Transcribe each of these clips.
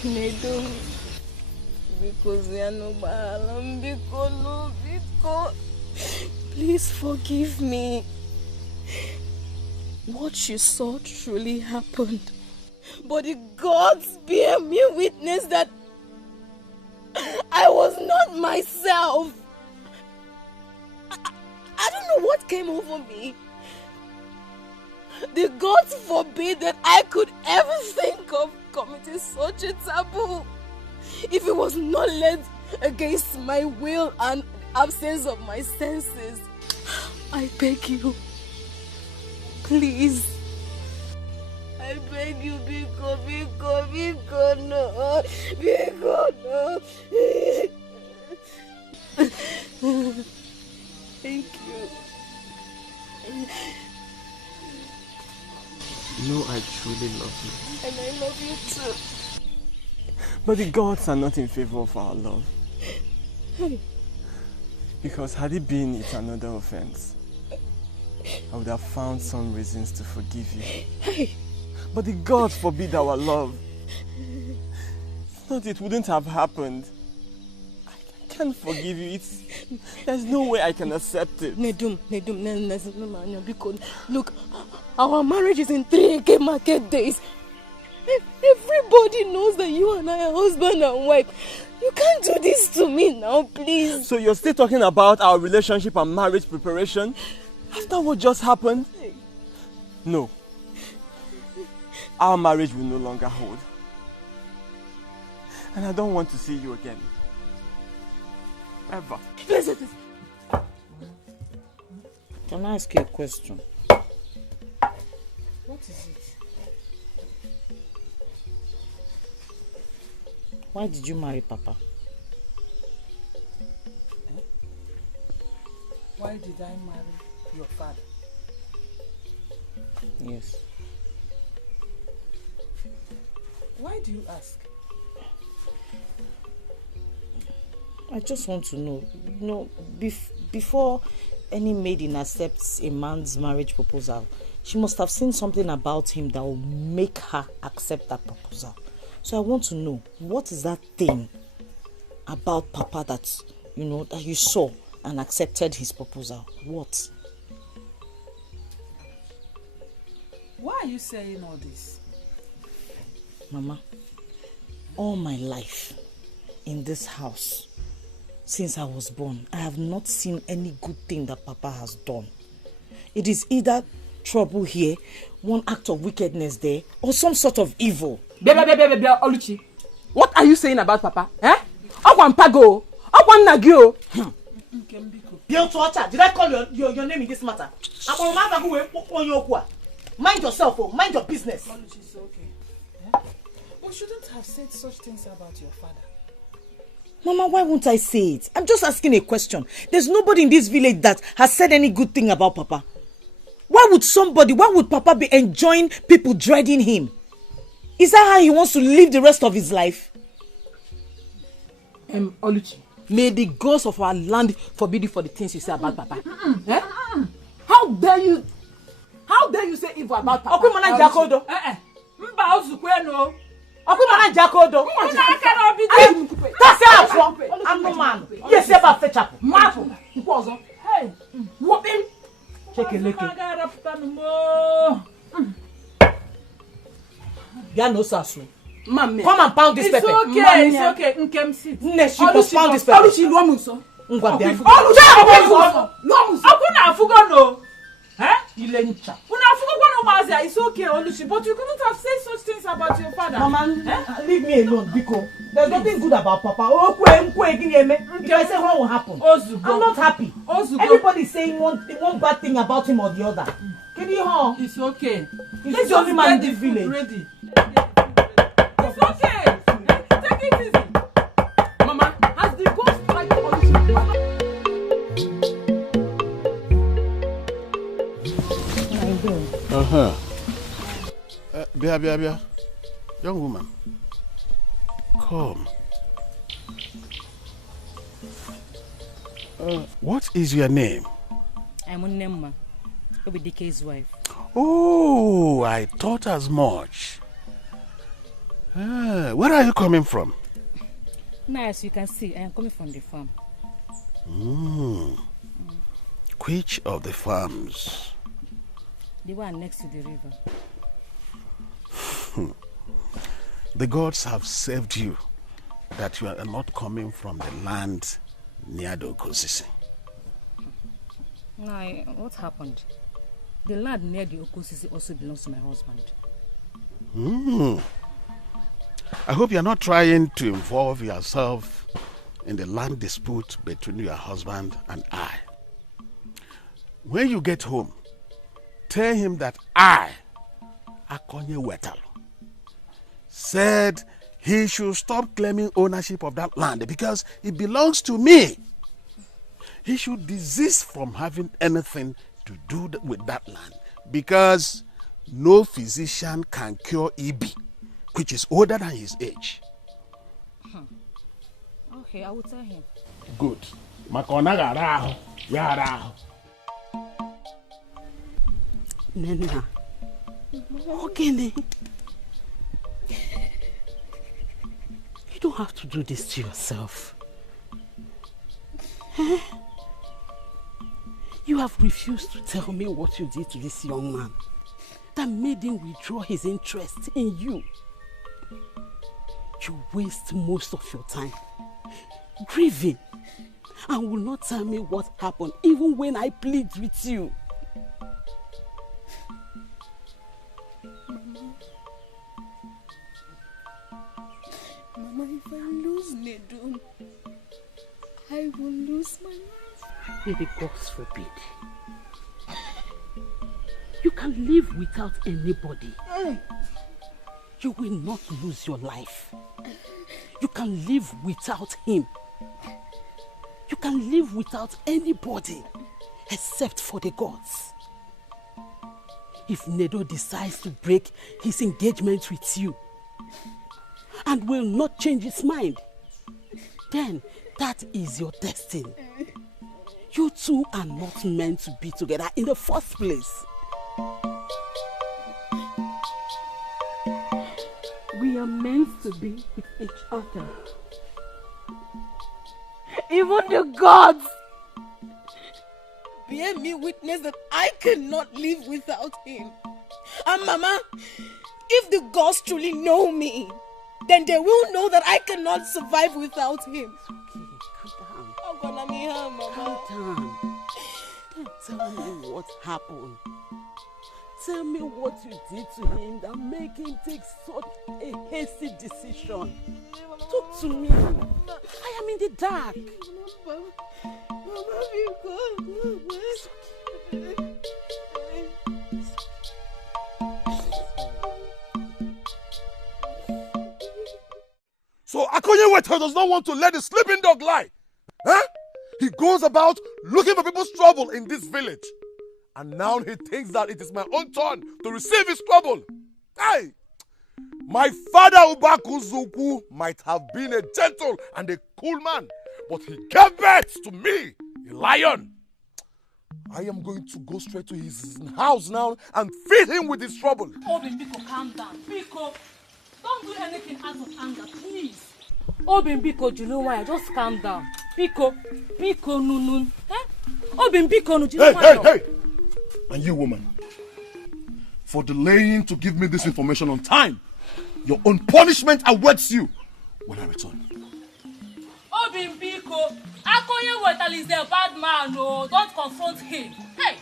Chinedu, because we are no bahalam, because please forgive me. What you saw truly happened, but the gods bear me witness that I was not myself. I don't know what came over me. The gods forbid that I could ever think of committing such a taboo if it was not led against my will and absence of my senses. I beg you, please. I beg you, Biko, no. Biko, no. Thank you. You know I truly love you. And I love you too. But the gods are not in favor of our love. Because had it been it's another offense, I would have found some reasons to forgive you. But the gods forbid our love. If not, it wouldn't have happened. I can't forgive you. There's no way I can accept it. Nedum, because look, our marriage is in 3 market days. Everybody knows that you and I are husband and wife. You can't do this to me now, please. So you're still talking about our relationship and marriage preparation? After what just happened? No. Our marriage will no longer hold. And I don't want to see you again. Ever. Can I ask you a question? What is it? Why did you marry Papa? Why did I marry your father? Yes. Why do you ask? I just want to know, before any maiden accepts a man's marriage proposal, she must have seen something about him that will make her accept that proposal. So I want to know, what is that thing about Papa that, that you saw and accepted his proposal? What? Why are you saying all this? Mama, all my life in this house, since I was born, I have not seen any good thing that Papa has done. It is either trouble here, one act of wickedness there, or some sort of evil. Oluchi, what are you saying about Papa? Okwan Pago, Okwan Nagio. Did I call your name in this matter? Mind yourself, mind your business. Oluchi, it's okay. We shouldn't have said such things about your father. Mama, why won't I say it? I'm just asking a question. There's nobody in this village that has said any good thing about Papa. Why would Papa be enjoying people dreading him? Is that how he wants to live the rest of his life? Oluchi, may the ghosts of our land forbid you for the things you say about Papa. How dare you? How dare you say evil about Papa? I'm no man. Yes, about fetch up. Hey, whoop him. Check it, no sasu. Come and pound this pepper. It's okay. Nkem sit. She must pound this pepper. It's okay, Oluchi, but you couldn't have said such things about your father. Mama, leave me alone, Biko. There's nothing good about Papa. If I say what will happen, I'm not happy. Everybody's saying one bad thing about him or the other. It's okay. He's the only man in this village. Ready. It's okay. Take it easy. Mama, has the ghost tried to Oluchi? Bia. Young woman. Come. What is your name? I'm Nemma, Obinze's wife. Oh, I thought as much. Where are you coming from? Now, as you can see, I am coming from the farm. Which of the farms? The one next to the river. The gods have saved you that you are not coming from the land near the Okosisi. Now, what happened? The land near the Okosisi also belongs to my husband. I hope you're not trying to involve yourself in the land dispute between your husband and I. When you get home, tell him that I, Akonye-Wetal, said he should stop claiming ownership of that land because it belongs to me. He should desist from having anything to do with that land because no physician can cure EB, which is older than his age. Okay, I will tell him. Good. Nena. Okay. You don't have to do this to yourself. You have refused to tell me what you did to this young man that made him withdraw his interest in you. You waste most of your time grieving and will not tell me what happened even when I plead with you. Mama, if I lose Nedu, I will lose my life. May the gods forbid. You can live without anybody. You will not lose your life. You can live without him. You can live without anybody except for the gods. If Nedo decides to break his engagement with you and will not change his mind, then that is your destiny. You two are not meant to be together in the first place. We are meant to be with each other. Even the gods bear me witness that I cannot live without him. And Mama, if the gods truly know me, then they will know that I cannot survive without him. Calm down. Calm down. Don't tell me what happened. Tell me what you did to him that made him take such a hasty decision. Talk to me. I am in the dark. So Akonye-Wetal does not want to let the sleeping dog lie. Huh? He goes about looking for people's trouble in this village. And now he thinks that it is my own turn to receive his trouble. Hey! My father Ugezu might have been a gentle and a cool man, but he gave birth to me, a lion. I am going to go straight to his house now and feed him with his trouble. Biko, calm down. Biko, don't do anything out of anger, please. Biko, you know why? Just calm down. Biko, Nunun. Biko, you know why? Hey! And you, woman, for delaying to give me this information on time, your own punishment awaits you when I return. Biko, Akonye-Wetal is a bad man, no. Don't confront him. Hey!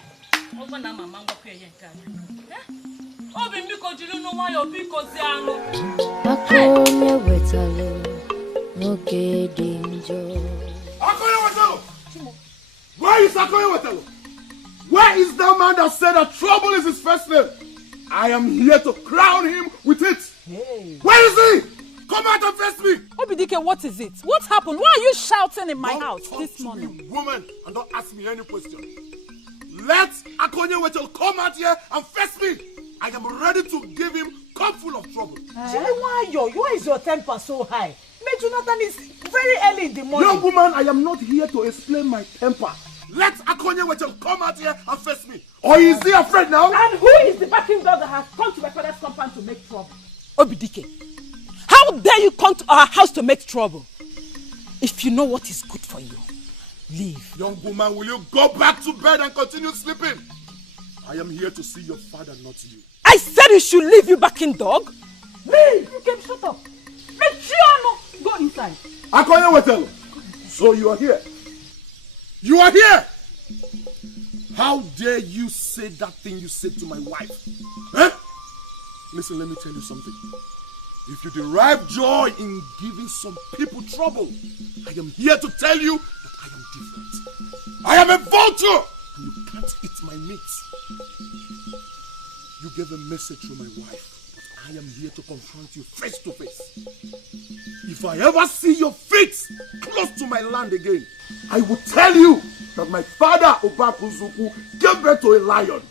Biko, you don't know why your Biko Ziano. Akonye-Wetal, okay, Damijo. Akonye-Wetal! Where is Akonye-Wetal? Where is that man that said that trouble is his first name? I am here to crown him with it. Hey. Where is he? Come out and face me. Obidike, what is it? What happened? Why are you shouting in my house this morning? You woman, and don't ask me any question. Let Akonye-Wetal come out here and face me. I am ready to give him cup full of trouble. Why is your temper so high? Jonathan is very early in the morning. Young woman, I am not here to explain my temper. Let Akonye-Wetal come out here and face me. Or is he afraid now? And who is the backing dog that has come to my father's compound to make trouble? Obidike, dare you come to our house to make trouble? If you know what is good for you, leave. Young woman, will you go back to bed and continue sleeping? I am here to see your father, not you. I said you should leave, you backing dog. Leave! You can shut up. Go inside. Chiwetel, so you are here. You are here! How dare you say that thing you said to my wife? Eh? Listen, let me tell you something. If you derive joy in giving some people trouble, I am here to tell you that I am different. I am a vulture, and you can't eat my meat. You gave a message to my wife, but I am here to confront you face to face. If I ever see your feet close to my land again, I will tell you that my father Obakuzuku gave birth to a lion.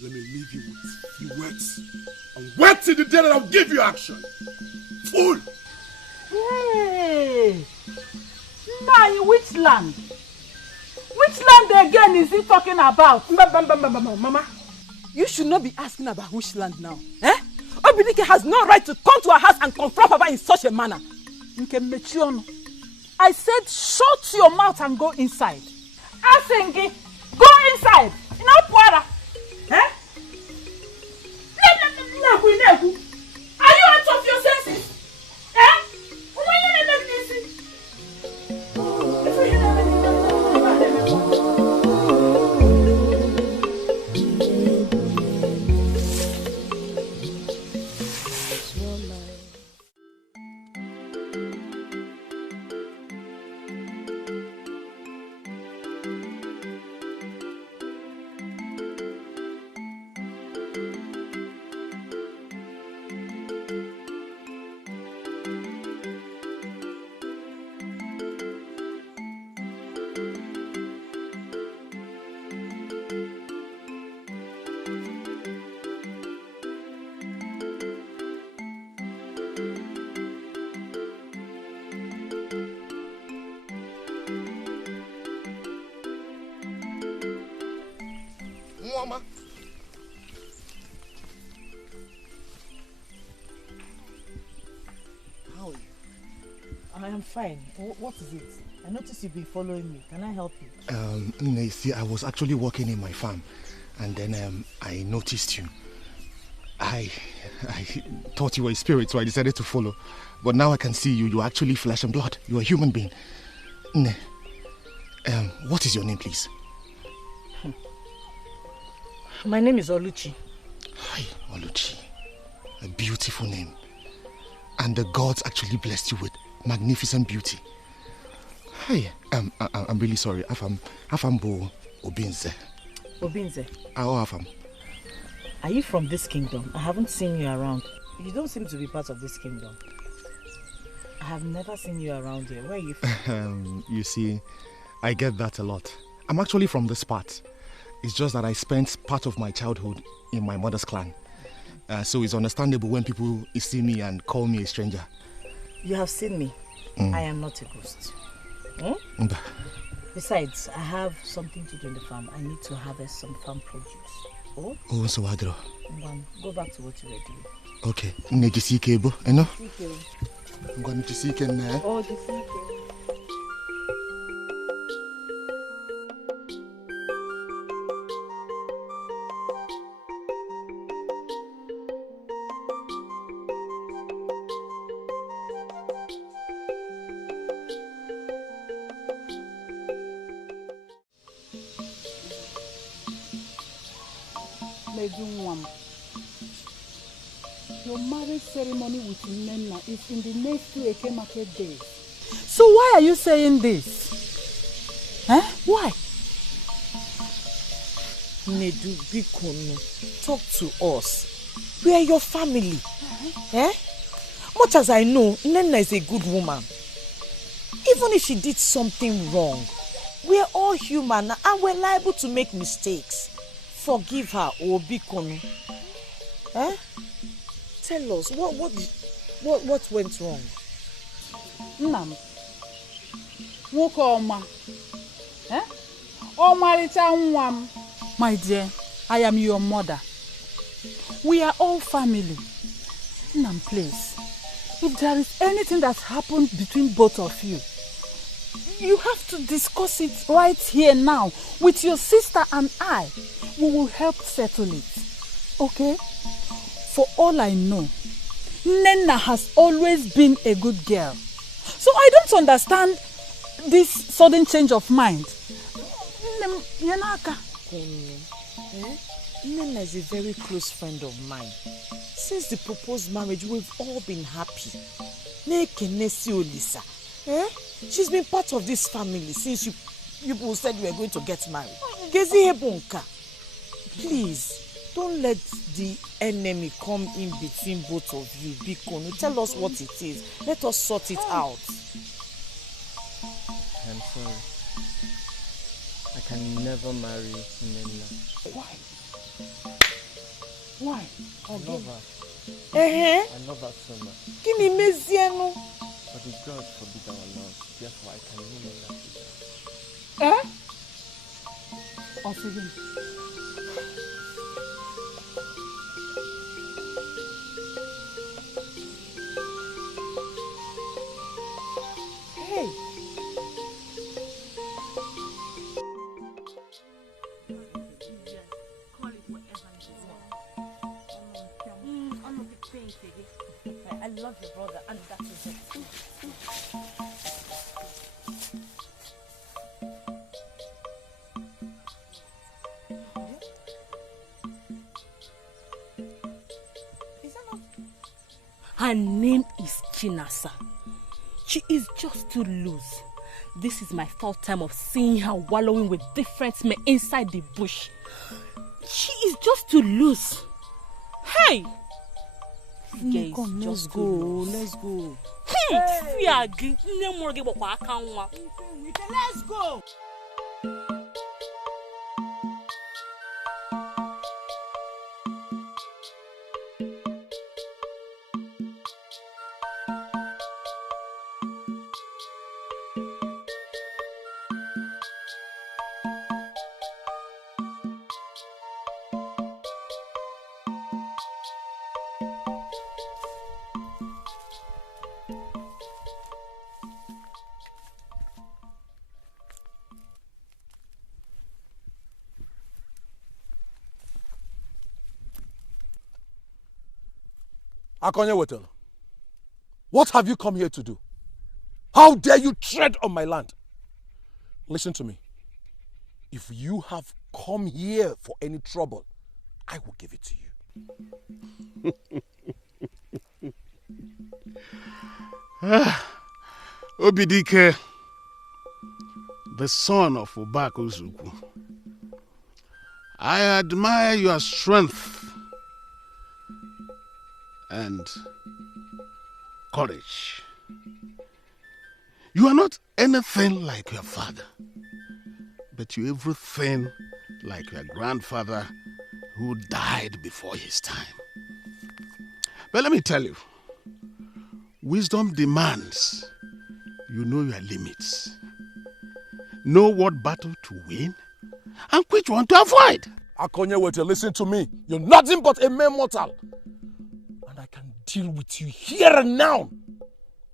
Let me leave you with a few words. And wait till the day that I'll give you action. Fool! Hey! Now in which land? Which land again is he talking about? Mama, you should not be asking about which land now. Eh? Obinze has no right to come to our house and confront Papa in such a manner. I said shut your mouth and go inside. Asengi, go inside. No water. Eh? Are you out of your senses? Eh? How are you? I am fine. What is it? I noticed you've been following me. Can I help you? You see, I was actually working in my farm, and then I noticed you. I thought you were a spirit, so I decided to follow. But now I can see you. You're actually flesh and blood. You're a human being. What is your name, please? My name is Oluchi. Hi, Oluchi. A beautiful name. And the gods actually blessed you with magnificent beauty. Hi, I'm really sorry. Afambo Obinze. Obinze? Afam. Are you from this kingdom? I haven't seen you around. You don't seem to be part of this kingdom. I have never seen you around here. Where are you from? You see, I get that a lot. I'm actually from this part. It's just that I spent part of my childhood in my mother's clan. So it's understandable when people see me and call me a stranger. You have seen me. I am not a ghost. Besides, I have something to do in the farm. I need to harvest some farm produce. Oh, so Adro. Go back to what you were doing. Okay. Nejisike bo, eno? I'm going to seek in there. Oh, Jisike. Your marriage ceremony with Nena is in the next 2 Eke market days. So why are you saying this? Huh? Why? Nedu, Bikono, talk to us. We are your family. Much as I know, Nena is a good woman. Even if she did something wrong, we are all human and we're liable to make mistakes. Forgive her, Bikono. Tell us, what went wrong? Nam. Nwokoye. Omaricha nwam. My dear, I am your mother. We are all family. Nam, please. if there is anything that's happened between both of you, you have to discuss it right here now with your sister and I. We will help settle it. Okay? For all I know, Nena has always been a good girl. So I don't understand this sudden change of mind. Nena is a very close friend of mine. Since the proposed marriage, we've all been happy. She's been part of this family since you people said you were going to get married. Please, don't let the enemy come in between both of you. Bikono, tell us what it is. Let us sort it out. I'm sorry. I can never marry Nena. Why? Why? I love her. I love her so much. But the God forbid our love. Therefore, I can no longer do that. Hey. I love your brother, and that is it. Her name is Chinasa. She is just too loose. This is my fourth time of seeing her wallowing with different men inside the bush. She is just too loose. Hey! Come, let's go. Let's go. Let's go. Chiwetel, what have you come here to do? How dare you tread on my land? Listen to me. If you have come here for any trouble, I will give it to you. Obidike, the son of Ugezu, I admire your strength and courage. You are not anything like your father, but you everything like your grandfather who died before his time. But let me tell you, wisdom demands you know your limits, know what battle to win, and which one to avoid. Chiwetel, listen to me. You're nothing but a mere mortal. And I can deal with you here and now,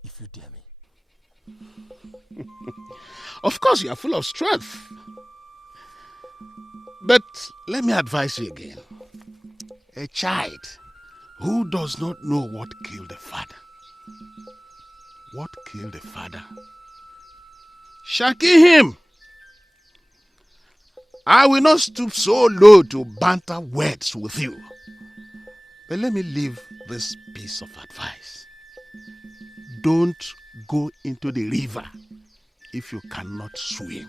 if you dare me. Of course, you are full of strength. But let me advise you again. A child who does not know what killed the father, shall kill him. I will not stoop so low to banter words with you. But let me leave this piece of advice. Don't go into the river if you cannot swim.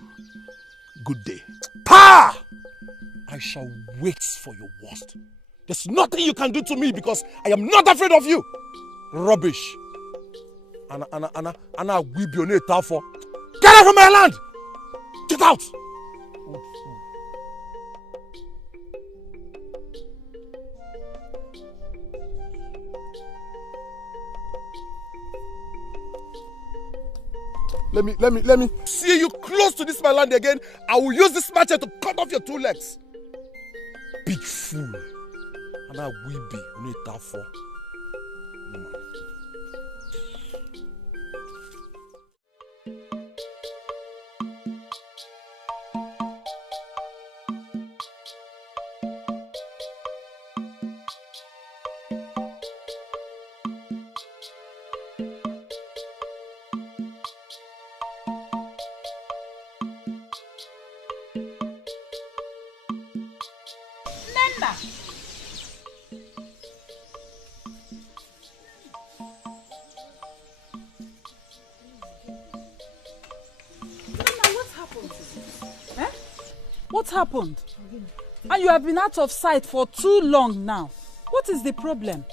Good day. Pa! I shall wait for your worst. There's nothing you can do to me because I am not afraid of you. Rubbish. Anna, we be on a for. Get out from my land! Get out! Let me see you close to this my land again. I will use this machete to cut off your 2 legs. Big fool. And I will be on a for. Nena! What happened? And you have been out of sight for too long now. What is the problem?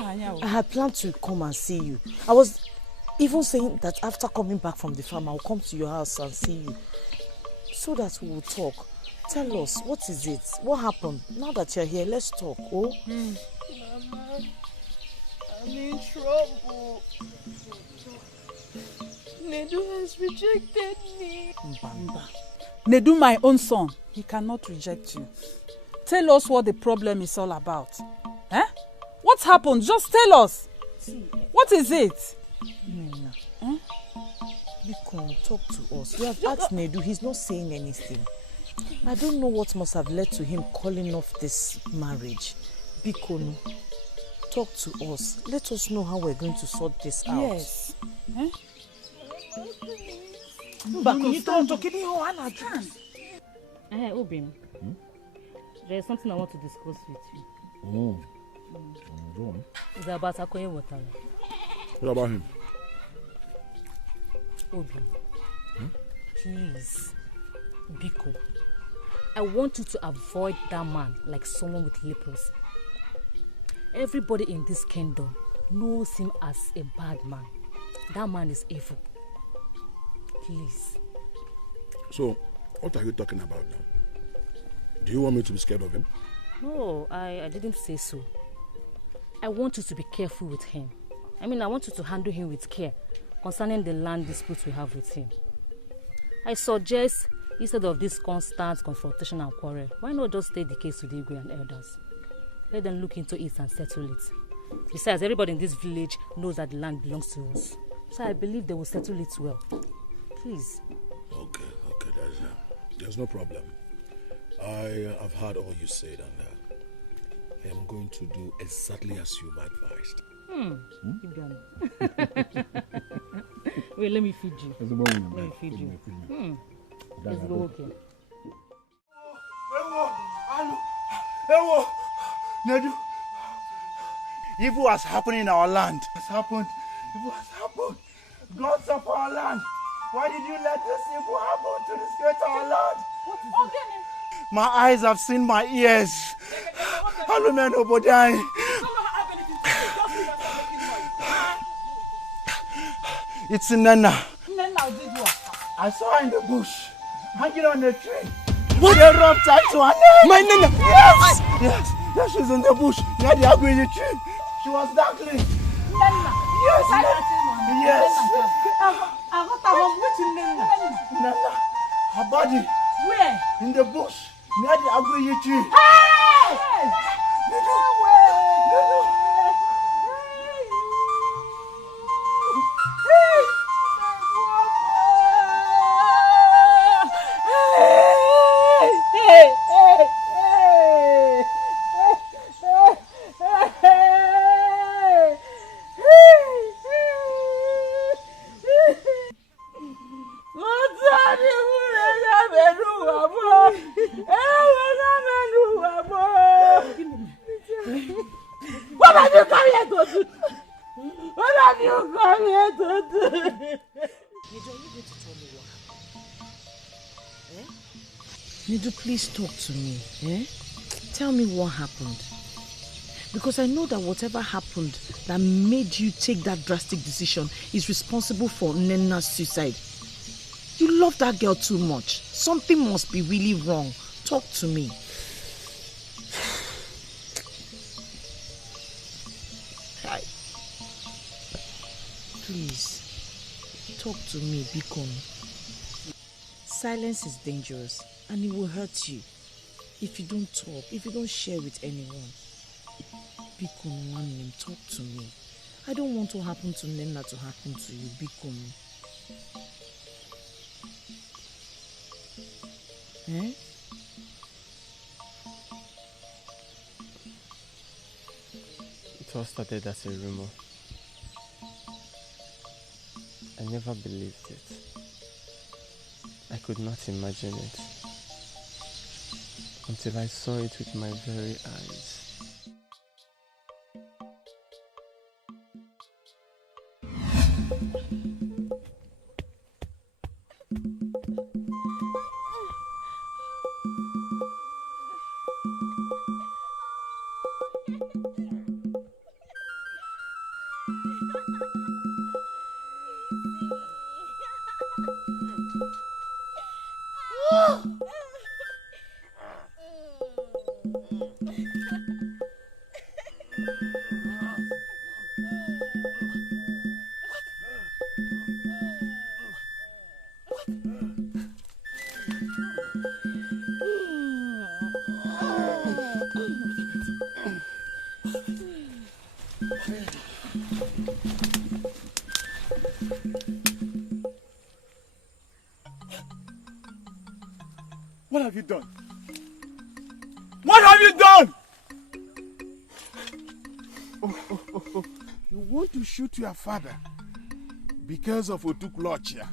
I had planned to come and see you. I was even saying that after coming back from the farm, I'll come to your house and see you. So that we will talk. Tell us, what is it? What happened? Now that you're here, let's talk, oh? Mama, I'm in trouble. Nedu has rejected me. Mbamba. Nedu, my own son, he cannot reject you. Tell us what the problem is all about. Eh? What happened? Just tell us. What is it? Nena, Biko, talk to us. We have asked Nedu, he's not saying anything. I don't know what must have led to him calling off this marriage. Biko, talk to us. Let us know how we're going to sort this out. Yes. Eh? Obin, there's something I want to discuss with you. Go on. It's about Akoye water. What about him? Obin, please, Biko, I want you to avoid that man like someone with leprosy. Everybody in this kingdom knows him as a bad man. That man is evil. Please. So, what are you talking about now? Do you want me to be scared of him? No, I didn't say so. I want you to be careful with him. I want you to handle him with care concerning the land disputes we have with him. I suggest, instead of this constant confrontation and quarrel, why not just take the case to the Igwe and elders? Let them look into it and settle it. Besides, everybody in this village knows that the land belongs to us. So I believe they will settle it well. Please. Okay, there's no problem. I have heard all you said and I am going to do exactly as you've advised. Wait, let me feed you. Let me feed you. Let's go, okay. Nedu, evil has happened in our land. Evil has happened. Gods of our land. Why did you let this evil happen to disgrace our land? What is it? My eyes have seen my ears. It's Nena. I saw her in the bush, hanging on a tree. What? They rope tied to her neck. My Nena! Yes, she's in the bush. Near the agri tree. She was darkly. Nena? Yes. Nena. Her body. Where? In the bush. Near the agri tree. Hey! What have you come here to do? What have you come here to do? Are you going to tell me what happened? Nidu, please talk to me. Tell me what happened. Because I know that whatever happened that made you take that drastic decision is responsible for Nena's suicide. You love that girl too much. Something must be really wrong. Talk to me. Please, talk to me, Bikon. Silence is dangerous and it will hurt you if you don't talk, if you don't share with anyone. Bikon, one name, talk to me. I don't want what happened to Nena to happen to you, Bikon. It all started as a rumor. I never believed it. I could not imagine it. until I saw it with my very eyes. What have you done? What have you done? Oh. You want to shoot your father because of Otuklochia.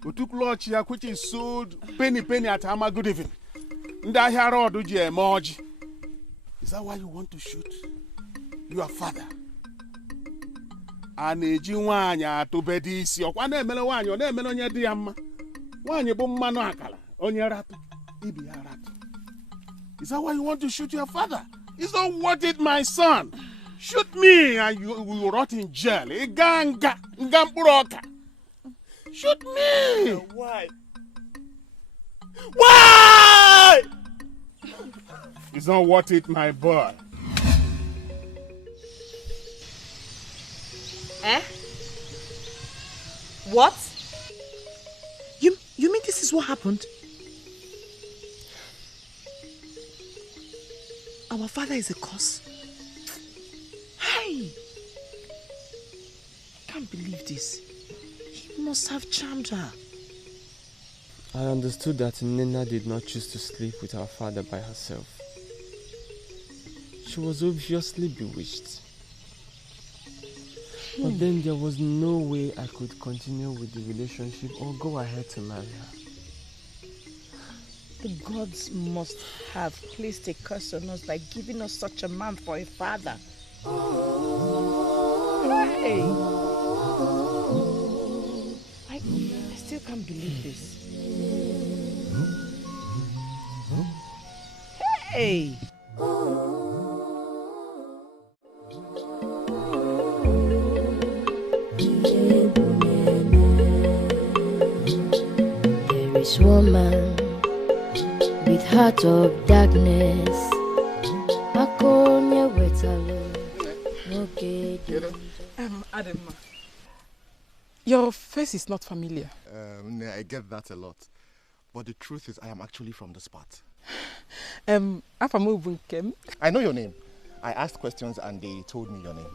Otuklochia, which is sold penny at Hama. Good evening. Is that why you want to shoot your father? Aneji wanya to bedisi okwane emele wanya ona emele onye di yamma. Wanya bo mmanu akala onye ratu ibi ratu. Is that why you want to shoot your father? It's not worth it, my son. Shoot me and you will rot in jail. Ngampuroka. Shoot me. Why? Why? It's not worth it, my boy. Eh? What? You mean this is what happened? Our father is a curse. Hey! I can't believe this. He must have charmed her. I understood that Nina did not choose to sleep with our father by herself. She was obviously bewitched. But then there was no way I could continue with the relationship or go ahead to marry her. The gods must have placed a curse on us by giving us such a man for a father. Hey! I still can't believe this. Hey! There is woman with heart of darkness. Adema, your face is not familiar. I get that a lot. But the truth is, I am actually from the spot. I know your name. I asked questions and they told me your name.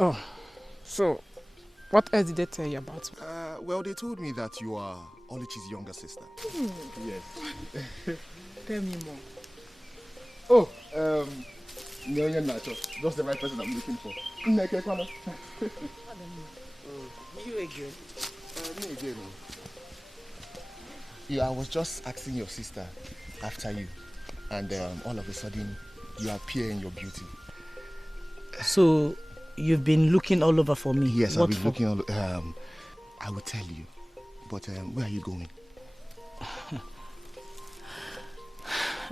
Oh, so what else did they tell you about me? Well, they told me that you are Oluchi's younger sister. Yes. Tell me more. Oh, just the right person I'm looking for. You again? Me again. Yeah, I was just asking your sister after you, and all of a sudden you appear in your beauty. So you've been looking all over for me? Yes, I've been looking all over. I will tell you, but where are you going?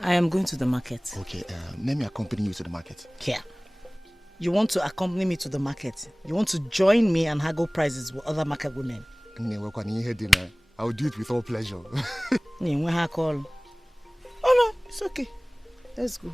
I am going to the market. Okay, let me accompany you to the market. Here. You want to accompany me to the market? You want to join me and haggle prices with other market women? I will do it with all pleasure. Oh no, it's okay. Let's go.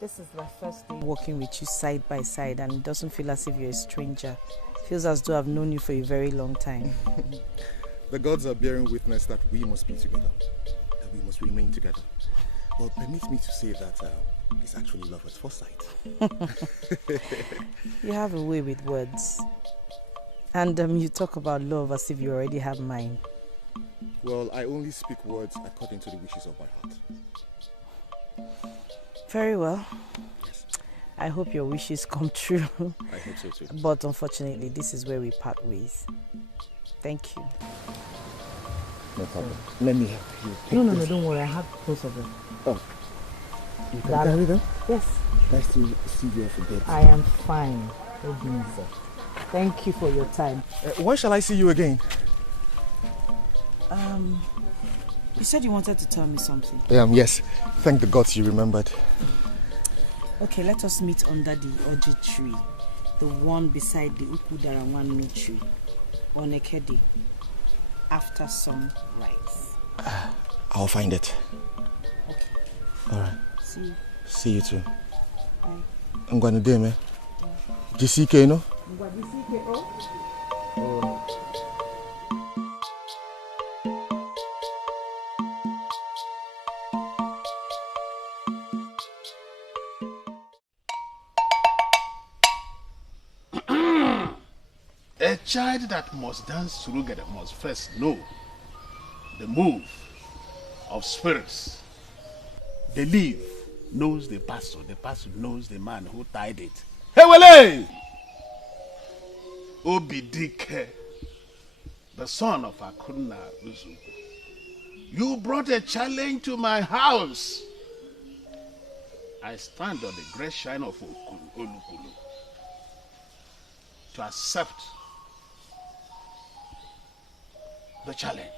This is my first day walking with you side by side, and it doesn't feel as if you're a stranger. It feels as though I've known you for a very long time. The gods are bearing witness that we must be together, that we must remain together. But permit me to say that it's actually love at first sight. You have a way with words. And you talk about love as if you already have mine. Well, I only speak words according to the wishes of my heart. Very well. Yes. I hope your wishes come true. I hope so too. But unfortunately, this is where we part ways. Thank you. No problem. Let me help you. No, don't worry. I have both of them. Oh. You can carry them? Yes. Nice to see you off a bit. I am fine, Obinze. Thank you for your time. When shall I see you again? You said you wanted to tell me something. Yes. Thank the gods you remembered. Okay, let us meet under the Oji tree. The one beside the Ukudarawanu tree. On Ekedi. After sunrise. I'll find it. Okay. Alright. See you. See you too. Bye. I'm going to do, man. Jisike, no? A child that must dance together must first know the move of spirits. The leaf knows the pastor knows the man who tied it. Hey, Wale! Obidike, the son of Akuna Ugezu, you brought a challenge to my house. I stand on the great shine of Olukulu to accept the challenge.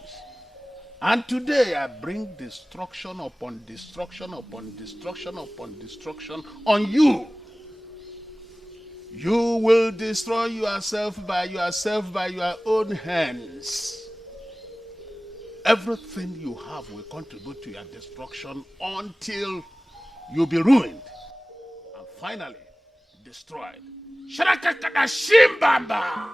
And today I bring destruction upon destruction upon destruction upon destruction on you. You will destroy yourself by your own hands. Everything you have will contribute to your destruction until you be ruined and finally destroyed. Sharakakada Shimbamba!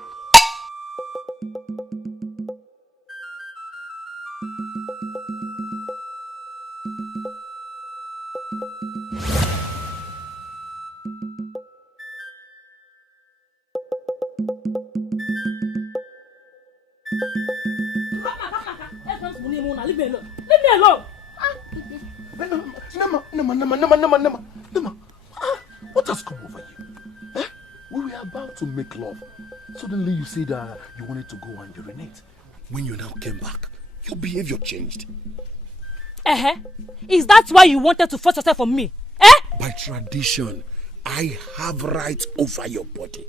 Leave me alone. Leave me alone. Nema. What has come over you? We were about to make love. Suddenly you said you wanted to go and urinate. When you now came back, your behavior changed. Is that why you wanted to force yourself on me? By tradition, I have rights over your body.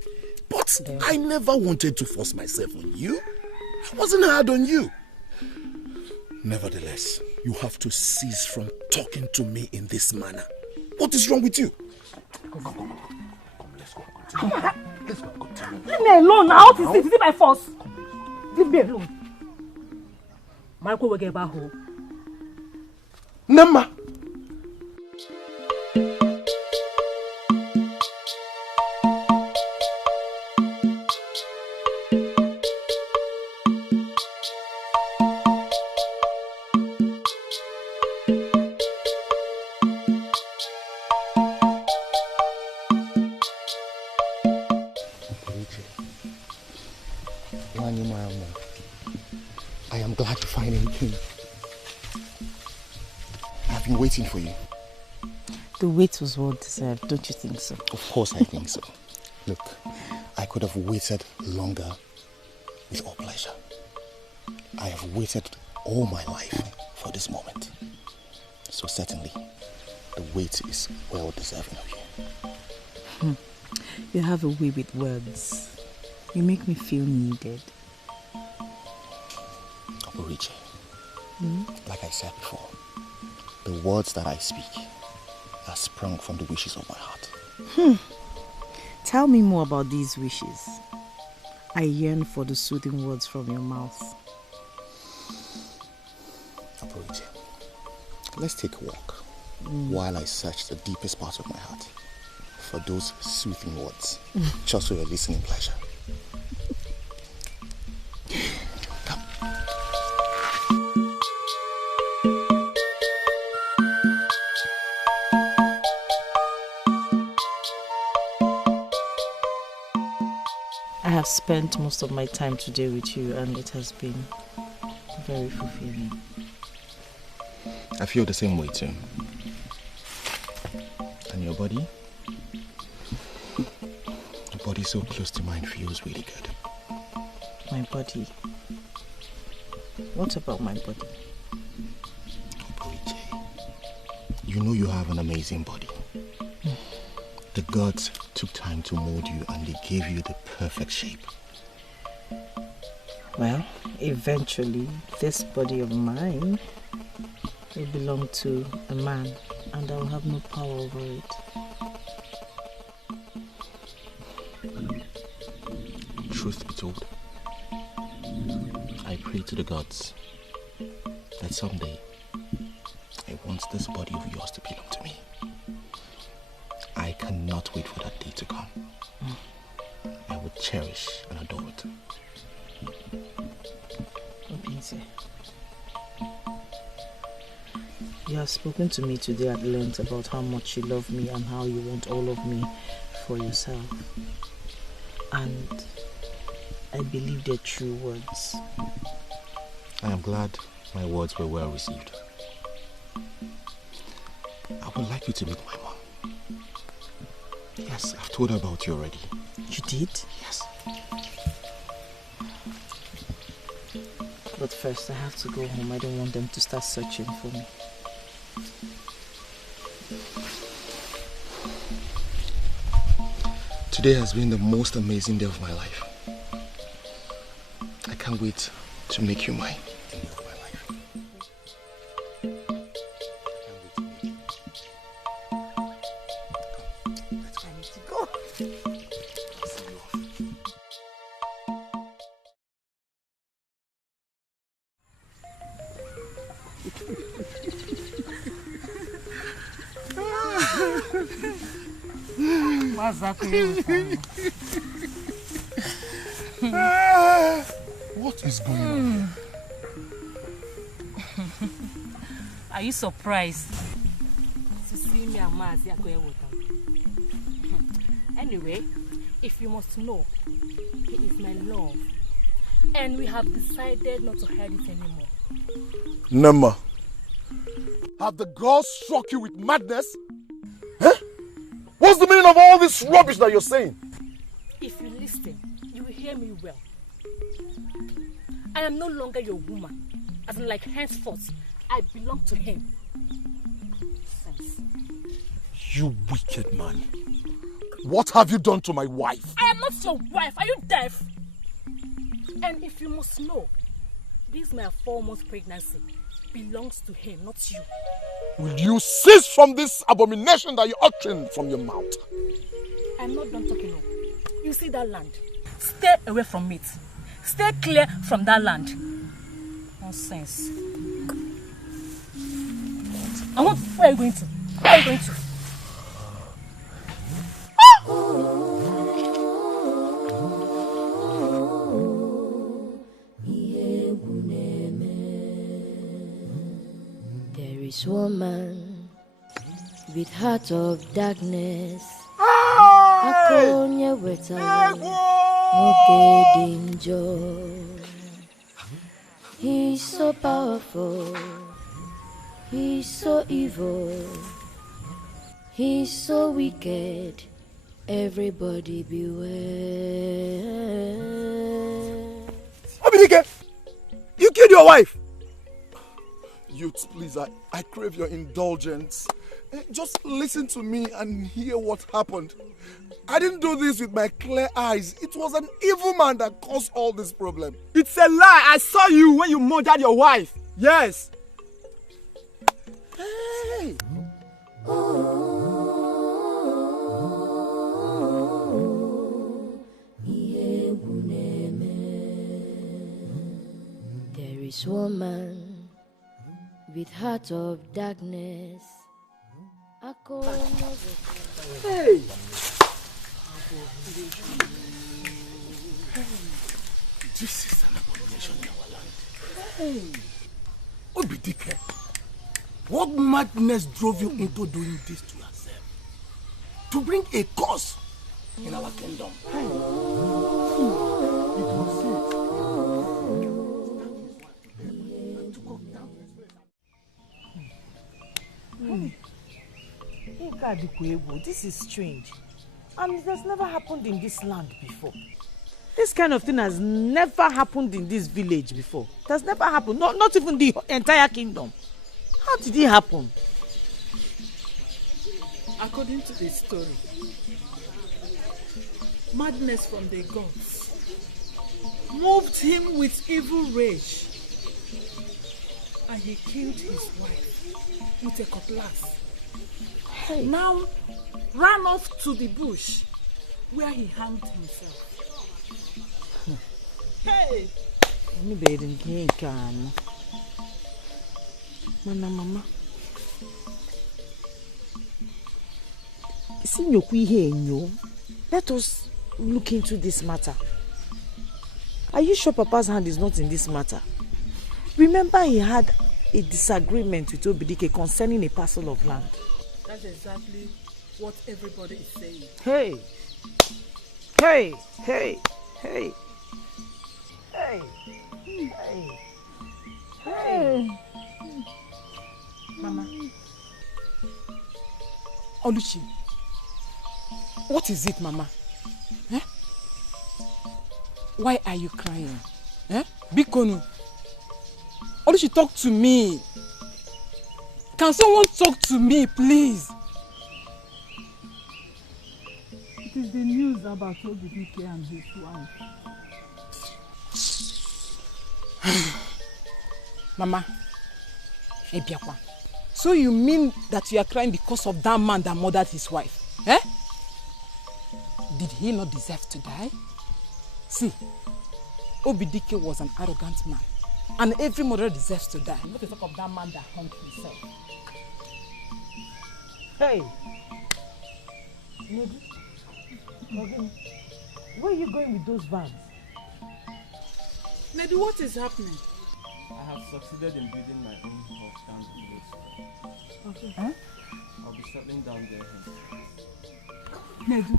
But I never wanted to force myself on you. I wasn't hard on you. Nevertheless, you have to cease from talking to me in this manner. What is wrong with you? Come, let's go. Let's go. Leave me alone now. Is it by force? Leave me alone. Michael will get back home. Nema. I am glad you finally came. I've been waiting for you. The wait was well deserved, don't you think so? Of course I think so. Look, I could have waited longer with all pleasure. I have waited all my life for this moment. So certainly, the wait is well deserving of you. You have a way with words. You make me feel needed. Richie, like I said before, the words that I speak are sprung from the wishes of my heart. Tell me more about these wishes. I yearn for the soothing words from your mouth. Richie, let's take a walk while I search the deepest part of my heart for those soothing words, just for your listening pleasure. I have spent most of my time today with you, and it has been very fulfilling. I feel the same way too. And your body? Your body so close to mine feels really good. My body? What about my body? You know you have an amazing body. The gods took time to mold you and they gave you the perfect shape. Well, eventually, this body of mine will belong to a man and I will have no power over it. Truth be told, I pray to the gods that someday I want this body of yours to belong to me. I cannot wait for that day to come. I would cherish and adore it. Obinze, you have spoken to me today at length about how much you love me and how you want all of me for yourself. And I believe they're true words. I am glad my words were well received. I would like you to meet my mom. Yes, I've told her about you already. You did? Yes. But first I have to go home. I don't want them to start searching for me. Today has been the most amazing day of my life. I can't wait to make you mine. What is going on? Are you surprised to see me and Mazi Akoye? Anyway, if you must know, he is my love. And we have decided not to hide it anymore. Nema, have the gods struck you with madness? Huh? What's the meaning of all this rubbish that you're saying? If you listen, you will hear me well. I am no longer your woman. As in, like, henceforth, I belong to him. Sense. You wicked man. What have you done to my wife? I am not your wife. Are you deaf? And if you must know, this my 4-month pregnancy belongs to him, not you. Will you cease from this abomination that you're uttering from your mouth? I'm not done talking now. You see that land? Stay away from it. Stay clear from that land. Nonsense. I want. Where are you going to? Where are you going to? There is woman with heart of darkness. Akonye wetale Damijo. He's so powerful. He's so evil. He's so wicked. Everybody beware. Obinze, you killed your wife. Youths, please, I crave your indulgence. Just listen to me and hear what happened. I didn't do this with my clear eyes. It was an evil man that caused all this problem. It's a lie. I saw you when you murdered your wife. Yes. Hey! There is woman with heart of darkness. Hey! This is an abomination in our land. Hey! Obinze, what madness drove you into doing this to yourself? To bring a curse in our kingdom. This is strange. And it has never happened in this land before. This kind of thing has never happened in this village before. It has never happened. Not even the entire kingdom. How did it happen? According to the story, madness from the gods moved him with evil rage, and he killed his wife with a cutlass. Hey. Now ran off to the bush where he hanged himself. Hey! Mama. Let us look into this matter. Are you sure Papa's hand is not in this matter? Remember he had a disagreement with Obidike concerning a parcel of land. That's exactly what everybody is saying. Hey! Mama. Oluchi, what is it, Mama? Eh? Why are you crying? Eh? Bikonu. Oluchi, talk to me. Can someone talk to me, please? It is the news about Obidike and his wife. Mama, Ebiakwa, so you mean that you are crying because of that man that murdered his wife? Eh? Did he not deserve to die? See, Obidike was an arrogant man, and every murderer deserves to die. Not to talk of that man that hung himself. Hey! Where are you going with those vans? Nedu, what is happening? I have succeeded in building my own house down the village. Okay. Huh? I'll be settling down there. Nedu,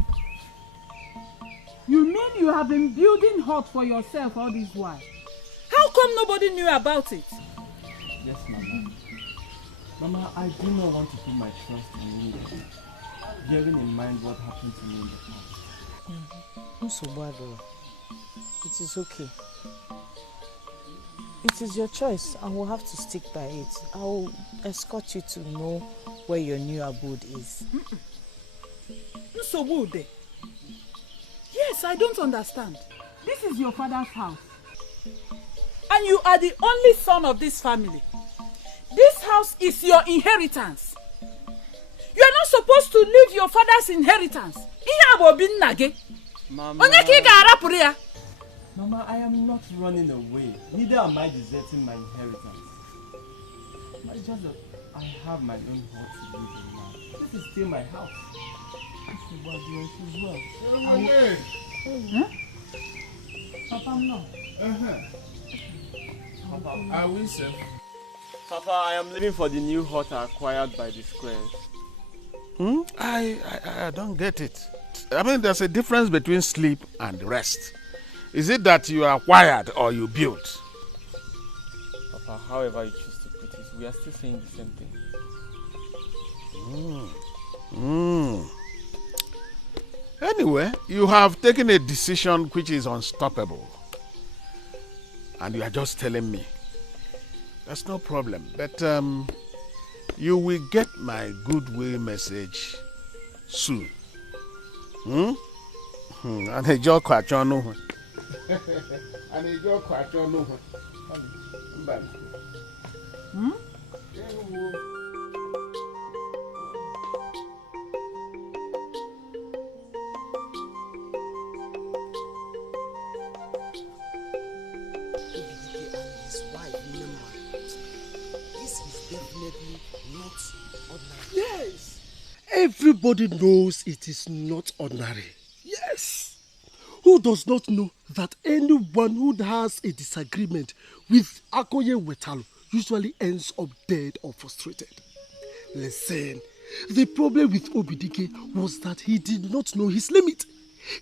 you mean you have been building hut for yourself all this while? How come nobody knew about it? Yes, Mama. Mama, I do not want to put my trust in you, bearing in mind what happened to me in the past. It is okay. It is your choice and we'll have to stick by it. I will escort you to know where your new abode is. Yes, I don't understand. This is your father's house. And you are the only son of this family. This house is your inheritance. You are not supposed to leave your father's inheritance. Mama, Mama, I am not running away. Neither am I deserting my inheritance. It's just that I have my own house to live in now. This is still my house. As well. Huh? Papa, no. Papa, are we safe? Papa, I am leaving for the new hut acquired by the squares. I don't get it. I mean, there's a difference between sleep and rest. Is it that you are acquired or you built? Papa, however you choose to put it, we are still saying the same thing. Anyway, you have taken a decision which is unstoppable. And you are just telling me. That's no problem. But you will get my goodwill message soon. And Ejiofor achonu. And Ejiofor achonu. Yes, everybody knows it is not ordinary. Yes, who does not know that anyone who has a disagreement with Ekubo usually ends up dead or frustrated? Listen, the problem with Obidike was that he did not know his limit.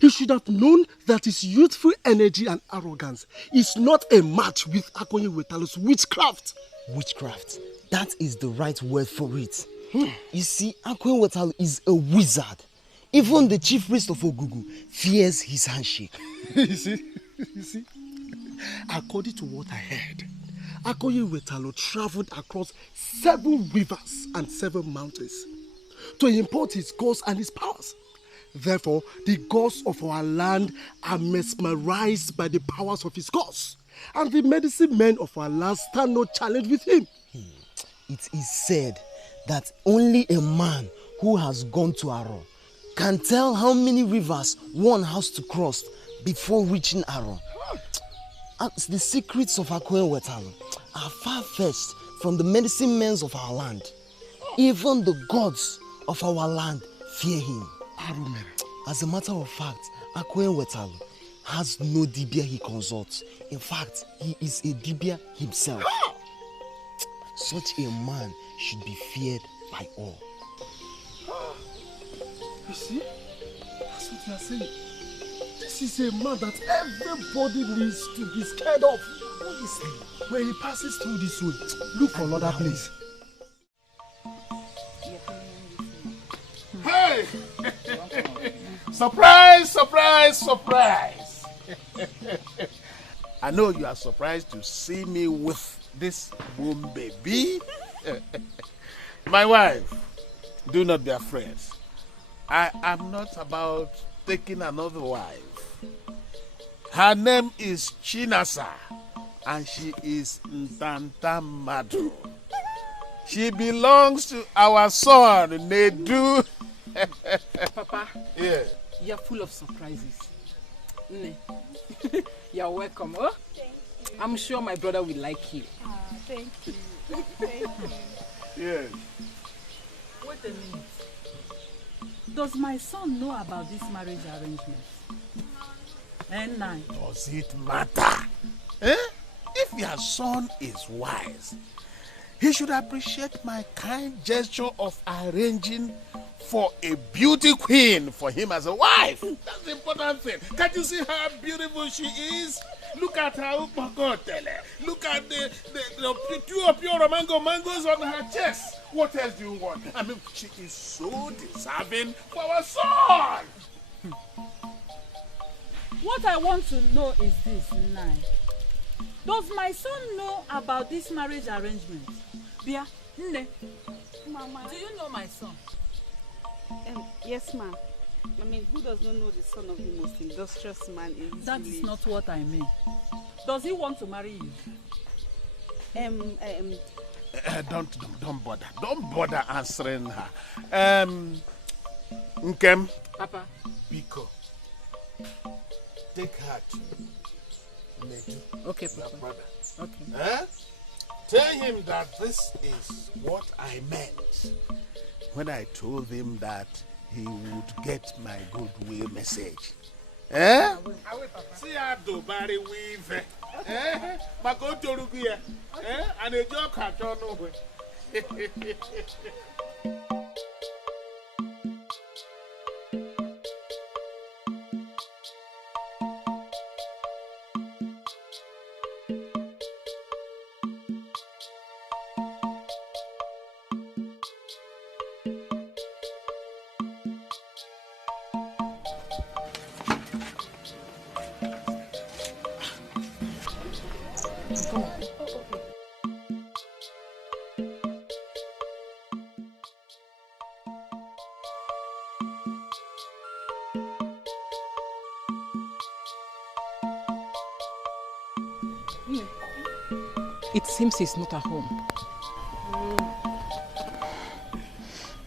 He should have known that his youthful energy and arrogance is not a match with Ekubo's witchcraft. Witchcraft? That is the right word for it. You see, Akoyenwetalu is a wizard. Even the chief priest of Ogugu fears his handshake. You see, according to what I heard, Akoyenwetalu traveled across 7 rivers and 7 mountains to import his gods and his powers. Therefore, the gods of our land are mesmerized by the powers of his gods, and the medicine men of our land stand no challenge with him. It is said that only a man who has gone to Aro can tell how many rivers one has to cross before reaching Aro. And the secrets of Akoyenwetalu are far-fetched from the medicine men of our land. Even the gods of our land fear him. As a matter of fact, Akoyenwetalu has no Dibia he consults. In fact, he is a Dibia himself. Such a man should be feared by all. You see? That's what you are saying. This is a man that everybody needs to be scared of. Honestly, when he passes through this way, look for another place. Hey! Surprise, surprise, surprise! I know you are surprised to see me with this womb baby. My wife, do not be afraid. I am not about taking another wife. Her name is Chinasa, and she is Ntantamadu. She belongs to our son, Nedu. Papa, yeah. You're full of surprises. You're welcome. Oh? Thank you. I'm sure my brother will like you. Thank you. Thank you. Yes. Wait a minute. Does my son know about this marriage arrangement? And does it matter? Eh? If your son is wise, he should appreciate my kind gesture of arranging for a beauty queen for him as a wife. That's the important thing. Can't you see how beautiful she is? Look at her Tedela. Look at the pure mangoes on her chest. What else do you want? I mean, she is so deserving for our son. what I want to know is this, Nai. Does my son know about this marriage arrangement? Bia, Nne. Mama. Do you know my son? Yes, ma'am. I mean, who does not know the son of the most industrious man in his That village? is not what I mean. Does he want to marry you? Don't bother. Don't bother answering her. Nkem. Papa. Biko. Take her to Chinedu. Okay, Papa. Brother. Okay. Tell him that this is what I meant when I told him that he would get my goodwill message. See how do Barry weave. Makoto Rugia. And a joke I don't know where. It seems he's not at home.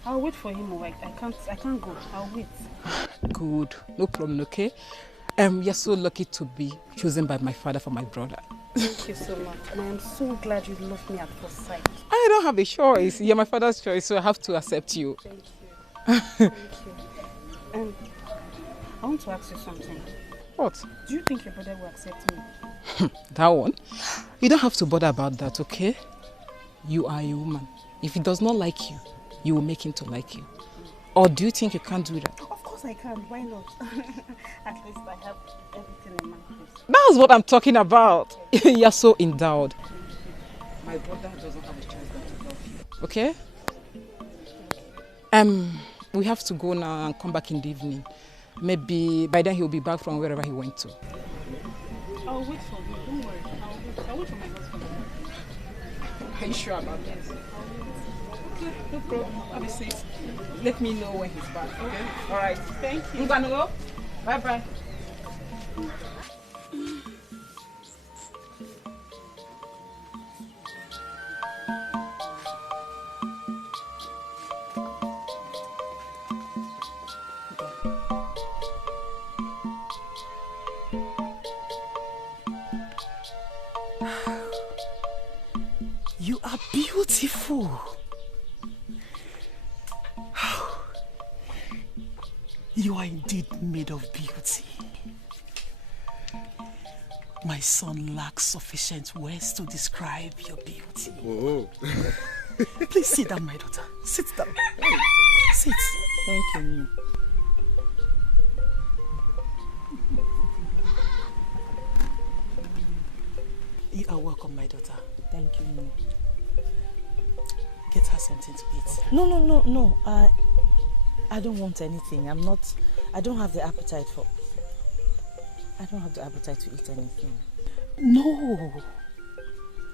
I'll wait for him. I can't go. I'll wait. Good. No problem, okay? You're so lucky to be chosen by my father for my brother. Thank you so much. And I am so glad you loved me at first sight. I don't have a choice. You're my father's choice, so I have to accept you. Thank you. Thank you. I want to ask you something. What? Do you think your brother will accept me? That one? You don't have to bother about that, okay? You are a woman. If he does not like you, you will make him to like you. Or do you think you can't do that? Of course I can. Why not? At least I have everything in my place. That's what I'm talking about. You're so endowed. My brother doesn't have a choice but to love you. Okay? We have to go now and come back in the evening. Maybe by then he'll be back from wherever he went to. I'll wait for you. Don't worry. I'll wait for my husband. Are you sure about that? Okay, no problem. Have a seat. Let me know when he's back. Okay? All right. Thank you. Bye-bye. You are beautiful. You are indeed made of beauty. My son lacks sufficient words to describe your beauty. Oh. Please sit down, my daughter. Sit down. Sit. Thank you. You are welcome, my daughter. Thank you. Get her something to eat. No. I don't want anything. I don't have the appetite to eat anything. No.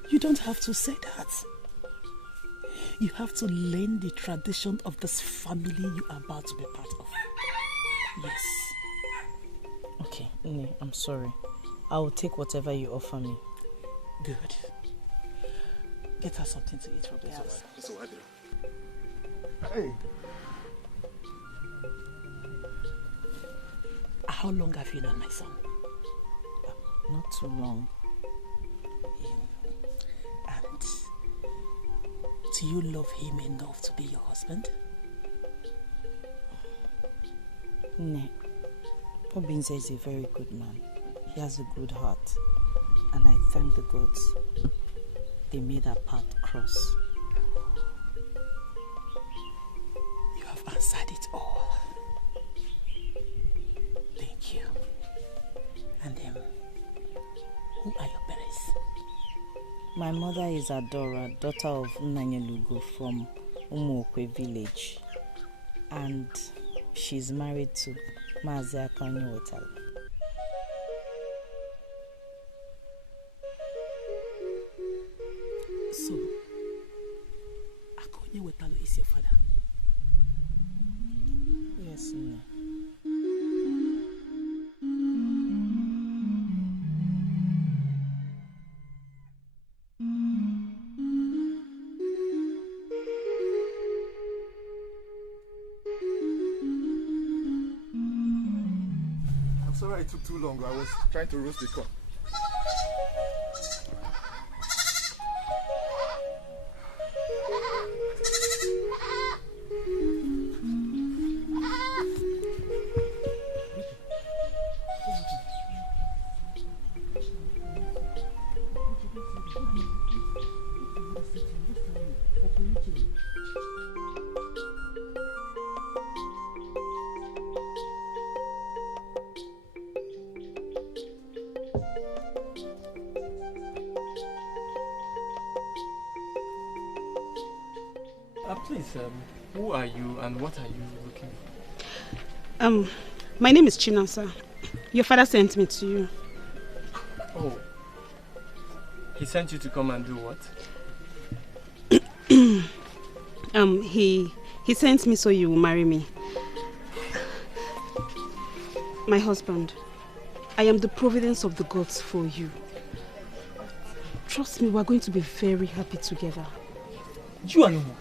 You don't have to say that. You have to learn the tradition of this family you are about to be part of. Yes. Okay, I'm sorry. I will take whatever you offer me. Good. Get her something to eat from the house. Hey. How long have you known my son? Not too long. And do you love him enough to be your husband? No. Obinze is a very good man. He has a good heart. And I thank the gods they made our path cross. You have answered it all. Thank you. And who are your parents? My mother is Adora, daughter of Nollywood from Nwokoye village. And she's married to Chiwetel. So, Etomi-Wellington is your father? Yes, no. I'm sorry it took too long. I was trying to roast the corn. Please, who are you and what are you looking for? My name is China, sir. Your father sent me to you. Oh. He sent you to come and do what? He sent me so you will marry me. My husband, I am the providence of the gods for you. Trust me, we're going to be very happy together. You are no more.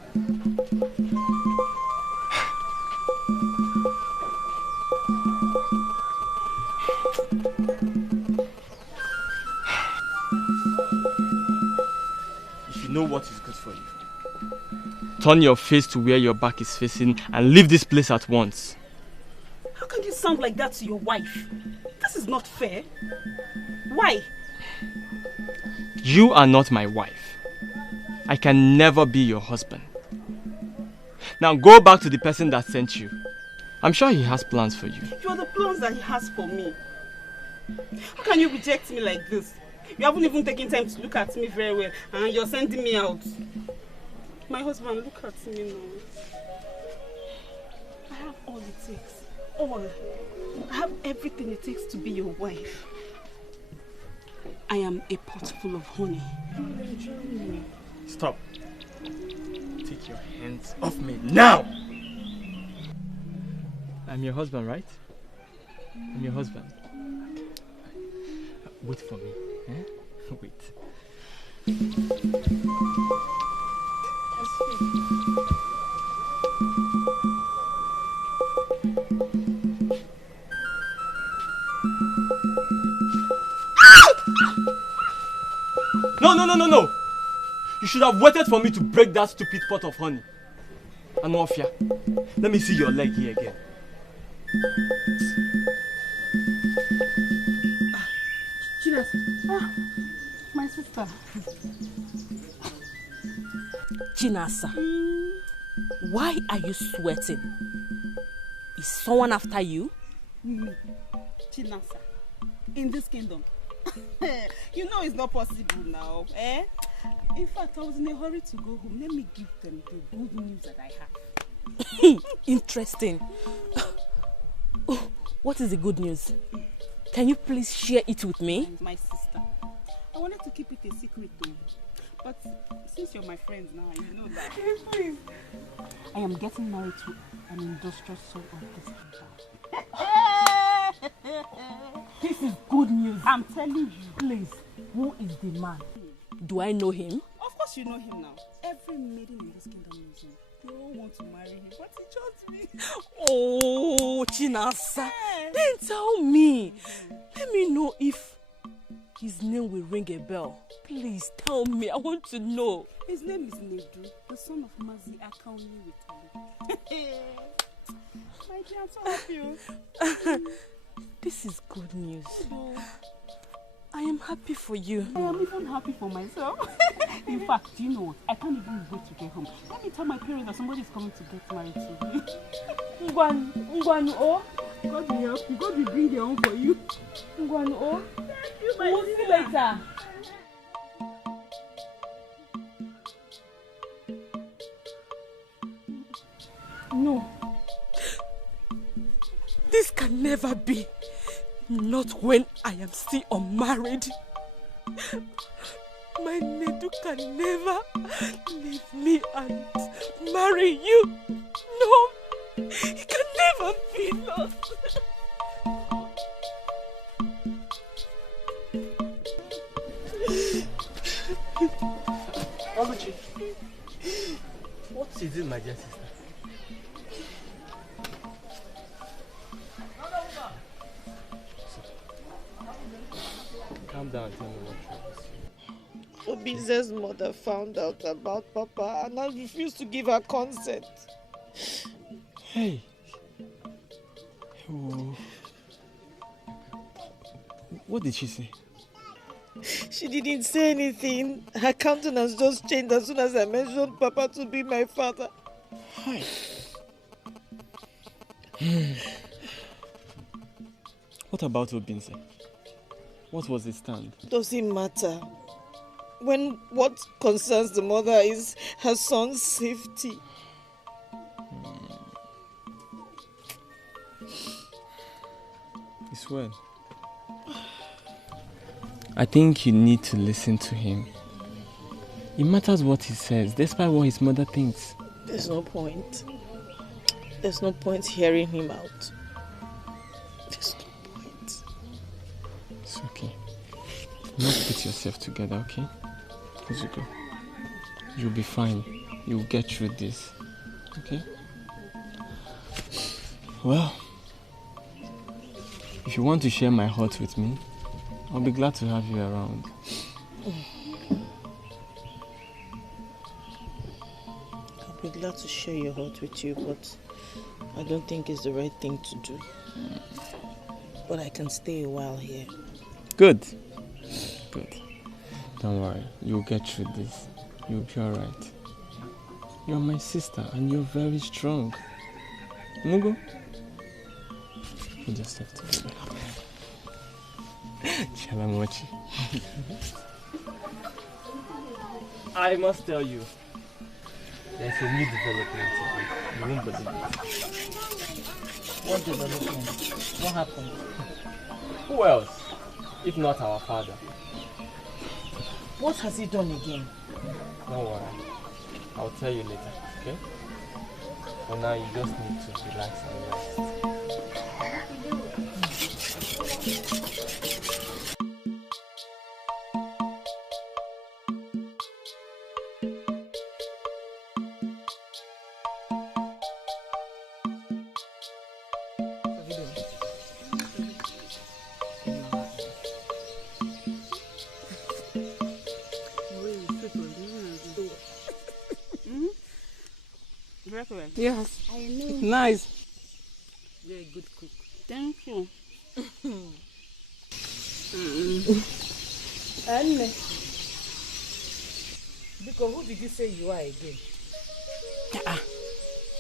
If you know what is good for you, turn your face to where your back is facing and leave this place at once. How can you sound like that to your wife? This is not fair. Why? You are not my wife. I can never be your husband. Now go back to the person that sent you. I'm sure he has plans for you. You are the plans that he has for me. How can you reject me like this? You haven't even taken time to look at me very well and you're sending me out. My husband, look at me now. have all it takes. All. I have everything it takes to be your wife. I am a pot full of honey. Stop. Take your hands off me now! I'm your husband, right? I'm your husband. Wait for me. Eh? Wait. No! You should have waited for me to break that stupid pot of honey. Anofia, let me see your leg here again. Chinasa. My sister. Chinasa, why are you sweating? Is someone after you? Chinasa, in this kingdom. You know it's not possible now, eh? In fact, I was in a hurry to go home. Let me give them the good news that I have. Interesting. What is the good news? Can you please share it with me? My sister. I wanted to keep it a secret though. But since you're my friend now, you know that. Yes, please. I am getting married to an industrial son of this kingdom. This is good news. I'm telling you. Please, who is the man? Do I know him? Of course you know him now. Every maiden in this kingdom knows him. They all want to marry him, but he chose me. Oh, Chinasa, then tell me. Let me know if his name will ring a bell. Please tell me. I want to know. His name is Chinedu, the son of Mazi Akanyi-Wetali. My dear, I'm so happy. This is good news. I am happy for you. I am even happy for myself. In fact, do you know what? I can't even wait to get home. Let me tell my parents that somebody is coming to get married to me. Ngwanu, oh. God will help you. God will bring their own for you. Ngwanu, oh. Thank you, my we'll see you later. No. This can never be. Not when I am still unmarried. My Nedu can never leave me and marry you. No, he can never be lost. Oluchi, what is it, my dear sister? Calm down and tell me what troubles you. Obinze's mother found out about Papa and I refused to give her consent. Hey. Oh. What did she say? She didn't say anything. Her countenance just changed as soon as I mentioned Papa to be my father. Hi. What about Obinze? What was his stand? Doesn't matter. When what concerns the mother is her son's safety. It's well. I think you need to listen to him. It matters what he says, despite what his mother thinks. There's no point. There's no point hearing him out. There's no point. It's okay. Not put yourself together, okay? Ugezu, you'll be fine. You'll get through this, okay? Well, if you want to share my heart with me, I'll be glad to have you around. I'll be glad to share your heart with you, but I don't think it's the right thing to do. But I can stay a while here. Good. Good. Don't worry. You'll get through this. You'll be alright. You're my sister and you're very strong. Nugo? Put yourself together. Chalamochi. I must tell you, there's a new development today. You won't believe it. What development? What happened? Who else, if not our father? What has he done again? Don't worry. I'll tell you later, okay? For now, you just need to relax and rest. Yes. I know. Nice. You're a good cook. Thank you. Anne. Because who did you say you are again?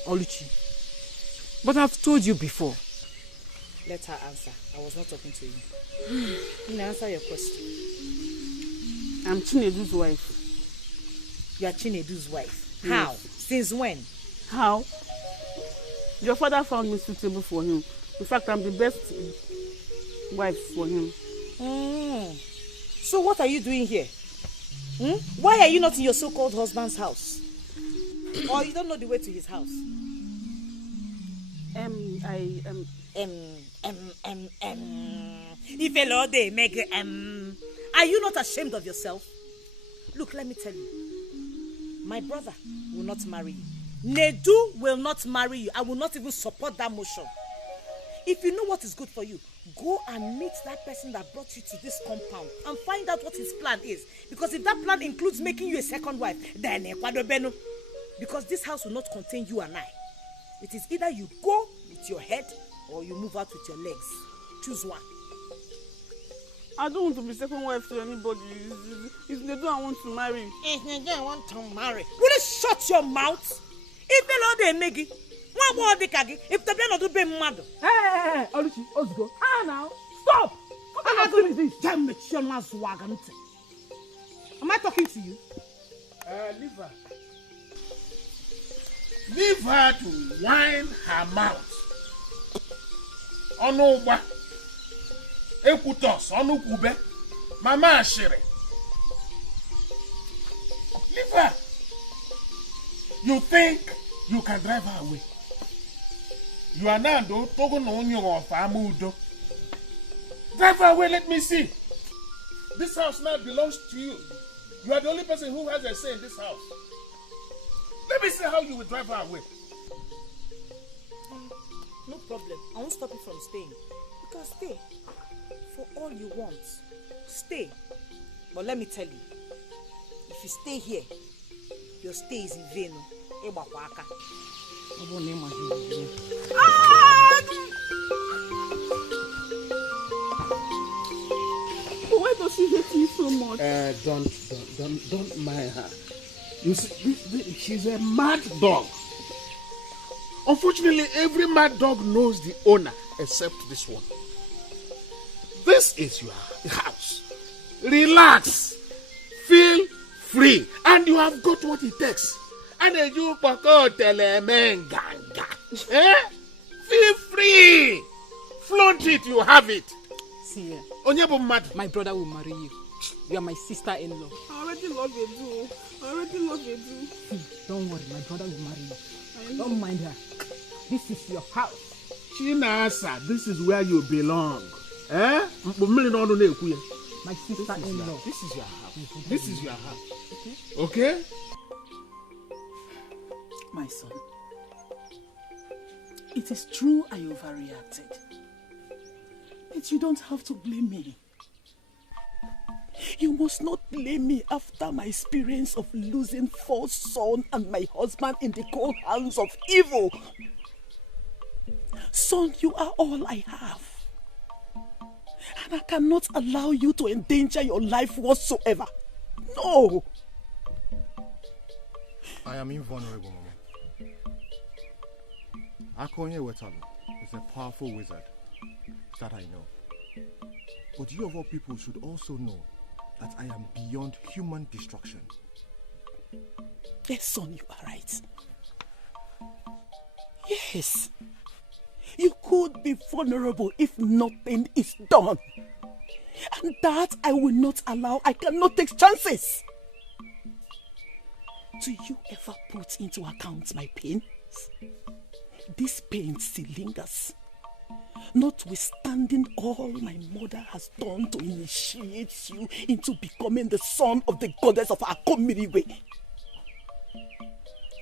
Oluchi. But I've told you before. Let her answer. I was not talking to you. Can answer your question? I'm Chinedu's wife. You are Chinedu's wife? Yes. How? Since when? How? Your father found me suitable for him. In fact, I'm the best wife for him. So what are you doing here? Why are you not in your so-called husband's house? Or you don't know the way to his house? Are you not ashamed of yourself? Look, let me tell you. My brother will not marry you. Nedu will not marry you. I will not even support that motion. If you know what is good for you, go and meet that person that brought you to this compound and find out what his plan is. Because if that plan includes making you a second wife, then because this house will not contain you and I. It is either you go with your head or you move out with your legs. Choose one. I don't want to be second wife to anybody. It's Nedu I want to marry. It's Nedu I want to marry. Will you shut your mouth? If the Lord they make it, one more they kagi. If the plan not to be mad. Hey, Oluchi, let's go. Now, stop. What kind of thing is this? Damn it, am I talking to you? Leave her. Leave her to whine her mouth. Onoba. Ekutos, Onukube. Mama Ashire. Leave her. You think you can drive her away? You are now talking on your famudo. Drive her away, let me see. This house now belongs to you. You are the only person who has a say in this house. Let me see how you will drive her away. No problem. I won't stop you from staying. You can stay. For all you want. Stay. But let me tell you. If you stay here, your stay is in vain. Why does she hate me so much? Don't mind her. You see, she's a mad dog. Unfortunately, every mad dog knows the owner except this one. This is your house. Relax. Feel free. And you have got what it takes. And you feel free. Flaunt it, you have it. See here. Mad. My brother will marry you. You are my sister-in-law. I already love Edu. Don't worry, my brother will marry you. Don't mind her. This is your house. Chinasa, this is where you belong. My sister-in-law. This is your house. This is your house. Okay? My son, it is true I overreacted. But you don't have to blame me. You must not blame me after my experience of losing 4 sons and my husband in the cold hands of evil. Son, you are all I have. And I cannot allow you to endanger your life whatsoever. No! I am invulnerable, Mama. Chiwetel is a powerful wizard. That I know. But you of all people should also know that I am beyond human destruction. Yes, son, you are right. Yes. You could be vulnerable if nothing is done. And that I will not allow. I cannot take chances. Do you ever put into account my pains? This pain still lingers. Notwithstanding all my mother has done to initiate you into becoming the son of the goddess of Akomiriwe,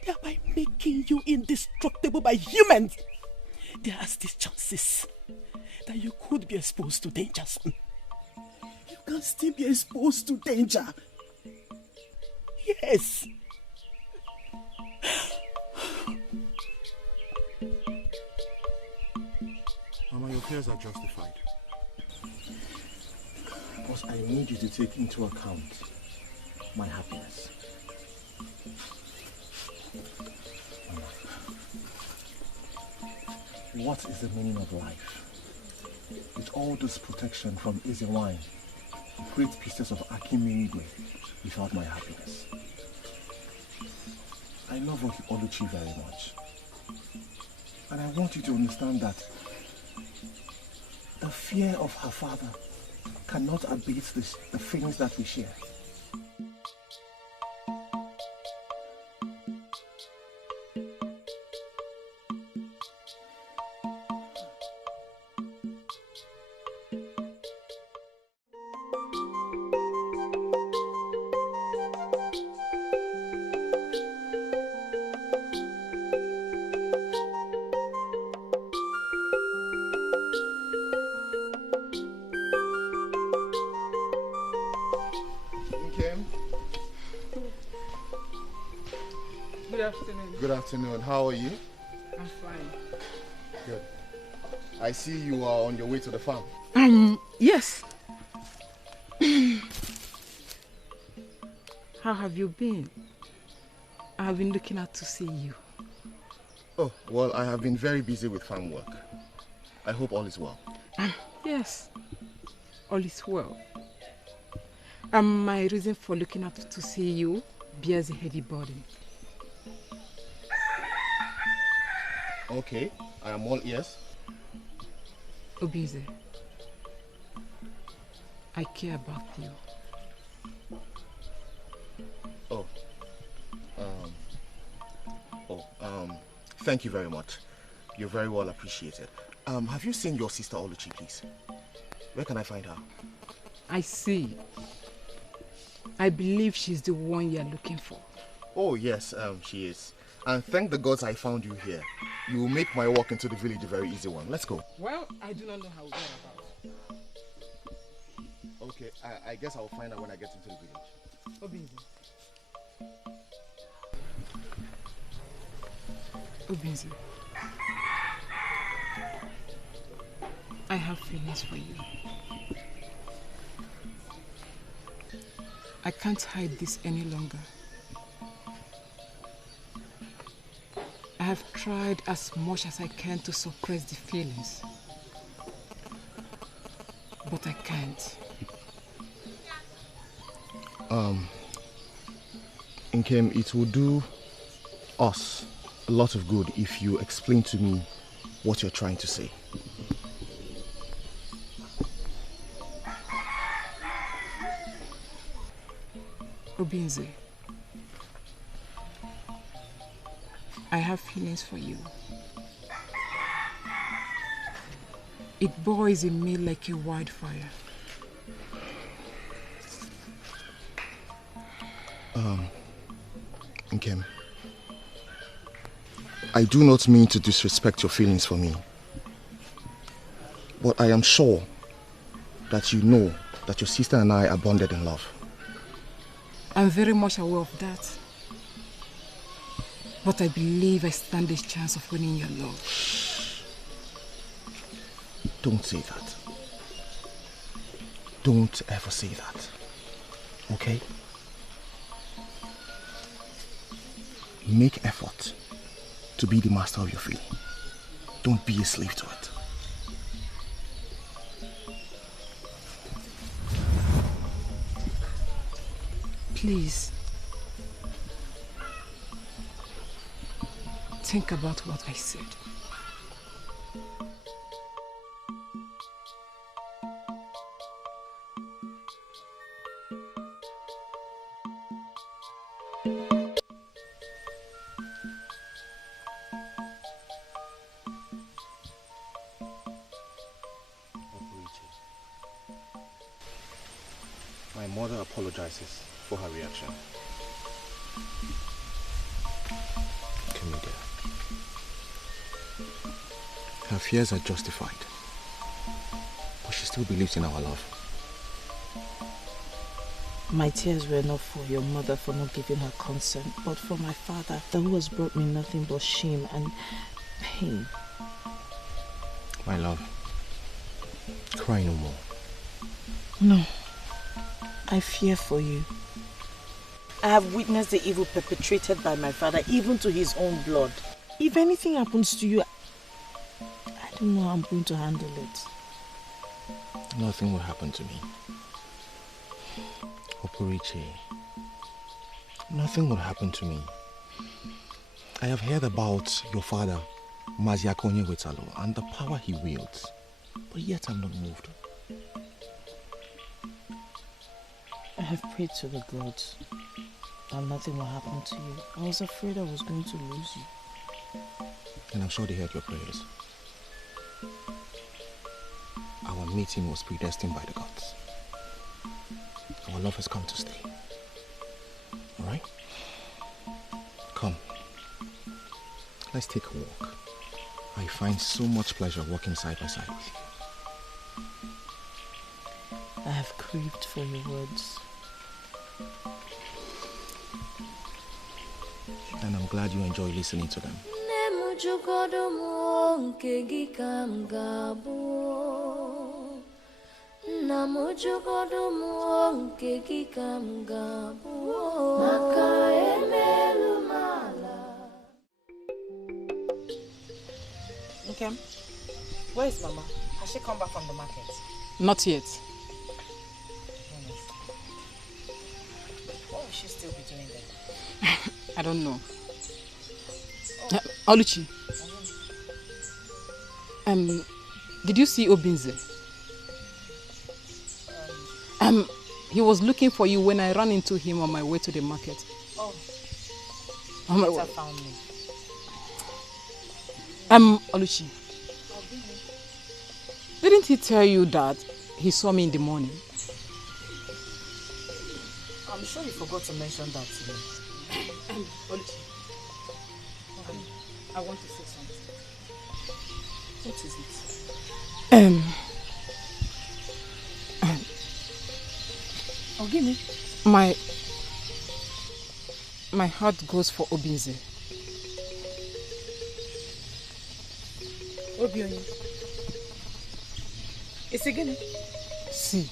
thereby making you indestructible by humans, there are still chances that you could be exposed to danger, son. You can still be exposed to danger. Yes. Mama, your fears are justified. Because I need you to take into account my happiness. Mama, what is the meaning of life? With all this protection from easy wine, great pieces of Akimiriwe without my happiness. I love Oluchi very much. And I want you to understand that the fear of her father cannot abate the feelings that we share. Good afternoon. How are you? I'm fine. Good. I see you are on your way to the farm. Yes. How have you been? I have been looking out to see you. Oh, well, I have been very busy with farm work. I hope all is well. Yes, all is well. My reason for looking out to see you bears a heavy burden. Okay, I am all ears. Obinze, I care about you. Thank you very much. You're very well appreciated. Have you seen your sister Oluchi, please? Where can I find her? I see. I believe she's the one you're looking for. Oh yes, she is. And thank the gods I found you here. You will make my walk into the village a very easy one. Let's go. Well, I do not know how we're about. Okay, I guess I'll find out when I get into the village. Obinze, I have feelings for you. I can't hide this any longer. I have tried as much as I can to suppress the feelings, but I can't. Nkem, it will do us a lot of good if you explain to me what you're trying to say. Obinze, I have feelings for you. It boils in me like a wildfire. Nkem, I do not mean to disrespect your feelings for me, but I am sure that you know that your sister and I are bonded in love. I'm very much aware of that. But I believe I stand a chance of winning your love. Don't say that. Don't ever say that. Okay? Make effort to be the master of your feeling. Don't be a slave to it. Please. Think about what I said. mother apologizes for her reaction. Come here, dear. Her fears are justified, but she still believes in our love. My tears were not for your mother for not giving her consent, but for my father, who has brought me nothing but shame and pain. My love, cry no more. No, I fear for you. I have witnessed the evil perpetrated by my father, even to his own blood. If anything happens to you, I don't know how I'm going to handle it. Nothing will happen to me. Oporiche, nothing will happen to me. I have heard about your father, Macaulay-Idibia, and the power he wields, but yet I'm not moved. I have prayed to the gods that nothing will happen to you. I was afraid I was going to lose you. And I'm sure they heard your prayers. Our meeting was predestined by the gods. Our love has come to stay. Alright? Come. Let's take a walk. I find so much pleasure walking side by side with you. I have craved for your words. And I'm glad you enjoy listening to them. Okay. Where is Mama? Has she come back from the market? Not yet. What will she still be doing there? I don't know. Oluchi. Did you see Obinze? He was looking for you when I ran into him on my way to the market. Oh. On my way. Found me. Oluchi. Didn't he tell you that he saw me in the morning? I'm sure you forgot to mention that to me. Oluchi. I want to say something. What is it? Oh, give me. My heart goes for Obinze. Obinze. It's again. See,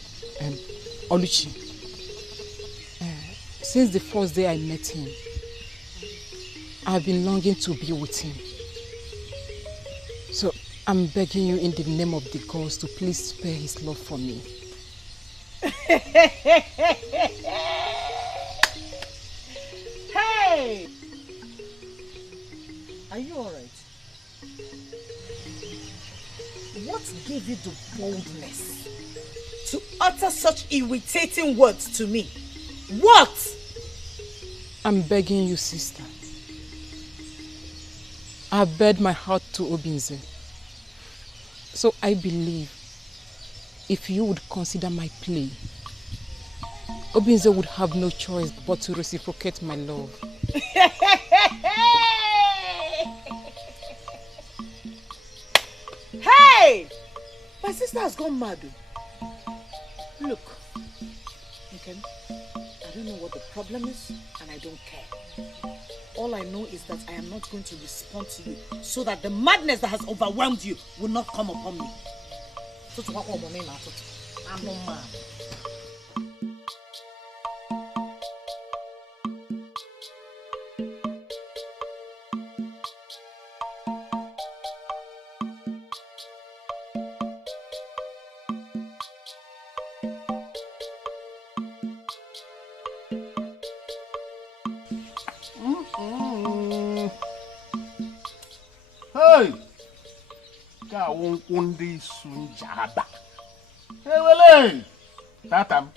Oluchi. Since the first day I met him, I've been longing to be with him. So I'm begging you in the name of the gods to please spare his love for me. Hey! Are you alright? What gave you the boldness to utter such irritating words to me? What? I'm begging you, sister. I've bared my heart to Obinze. So I believe if you would consider my plea, Obinze would have no choice but to reciprocate my love. Hey! My sister has gone mad. Look, okay, I don't know what the problem is and I don't care. All I know is that I am not going to respond to you so that the madness that has overwhelmed you will not come upon me. I'm no man. Hey! Ka wonkundi sunjaba. Hey, wele! Tatam,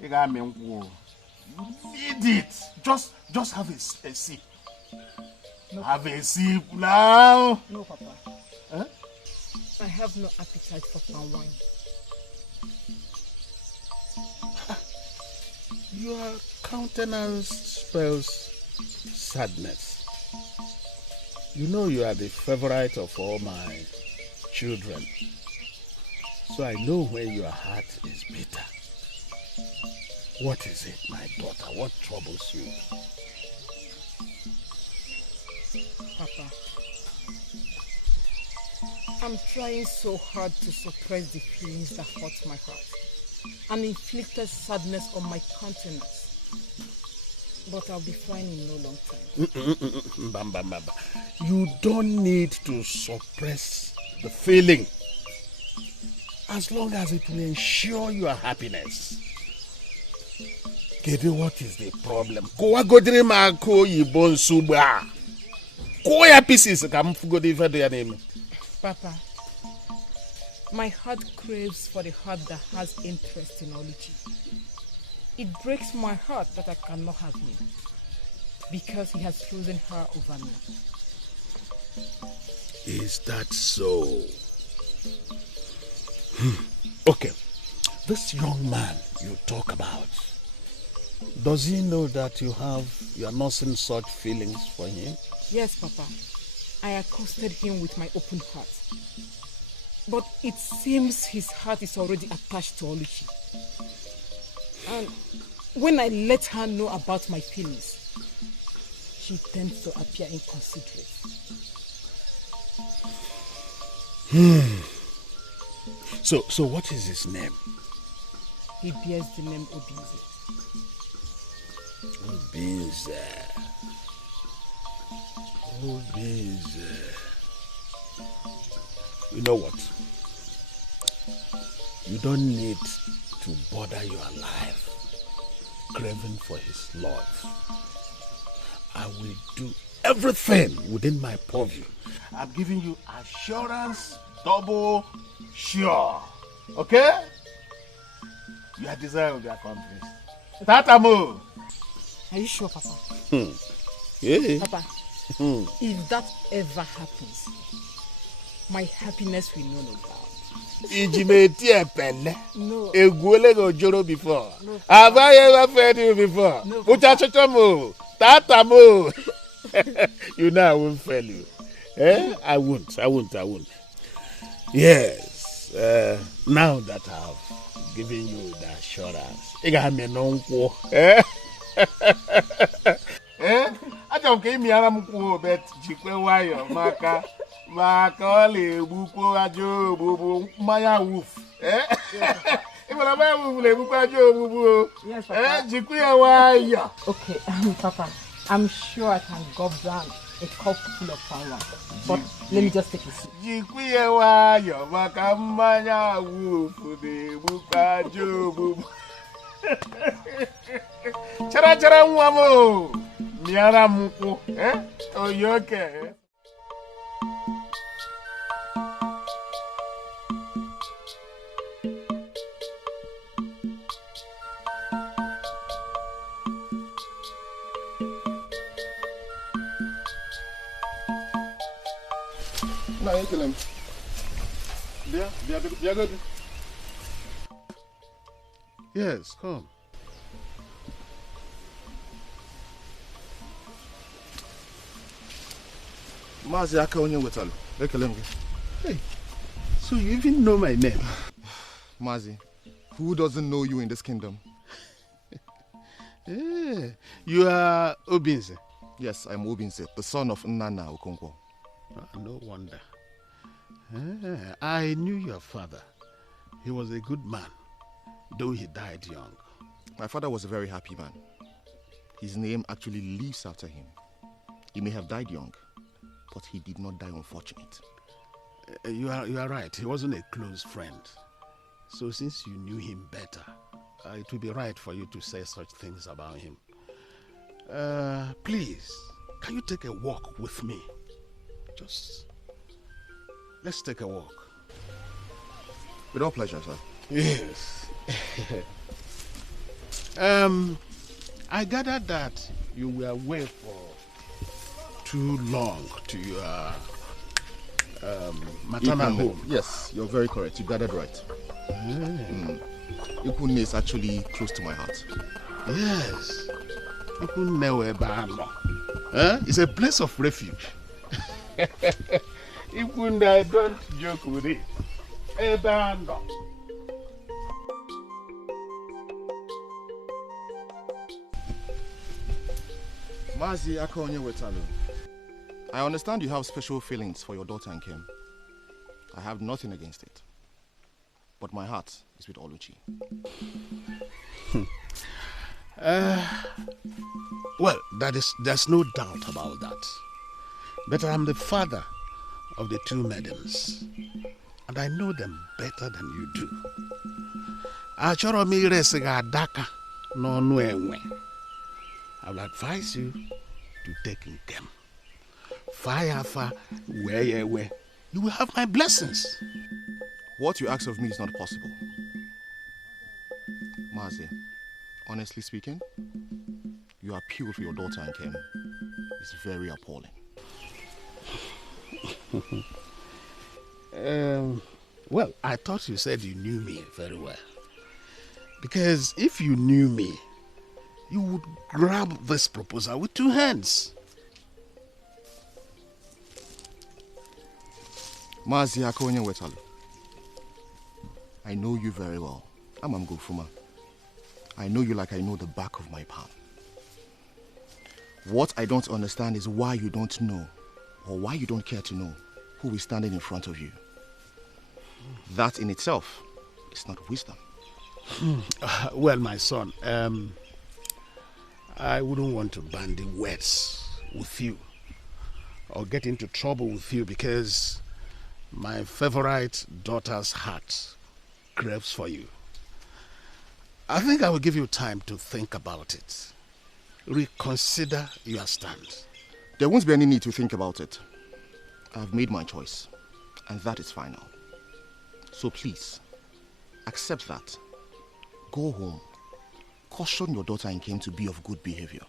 you got me. You need it. Just have a sip. No. Have a sip now. No, Papa. Huh? I have no appetite for palm wine. Your countenance spells sadness. You know you are the favorite of all my children. So I know when your heart is bitter. What is it, my daughter? What troubles you? Papa, I'm trying so hard to suppress the feelings that hurt my heart and inflicted sadness on my countenance. But I'll be fine in no long time. You don't need to suppress the feeling as long as it will ensure your happiness. Kede, what is the problem? Kowa godire ma ko yibon suba. Koya pieces kam fugo de vedo ya name. Papa, my heart craves for the heart that has interest in Oluchi. It breaks my heart that I cannot have him because he has chosen her over me. Is that so? Okay, this young man you talk about, does he know that you are nursing such feelings for him? Yes, Papa. I accosted him with my open heart. But it seems his heart is already attached to Oluchi. And when I let her know about my feelings, she tends to appear inconsiderate. So what is his name? He bears the name Obinze. Obinze. You know what? You don't need to bother your life craving for his love. I will do everything within my purview. I'm giving you assurance, double sure. Okay? Your desire will be accomplished. Tatamo! Are you sure, Papa? Yeah. Papa, if that ever happens, my happiness will know no bounds. No. Before. No. Have I ever fed you before? No. Tatamo! You know I won't fail you. Eh? I won't. Yes. Now that I've given you the assurance, eh? I don't give me a bet Chiwetel Macaulay-Idibia ajo bubu maya wolf. Eh? Okay, Papa, I'm sure I can gob down a cup full of power. But let me just take a sip. Chara nwamo. Miara muko. Eh? Oh, you okay? No, kill him. They are good. Yes, come. Mazi onye wetalo. Hey, so you even know my name? Mazi, who doesn't know you in this kingdom? Yeah, you are Obinze. Yes, I'm Obinze, the son of Nnana Okonkwo. No wonder. I knew your father. He was a good man, though he died young. My father was a very happy man. His name actually lives after him. He may have died young, but he did not die unfortunate. You are right. He wasn't a close friend. So since you knew him better, it would be right for you to say such things about him. Please, can you take a walk with me? Let's take a walk. With all pleasure, sir. Yes. I gathered that you were away for too long to your maternal home. Yes, you're very correct. You gathered right. Ikune is actually close to my heart. Yes. It's a place of refuge. Even I don't joke with it. Ebano. Mazi Ekubo, I understand you have special feelings for your daughter and Kim. I have nothing against it. But my heart is with Oluchi. Well, there's no doubt about that. But I'm the father of the two madams, and I know them better than you do. I will advise you to take them. Fire where you will have my blessings. What you ask of me is not possible. Mazi, honestly speaking, your appeal for your daughter and Kim is very appalling. Well, I thought you said you knew me very well. Because if you knew me, you would grab this proposal with two hands. Mazi Ekubo, I know you very well. I'm Amgofuma. I know you like I know the back of my palm. What I don't understand is why you don't know, or why you don't care to know, who is standing in front of you. That in itself is not wisdom. Well, my son, I wouldn't want to bandy words with you or get into trouble with you because my favorite daughter's heart craves for you. I think I will give you time to think about it. Reconsider your stand. There won't be any need to think about it. I've made my choice, and that is final. So please, accept that. Go home. Caution your daughter and Kim to be of good behavior.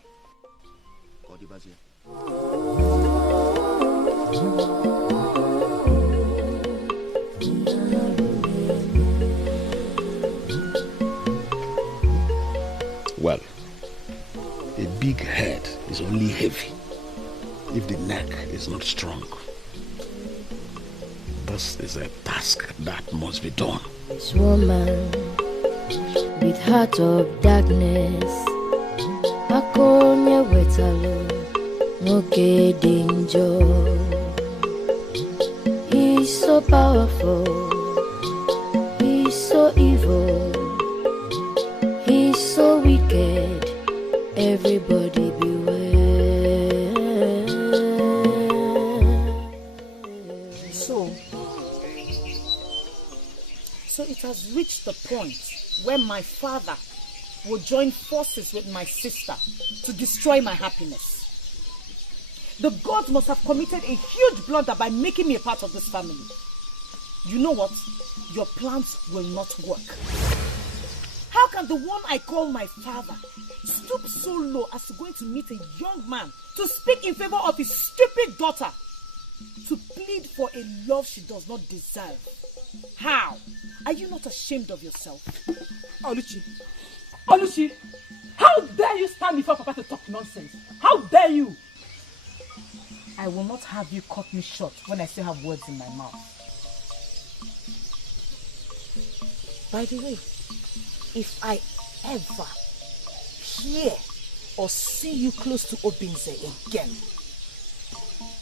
Well, a big head is only heavy if the neck is not strong. This is a task that must be done. This woman with heart of darkness, Akonya wetalo, Nwoke Dinjo. He's so powerful, he's so evil, he's so wicked. Everybody beware. So it has reached the point where my father will join forces with my sister to destroy my happiness. The gods must have committed a huge blunder by making me a part of this family. You know what? Your plans will not work. How can the one I call my father stoop so low as to going to meet a young man to speak in favor of his stupid daughter, to plead for a love she does not deserve? How? Are you not ashamed of yourself? Oluchi, how dare you stand before Papa to talk nonsense? How dare you? I will not have you cut me short when I still have words in my mouth. By the way, if I ever hear or see you close to Obinze again,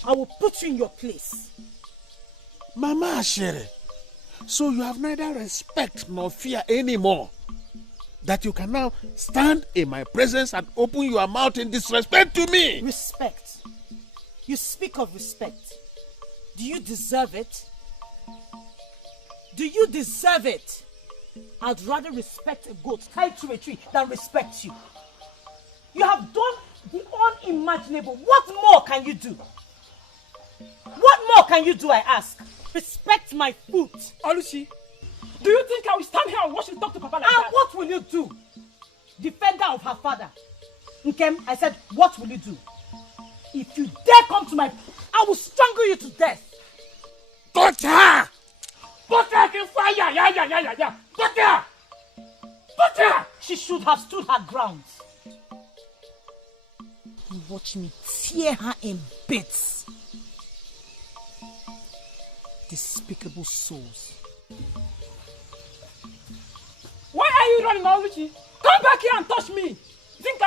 I will put you in your place. Mama Ashere, so you have neither respect nor fear anymore, that you can now stand in my presence and open your mouth in disrespect to me. Respect? You speak of respect. Do you deserve it? Do you deserve it? I'd rather respect a goat tied to a tree than respect you. You have done the unimaginable. What more can you do? What more can you do, I ask? Respect my foot. Oluchi, do you think I will stand here and watch you talk to Papa like that? And what will you do? Defender of her father. Nkem, I said, what will you do? If you dare come to my... I will strangle you to death. Touch her! Put her in fire! Yeah. Put her! She should have stood her ground. and watch me tear her in bits. Despicable souls. Why are you running, Oluchi? Come back here and touch me. You think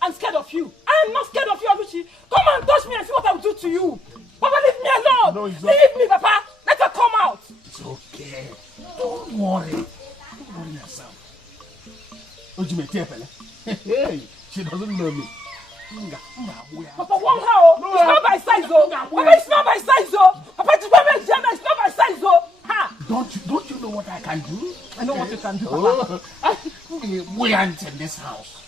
I'm scared of you? I'm not scared of you, Oluchi. Come and touch me and see what I will do to you. Papa, leave me alone. No, it's not. Leave me, Papa. Let her come out. It's okay. Don't worry. Don't worry yourself. Hey, she doesn't know me. Papa, one how? No, it's not by size, though. Papa, it's not by size, though. Papa, it's not by size, though. Ha! Don't you know what I can do? I know what you can do, Papa. We aren't in this house.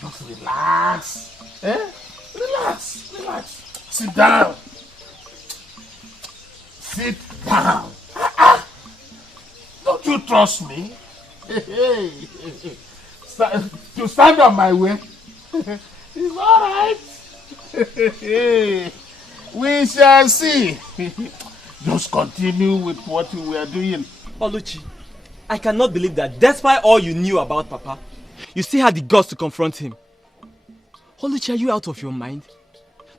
Just relax. Relax. Sit down. Sit down. Don't you trust me? To stand on my way. It's all right. We shall see. Just continue with what you were doing. Oluchi, I cannot believe that despite all you knew about Papa, you still had the guts to confront him. Oluchi, are you out of your mind?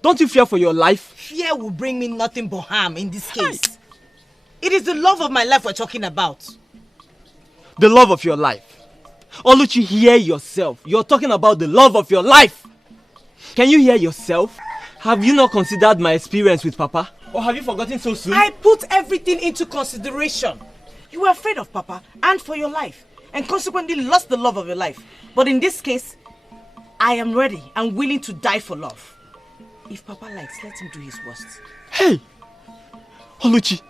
Don't you fear for your life? Fear will bring me nothing but harm in this case. It is the love of my life we're talking about. The love of your life? Oluchi, hear yourself. You're talking about the love of your life. Can you hear yourself? Have you not considered my experience with Papa? Or have you forgotten so soon? I put everything into consideration. You were afraid of Papa and for your life, and consequently lost the love of your life. But in this case, I am ready and willing to die for love. If Papa likes, let him do his worst. Hey! Oluchi,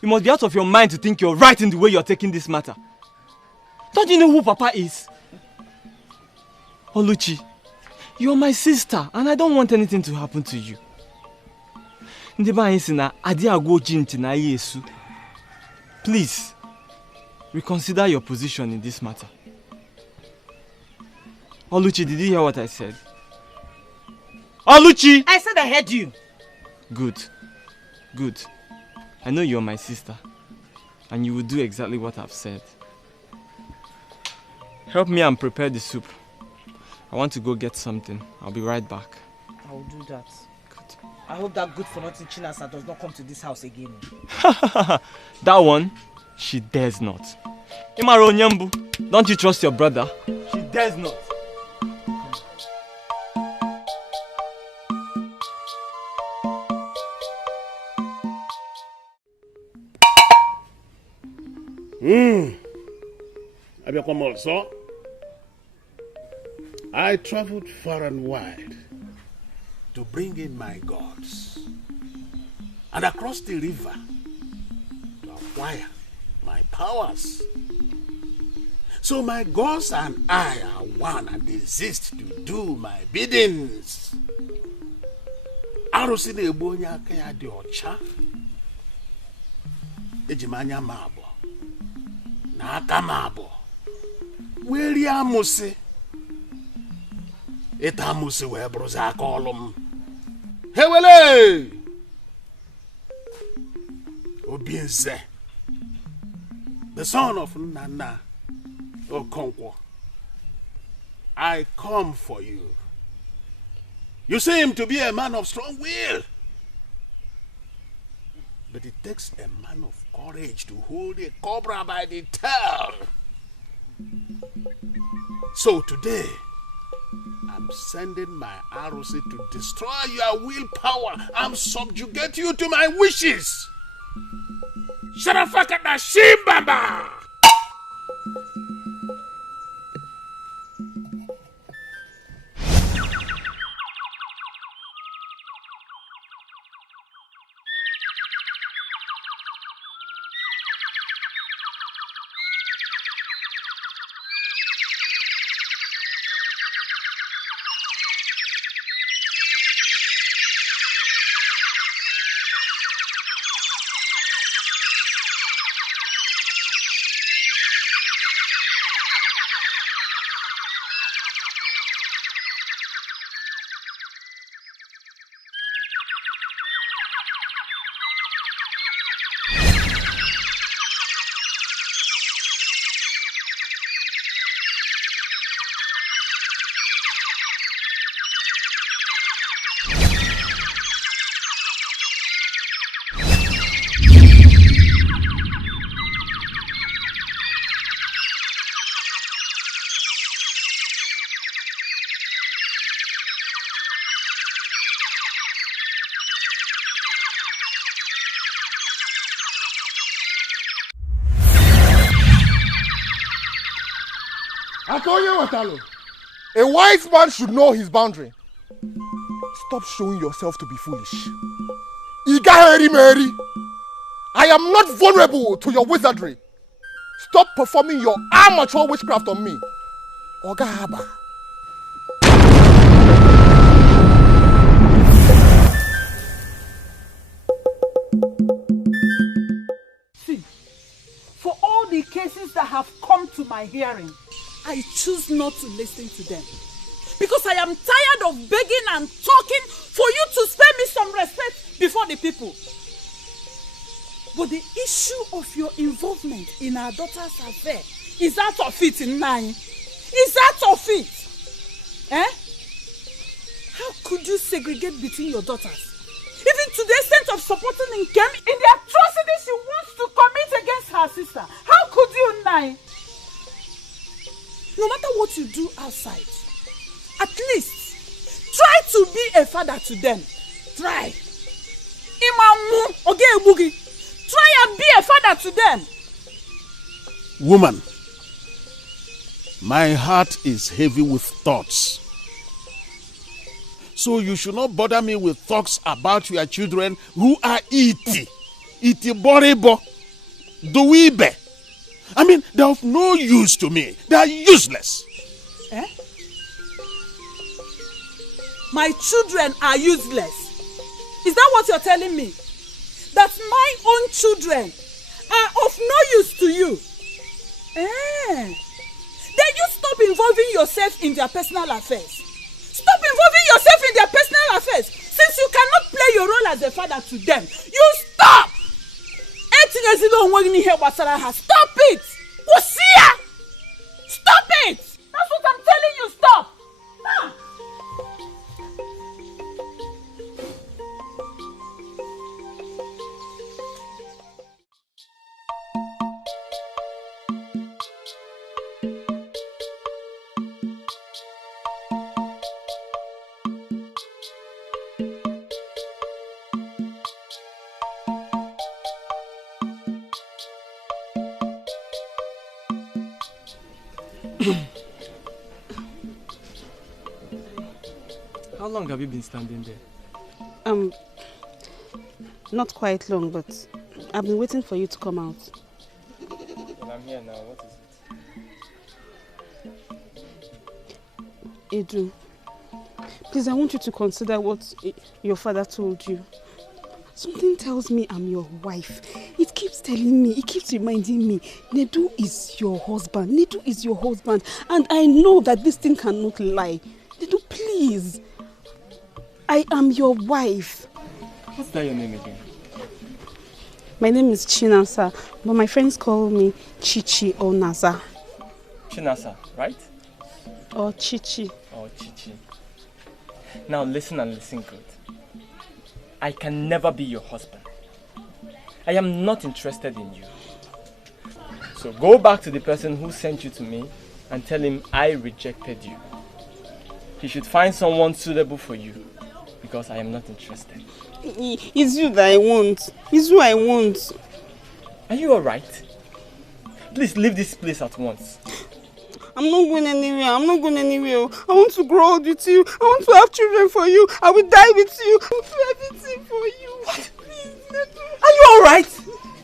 you must be out of your mind to think you're right in the way you're taking this matter. Don't you know who Papa is? Oluchi, you're my sister and I don't want anything to happen to you. Please, reconsider your position in this matter. Oluchi, did you hear what I said? Oluchi! I said I heard you. Good. I know you're my sister and you will do exactly what I've said. Help me and prepare the soup. I want to go get something. I'll be right back. I will do that. Good. I hope that good-for-nothing Chinasa does not come to this house again. That one, she dares not. Imaro Nyambu, don't you trust your brother? She dares not. Also, I traveled far and wide to bring in my gods and across the river to acquire my powers. So my gods and I are one and exist to do my biddings. Arusi na-egbu onye aka ya dị ọcha. Ejimanya mabo na aka mabo. Where amusi? Eta amusi we broza kolum. Hewele! Obinze, the son of Nana Okonkwo, I come for you. You seem to be a man of strong will, but it takes a man of courage to hold a cobra by the tail. So today, I'm sending my arrows to destroy your willpower and subjugate you to my wishes. Sharafaka na shimbaba! A wise man should know his boundary. Stop showing yourself to be foolish. Mary. I am not vulnerable to your wizardry. Stop performing your amateur witchcraft on me. Oga Haba. See, for all the cases that have come to my hearing, I choose not to listen to them. Because I am tired of begging and talking for you to spare me some respect before the people. But the issue of your involvement in our daughter's affair is out of it in mine. Is out of it. Eh? How could you segregate between your daughters? Even to the extent of supporting Nkem in the atrocities she wants to commit against her sister. How could you, Nai? No matter what you do outside, at least try to be a father to them. Try. Imamu oge ebugi. Try and be a father to them. Woman, my heart is heavy with thoughts. So you should not bother me with talks about your children who are iti borebo, duibe. I mean, they're of no use to me. They are useless. Eh? My children are useless. Is that what you're telling me? That my own children are of no use to you? Eh? Then you stop involving yourself in their personal affairs. Stop involving yourself in their personal affairs. Since you cannot play your role as a father to them, you stop! Stop it! Stop it! That's what I'm telling you, stop! Ah. How long have you been standing there? Not quite long, but I've been waiting for you to come out. Well, I'm here now. What is it? Edu, please, I want you to consider what your father told you. Something tells me I'm your wife. It keeps telling me, it keeps reminding me, Nedu is your husband. Nedu is your husband. And I know that this thing cannot lie. Nedu, please. I am your wife. What's that your name again? My name is Chinasa, but my friends call me Chichi or Naza. Chinasa, right? Or Chichi. Or Chichi. Now listen and listen good. I can never be your husband. I am not interested in you. So go back to the person who sent you to me and tell him I rejected you. He should find someone suitable for you because I am not interested. It's you that I want. It's who I want. Are you alright? Please leave this place at once. I'm not going anywhere. I'm not going anywhere. I want to grow old with you. I want to have children for you. I will die with you. I will do everything for you. What? Please, Nedu. Are you alright?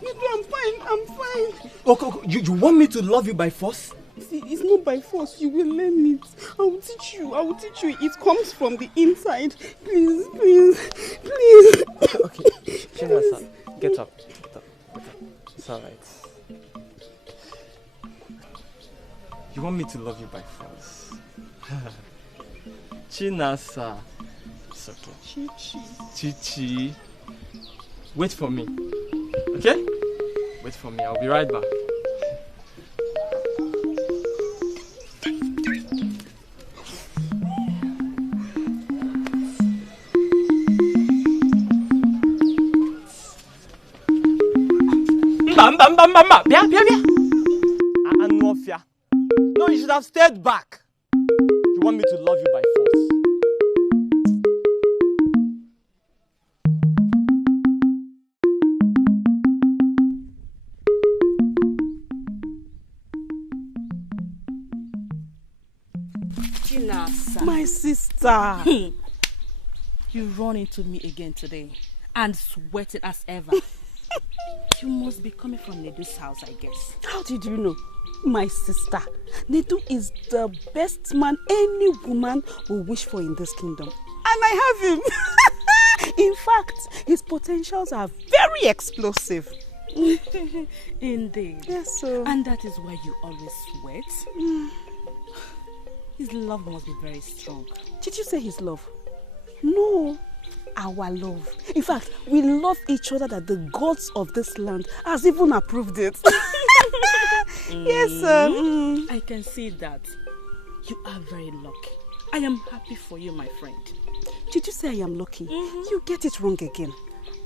Nedu, I'm fine. I'm fine. Okay, you want me to love you by force? See, it's not by force. You will learn it. I will teach you. I will teach you. It comes from the inside. Please, please, please. Okay, Chinasa, get up. Get up. It's alright. You want me to love you by force? Chinasa. It's okay. Chichi. Chichi. Wait for me. Okay? Wait for me. I'll be right back. No, you should have stayed back. You want me to love you by force. My sister. You run into me again today and sweating as ever. You must be coming from Nedu's house, I guess. How did you know? My sister. Nedu is the best man any woman will wish for in this kingdom. And I have him. In fact, his potentials are very explosive. Indeed. Yes, sir. And that is why you always sweat. His love must be very strong. Did you say his love? No, our love. In fact, we love each other that the gods of this land has even approved it. Yes, sir. I can see that. You are very lucky. I am happy for you, my friend. Did you say I am lucky? You get it wrong again.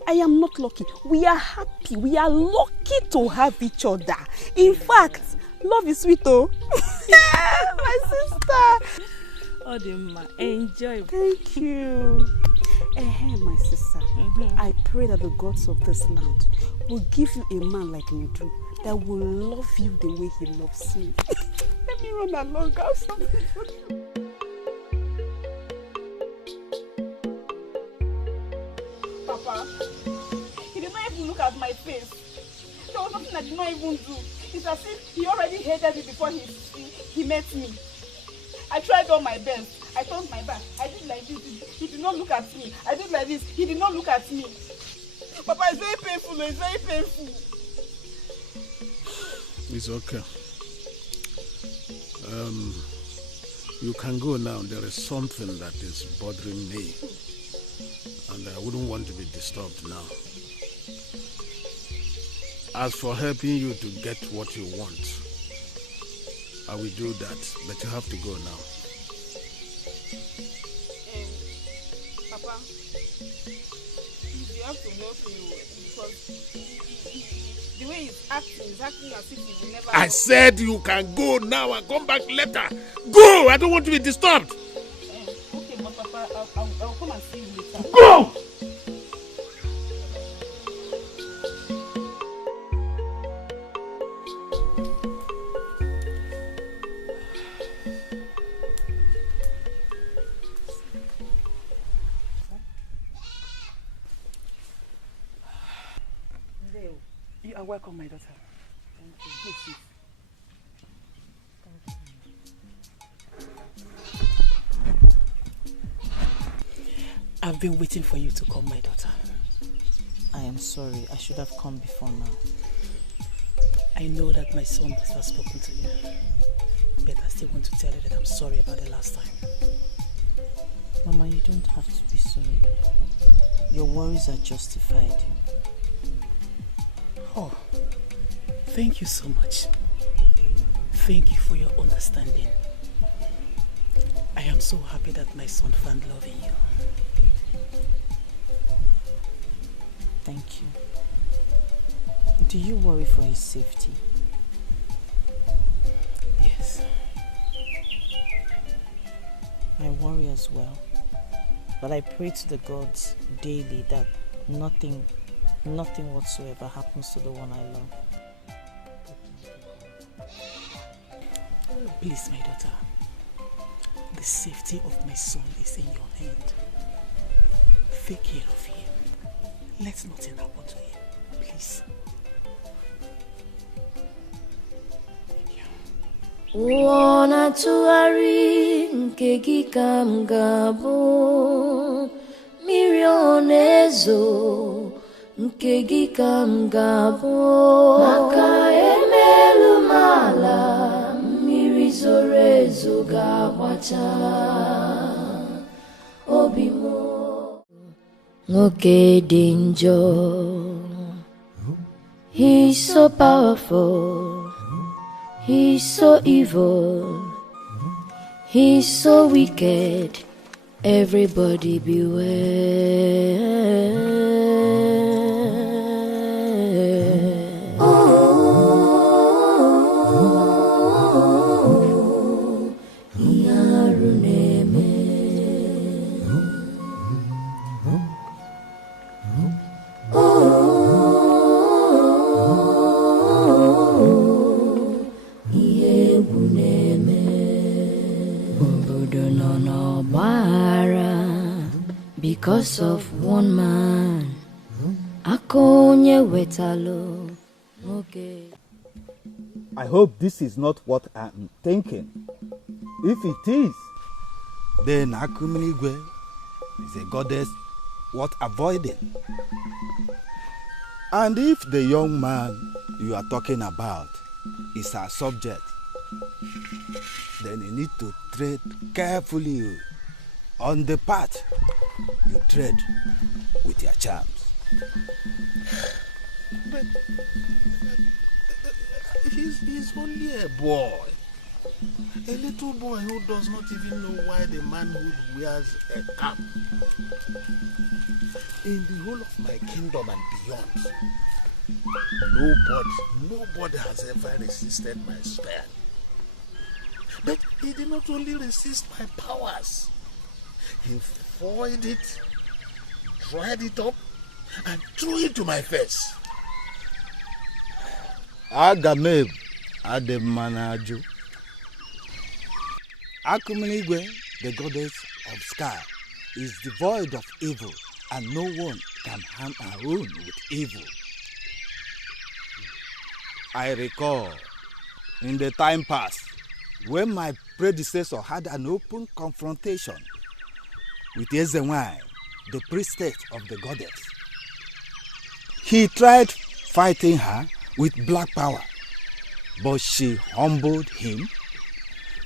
I am not lucky. We are happy. We are lucky to have each other. In fact, love is sweet, oh. My sister. Odima, enjoy. Thank you. My sister. I pray that the gods of this land will give you a man like Nedu that will love you the way he loves me. Let me run along. I have something for you. Papa, he did not even look at my face. There was nothing I did not even do. It's as if he already hated me before he met me. I tried all my best. I turned my back. I did like this. He did not look at me. I did like this. He did not look at me. Papa, it's very painful. It's very painful. It's okay. You can go now. There is something that is bothering me. And I wouldn't want to be disturbed now. As for helping you to get what you want, I will do that, but you have to go now. Papa, you have to help me because the way he's acting as if he will never... I said you can go now and come back later. Go! I don't want to be disturbed. Okay, but Papa, I'll come and see you later. Go! You are welcome, my daughter. Thank you. Please. I've been waiting for you to come, my daughter. I am sorry. I should have come before now. I know that my son has not spoken to you, but I still want to tell you that I'm sorry about the last time. Mama, you don't have to be sorry. Your worries are justified. Oh, thank you so much. Thank you for your understanding. I am so happy that my son found love in you. Thank you. Do you worry for his safety? Yes. I worry as well. But I pray to the gods daily that nothing whatsoever happens to the one I love. Please, my daughter, the safety of my son is in your hand. Take care of him. Let nothing happen to him, please. Wana tuari nke gị ka m ga-abụ, mmiri ọ na-ezo nke gị ka m ga-abụ, maka emelu m ala, mmiri zoro ezo ga-agbacha obi m. Nwoke dị njọ, he's so powerful, he's so evil, he's so wicked, everybody beware. No. because of one man. Akonye wetalo. Okay. I hope this is not what I'm thinking. If it is, then Akumiligwe is a goddess worth avoiding. And if the young man you are talking about is our subject, then you need to tread carefully on the path you tread with your charms. But he's only a boy. A little boy who does not even know why the manhood wears a cap. In the whole of my kingdom and beyond, nobody has ever resisted my spell. But he did not only resist my powers, he foiled it, dried it up, and threw it to my face. Agameb Ademanaju. Akumiligwe, the goddess of sky, is devoid of evil, and no one can harm her own with evil. I recall in the time past when my predecessor had an open confrontation with Ezuruonye, the priestess of the goddess. He tried fighting her with black power, but she humbled him,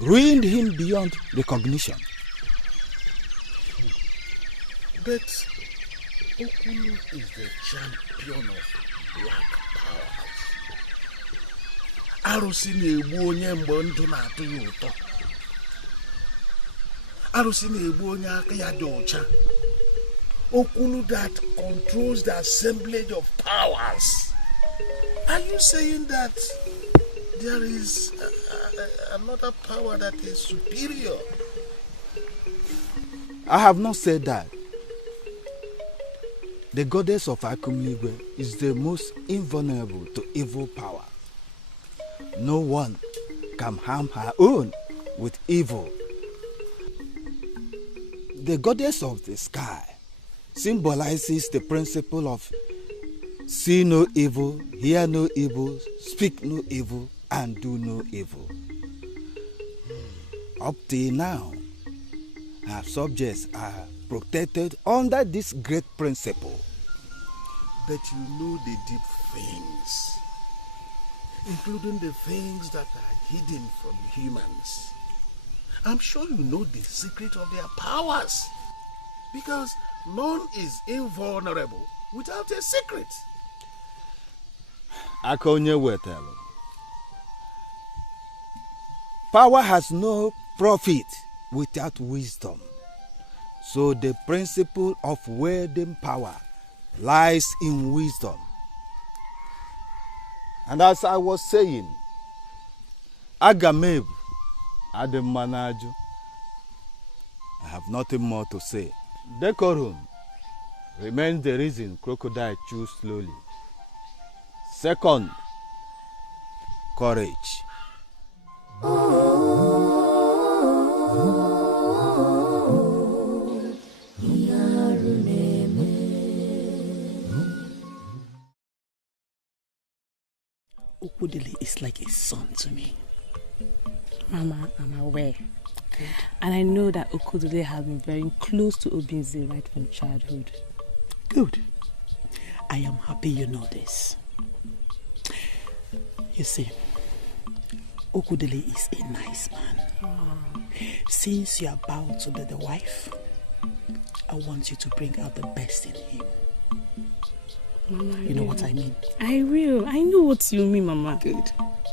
ruined him beyond recognition. But Okunu is the champion of black powers. Arụsị na-egbu onye mgbe ndụ na-atụ ya ụtọ. Arụsị na-egbu onye aka ya dị ọcha. Okunu that controls the assemblage of powers. Are you saying that there is another power that is superior? I have not said that. The goddess of Akumiligwe is the most invulnerable to evil power. No one can harm her own with evil. The goddess of the sky symbolizes the principle of see no evil, hear no evil, speak no evil, and do no evil. Up till now, her subjects are protected under this great principle. But you know the deep things, including the things that are hidden from humans. I'm sure you know the secret of their powers, because none is invulnerable without a secret. Akonye-Wetel. Power has no profit without wisdom. So the principle of wielding power lies in wisdom. And as I was saying, Agameb Ademanaju, I have nothing more to say. Decorum remains the reason crocodile chews slowly. Second, courage. Okudili is like a son to me. Mama, I'm aware. Good. And I know that Okudili has been very close to Obinze right from childhood. Good. I am happy you know this. You see, Okudili is a nice man. Oh. Since you are about to be the wife, I want you to bring out the best in him. Mama, you know what I mean? I will. I know what you mean, Mama. Good.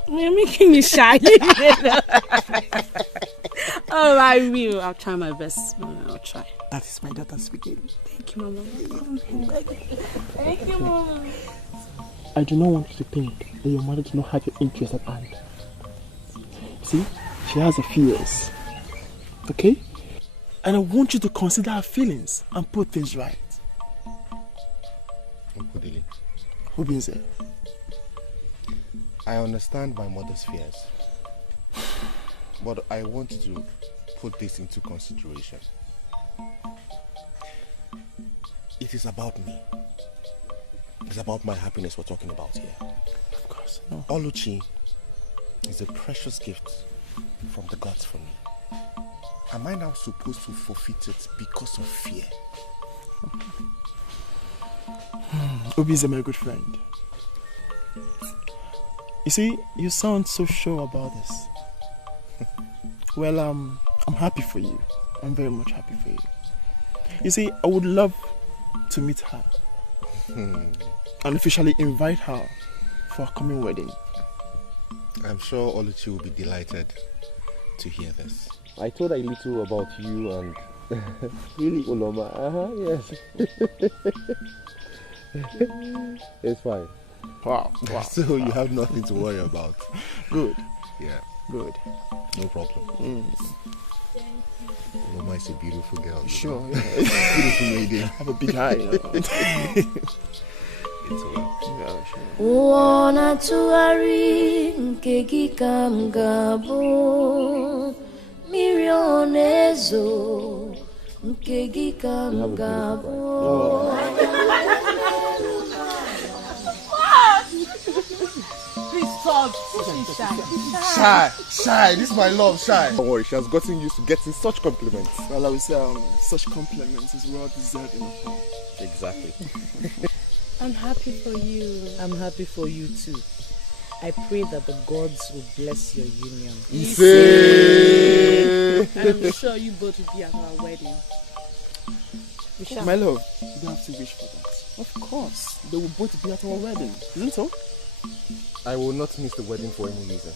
You're making me shy. Oh, I will. I'll try my best, Mama. I'll try. That is my daughter speaking. Thank you, Mama. Thank you, Mama. I do not want you to think that your mother does not have your interest at hand. See, she has her fears. Okay? And I want you to consider her feelings and put things right. Okudili. Obinze. I understand my mother's fears. But I want you to put this into consideration. is about me. It's about my happiness we're talking about here. Of course. No. Oluchi is a precious gift from the gods for me. Am I now supposed to forfeit it because of fear? Obinze, my good friend. You see, you sound so sure about this. Well, I'm happy for you. I'm very much happy for you. You see, I would love to meet her and officially invite her for a coming wedding. I'm sure Oluchi will be delighted to hear this. I told her a little about you and really Uloma. Yes. It's fine. Wow. So you have nothing to worry about. Good. Yeah. Good. No problem. Uloma is a beautiful girl. Sure. Beautiful lady. Have a big eye. It's well. Yeah, sure. Wana tuari nke gị ka m ga-abụ, mmiri ọ na-ezo nke gị ka m ga-abụ. Please talk. Shy. This is my love, Shy. Don't worry, she has gotten used to getting such compliments. Well, I would say such compliments is well deserved in a form. Exactly. I'm happy for you. I'm happy for you too. I pray that the gods will bless your union. I'm sure you both will be at our wedding. My love, you don't have to wish for that. Of course, they will both be at our wedding, isn't so? I will not miss the wedding for any reason.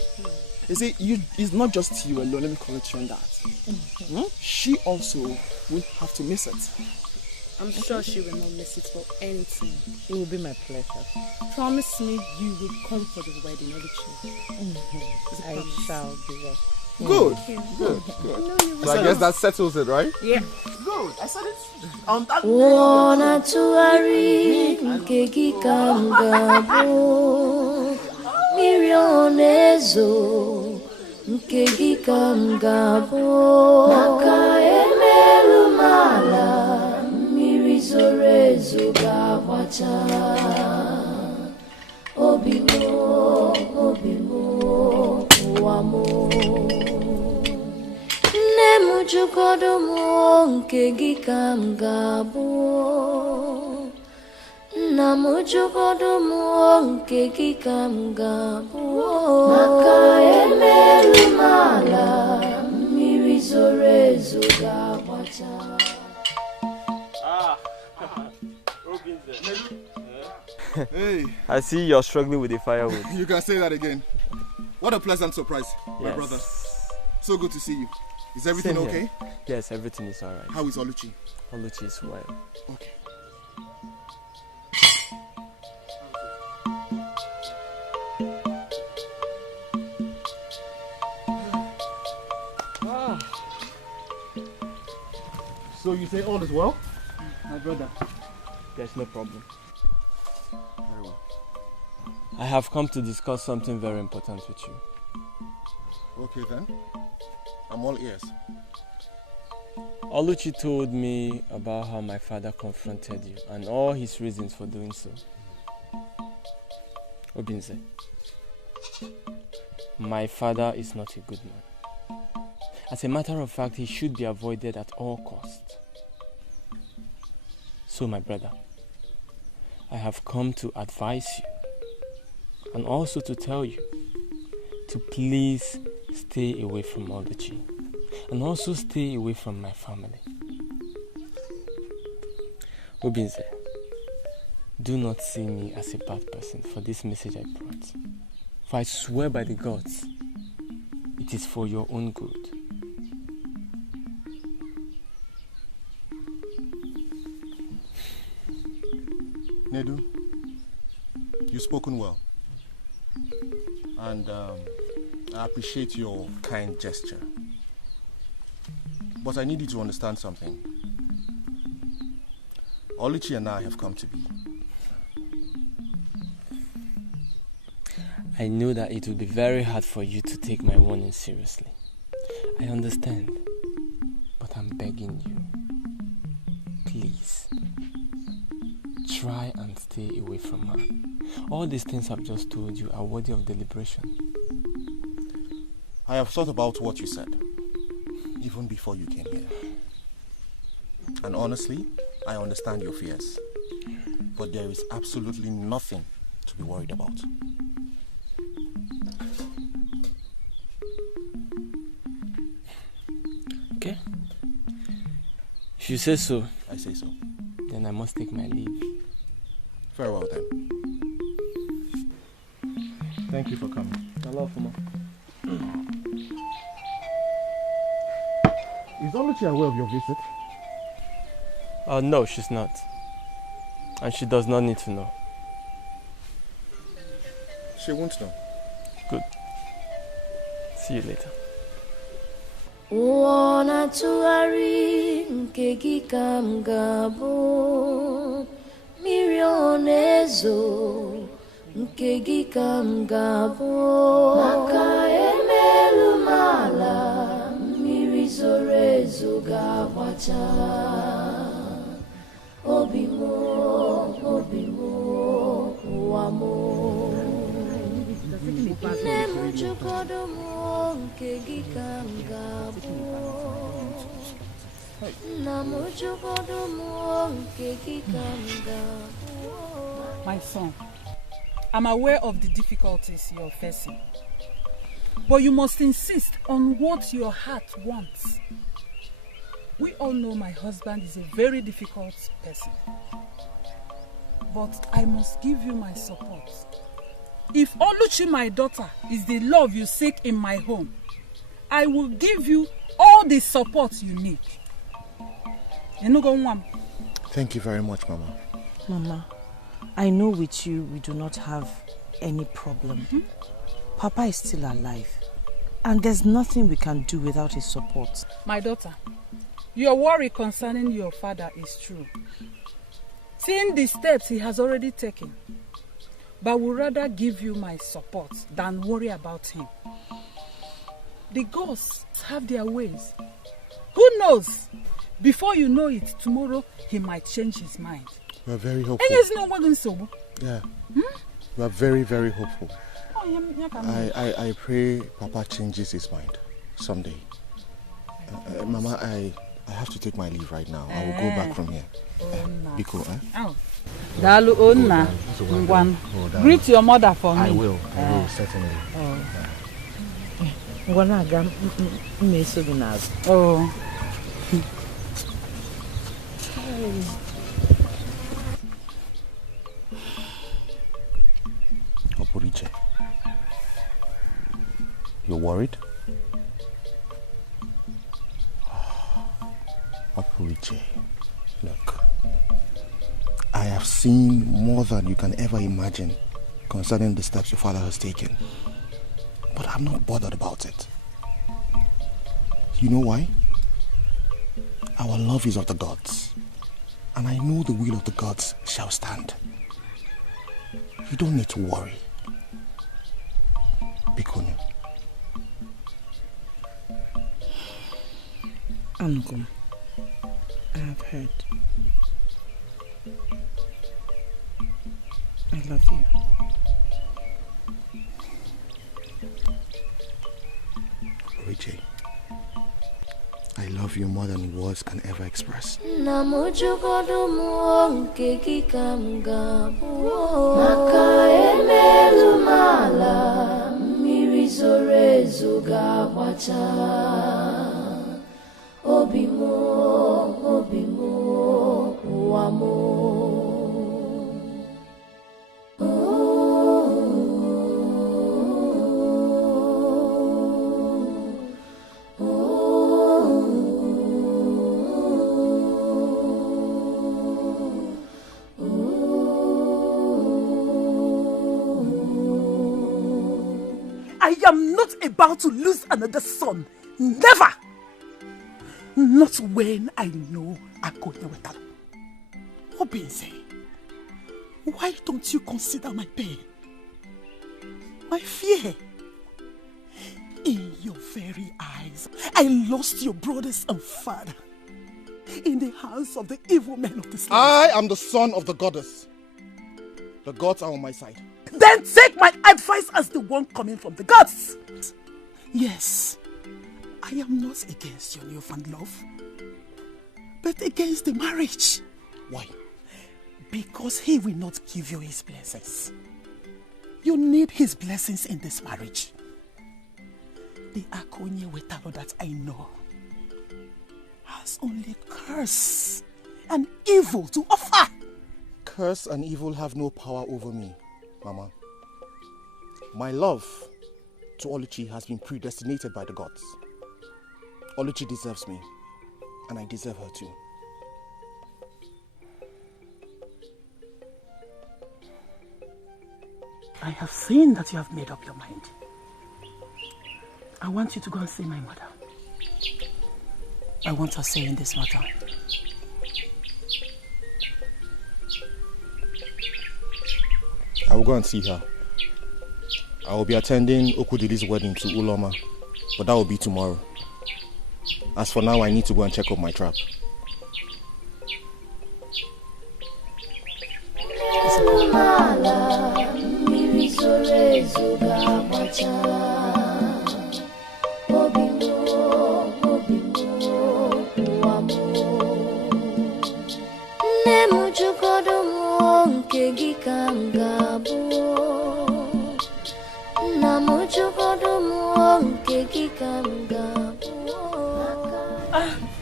You see, it's not just you alone, let me correct you on that. She also will have to miss it. I'm sure she will not miss it for anything. It will be my pleasure. Promise me you will come for the wedding, Edochie. I shall be there. Good. So I guess that settles it, right? Yeah. Good. I said it on that. Wana tuari nke gị ka m ga-abụ, mmiri ọ na-ezo nke gị ka m ga-abụ. Maka emerụ m ala, mmiri zoro ezo ga-agbacha. Obi mo, ụwa mo. Nne m jụgodo m nke gị ka m ga-abụ, nna m jụgodo m nke gị ka m ga-abụ. Maka emerụ m ala, mmiri zoro ezo ga-agbacha. Hey. I see you're struggling with the firewood. You can say that again. What a pleasant surprise, my Yes. brother. So good to see you. Is everything Same okay? here. Yes, everything is alright. How is Oluchi? Oluchi is well. Okay. So you say all is well? My brother. There's no problem. Very well. I have come to discuss something very important with you. Okay then. I'm all ears. Oluchi told me about how my father confronted you and all his reasons for doing so. Obinze, my father is not a good man. As a matter of fact, he should be avoided at all costs. So, my brother, I have come to advise you and also to tell you to please stay away from Oluchi and also stay away from my family. Obinze, do not see me as a bad person for this message I brought. For I swear by the gods, it is for your own good. Chinedu, you've spoken well. And I appreciate your kind gesture. But I need you to understand something. Oluchi and I have come to be. I know that it will be very hard for you to take my warning seriously. I understand. But I'm begging you. Please. try and stay away from her. All these things I've just told you are worthy of deliberation. I have thought about what you said, even before you came here. And honestly, I understand your fears. But there is absolutely nothing to be worried about. Okay. If you say so. I say so. Then I must take my leave. Very well then. Thank you for coming. Hello, Fuma. Is Oluchi aware of your visit? No, she's not. And she does not need to know. She won't know. Good. See you later. Wana tuari nke gị ka m ga-abụ, mmiri ọ na-ezo nke gị ka m ga-abụ, maka emelu m ala, mmiri zoro ezo ga-agbacha. Obi m, ụwa m, nne m chụkwado m nke gị ka m ga-abụ, nna m chụkwado m nke gị ka m ga-abụ. My son, I'm aware of the difficulties you're facing, but you must insist on what your heart wants. We all know my husband is a very difficult person, but I must give you my support. If Oluchi, my daughter, is the love you seek in my home, I will give you all the support you need. Thank you very much, Mama. Mama, I know with you we do not have any problem. Papa is still alive, and there's nothing we can do without his support. My daughter, your worry concerning your father is true. Seeing the steps he has already taken, but would rather give you my support than worry about him. The gods have their ways. Who knows? Before you know it, tomorrow he might change his mind. We are very hopeful. Yeah. We are very, very hopeful. I pray Papa changes his mind someday. Mama, I have to take my leave right now. I will go back from here. Be cool, eh? Dalu Onna, Ngwan. Greet your mother for me. I will certainly. Oh. Opuriche, you're worried? Opuriche, look, I have seen more than you can ever imagine concerning the steps your father has taken. But I'm not bothered about it. You know why? Our love is of the gods, and I know the will of the gods shall stand. You don't need to worry. Bikonu. Uncle, I have heard. I love you. Richie, I love you more than words can ever express. I am not about to lose another son. Never! Not when I know I'm going with that. Obinze, why don't you consider my pain? My fear? In your very eyes, I lost your brothers and father in the hands of the evil men of this land. I am the son of the goddess. The gods are on my side. Then take my advice as the one coming from the gods. Yes, I am not against your newfound love, but against the marriage. Why? Because he will not give you his blessings. You need his blessings in this marriage. The Ekubo that I know has only curse and evil to offer. Curse and evil have no power over me, Mama. My love to Oluchi has been predestinated by the gods. Oluchi deserves me, and I deserve her too. I have seen that you have made up your mind. I want you to go and see my mother. I want her say in this matter. I will go and see her. I will be attending Okudili's wedding to Uloma, but that will be tomorrow. As for now, I need to go and check up my trap.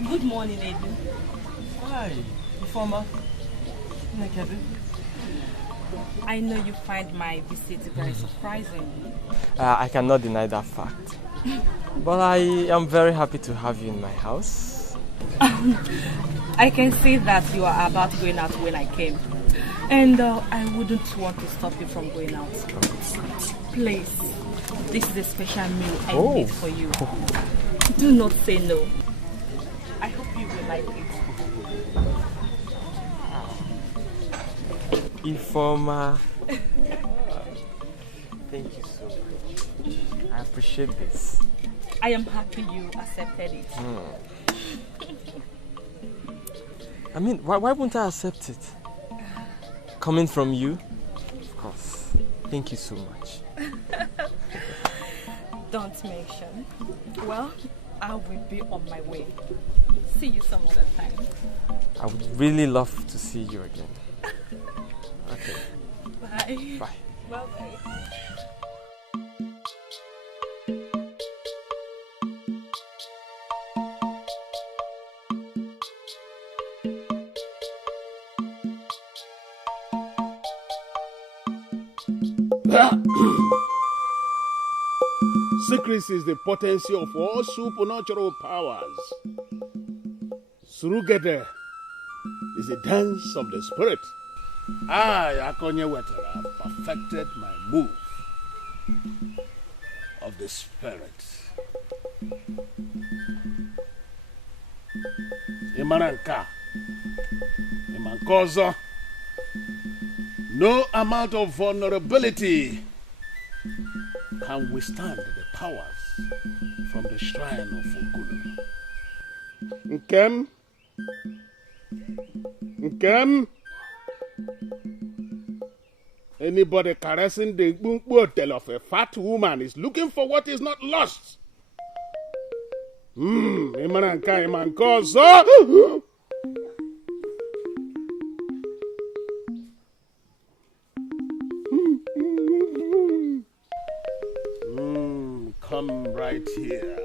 Good morning, Edu. Hi, Informer. I know you find my visit very surprising. I cannot deny that fact. But I am very happy to have you in my house. I can see that you are about going out when I came. And I wouldn't want to stop you from going out. Please, this is a special meal I made for you. Do not say no. I hope you will like it. Informer. Thank you so much. I appreciate this. I am happy you accepted it. I mean, why wouldn't I accept it? Coming from you? Of course. Thank you so much. Don't mention. Well, I will be on my way. See you some other time. I would really love to see you again. Okay. Bye. Bye. Bye-bye. Secrecy is the potency of all supernatural powers. Surugede is the dance of the spirit. I, Ekubo, have perfected my move of the spirit. Imananka, Imankozo, no amount of vulnerability can withstand the powers from the shrine of Ogulu. Nkem? Anybody caressing the bumbo of a fat woman is looking for what is not lost. Imananka, Imankozo. Come right here.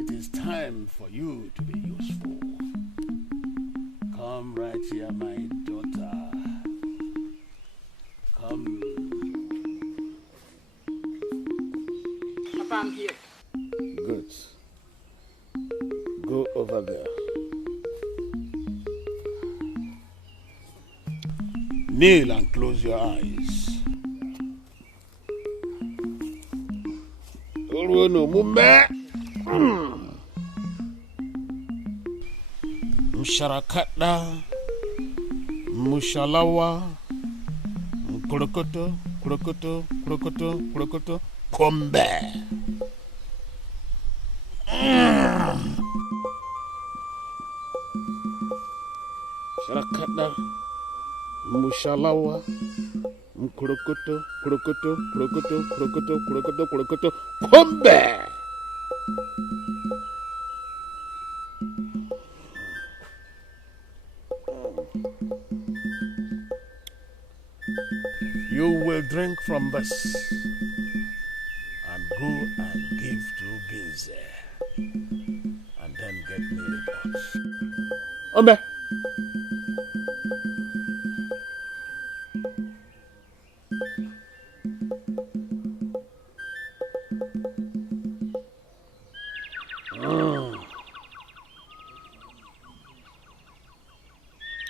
It is time for you to be useful. Come right here, my daughter. Come. Papa, I'm here. Good. Go over there. Kneel and close your eyes. Msharakata, Mushalawa, Kurokoto, Kurokoto, Kurokoto, Kurokoto, Kombe. Sharakata, Mushalawa, Krokoto, krokoto, krokoto, krokoto, krokoto, krokoto, kombe! You will drink from this and go and give to Obinze and then get me reports. Ombe!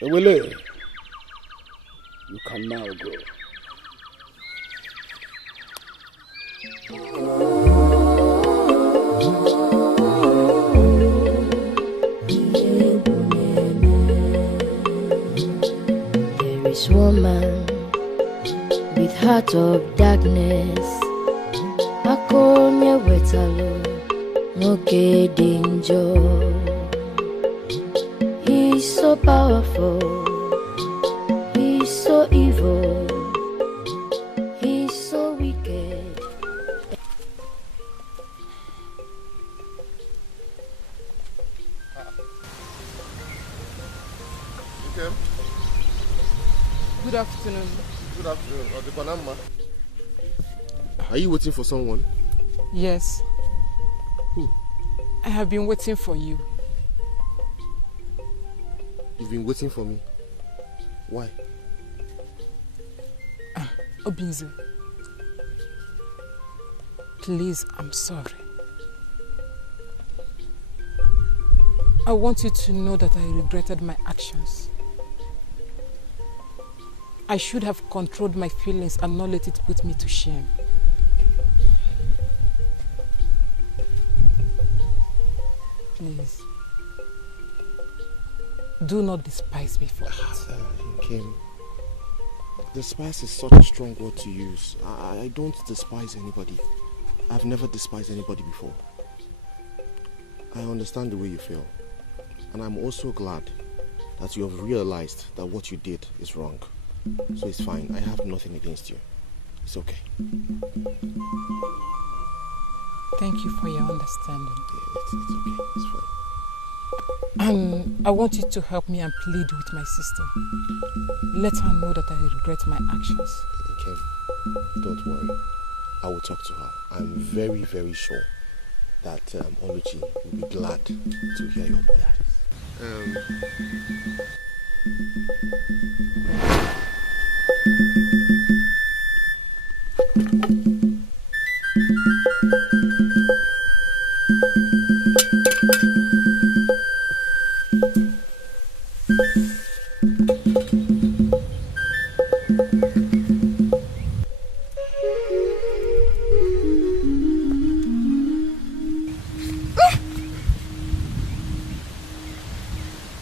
Ewele, you can now go. There is woman with heart of darkness. Akonye wetalo nwoke dị njọ. He's so powerful. He's so evil. He's so wicked. Okay. Good afternoon. Good afternoon. Are you waiting for someone? Yes. Who? I have been waiting for you. You've been waiting for me? Why? Obinze. Please, I'm sorry. I want you to know that I regretted my actions. I should have controlled my feelings and not let it put me to shame. Please. Do not despise me for it. Kim, despise is such a strong word to use. I don't despise anybody. I've never despised anybody before. I understand the way you feel. And I'm also glad that you have realized that what you did is wrong. So it's fine. I have nothing against you. It's okay. Thank you for your understanding. Yeah, it's okay. It's fine. I want you to help me and plead with my sister. Let her know that I regret my actions. Kim, don't worry. I will talk to her. I'm very, very sure that Oluchi will be glad to hear your apologies.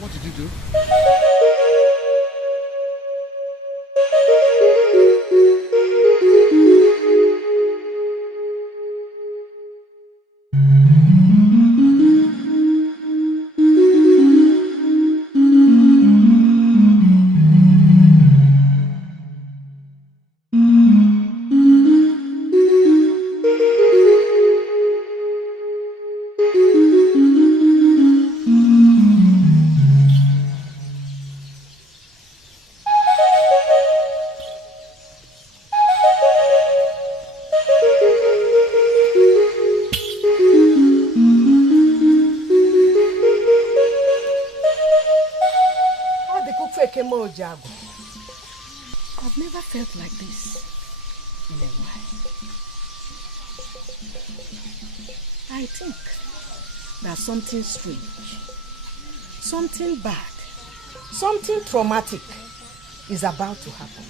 What did you do? I've never felt like this in a while. I think that something strange, something bad, something traumatic is about to happen.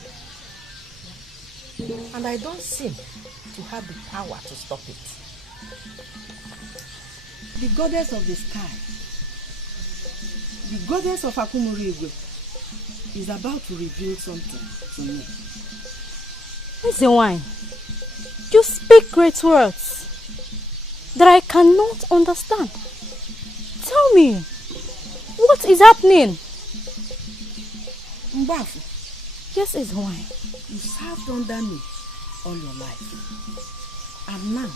And I don't seem to have the power to stop it. The goddess of the sky, the goddess of Akumuriigwe, is about to reveal something to me. Ezuruonye, you speak great words that I cannot understand. Tell me, what is happening? Mbafu. Yes, Ezuruonye. You served under me all your life. And now,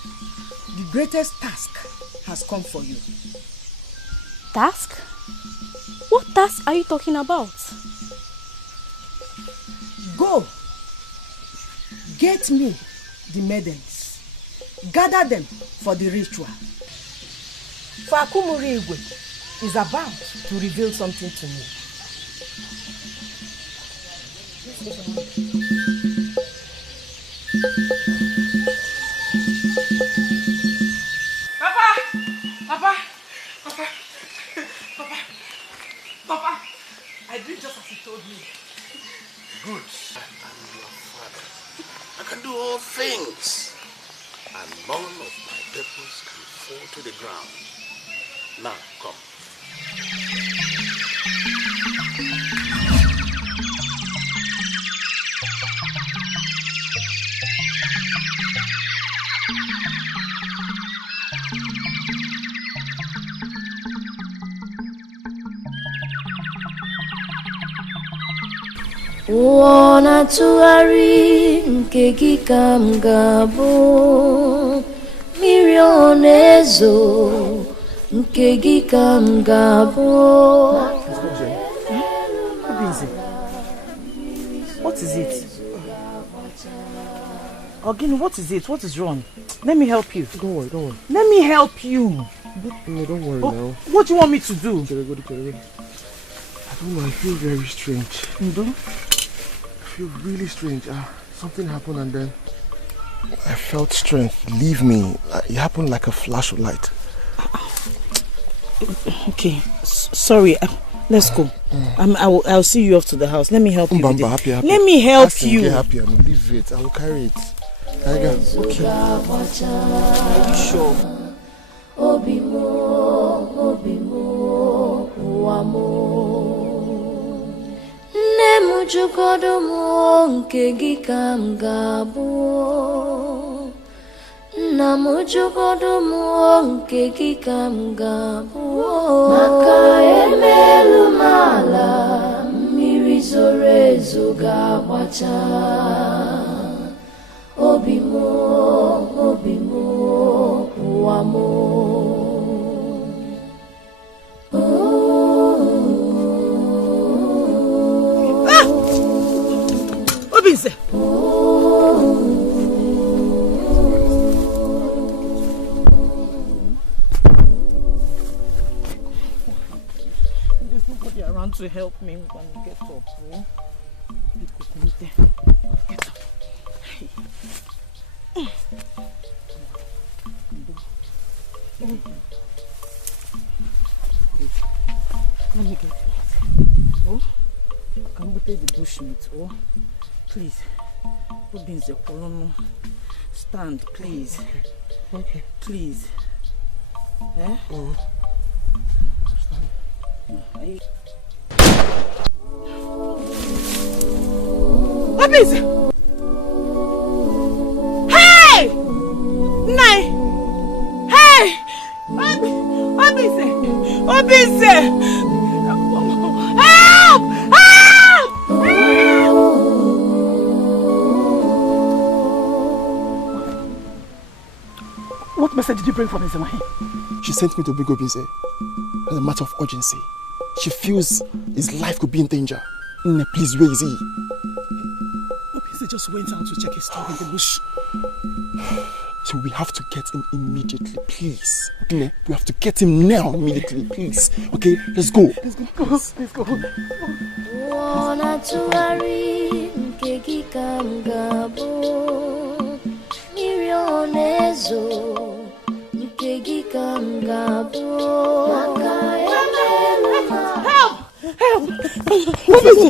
the greatest task has come for you. Task? What task are you talking about? Go. Get me the maidens. Gather them for the ritual. Fakumuri Igwe is about to reveal something to me. Papa, I did just as he told me. Good. I am your father. I can do all things. And none of my purpose can fall to the ground. Now, come. Ụwa na-atụgharị nke gị ka m ga-abụ, mmiri ọ na-ezo nke gị ka m ga-abụ. Obinze, what is it? Again, what is it? What is wrong? Let me help you. Don't worry, don't worry. Let me help you. No, don't worry now. What do you want me to do? I don't know, I feel very strange. You do? I feel really strange. Something happened and then I felt strength leave me. It happened like a flash of light. Okay, sorry. Let's go. I'll see you off to the house. Let me help you. Happy. Let me help you. Get happy and leave it. I will carry it. Okay. Are you sure? Nne m jụgodo m nke gị ka m ga-abụ, nna m jụgodo m nke gị ka m ga-abụ, maka emelu m ala mmiri zoro ezo ga-agbacha obi m ụwa m. Obinze! There's nobody around to help me when I get up. Get up. Let me get it. Oh, can we take the bushmeat? Oh, please. Obinze, stand, please. Okay. Please. Eh? Oh. Obinze! Hey! Nai! Hey! Obinze! Obinze! Help! Help! What message did you bring from Ezuruonye? She sent me to bring Obinze as a matter of urgency. She feels his life could be in danger. Please, where is he? Obinze just went out to check his dog in the bush. So we have to get him immediately, please. Okay. We have to get him now, immediately, please. Okay, let's go. Let's go. Let's go. Wanna to worry, keki kamgabo, mirionezo, keki kamgabo. Help! Help! Let's go.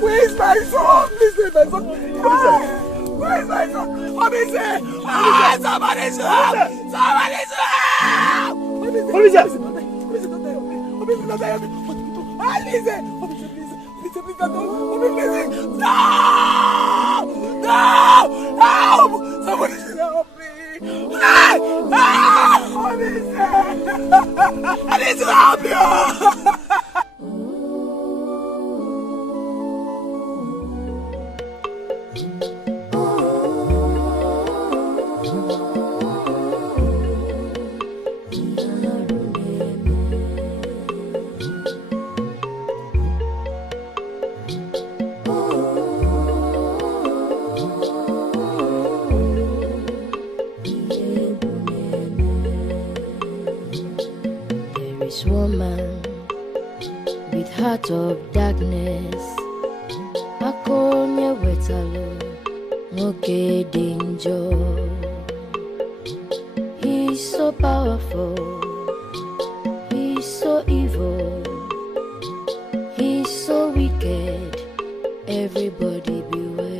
Where's my son? Listen, my son. Where's my Somebody's help! Somebody's help! Obinze! No! No! Help! Somebody should help me! I need to help you! Woman with heart of darkness, Akonye wetalo Nwoke dinjo. He's so powerful, he's so evil, he's so wicked. Everybody beware.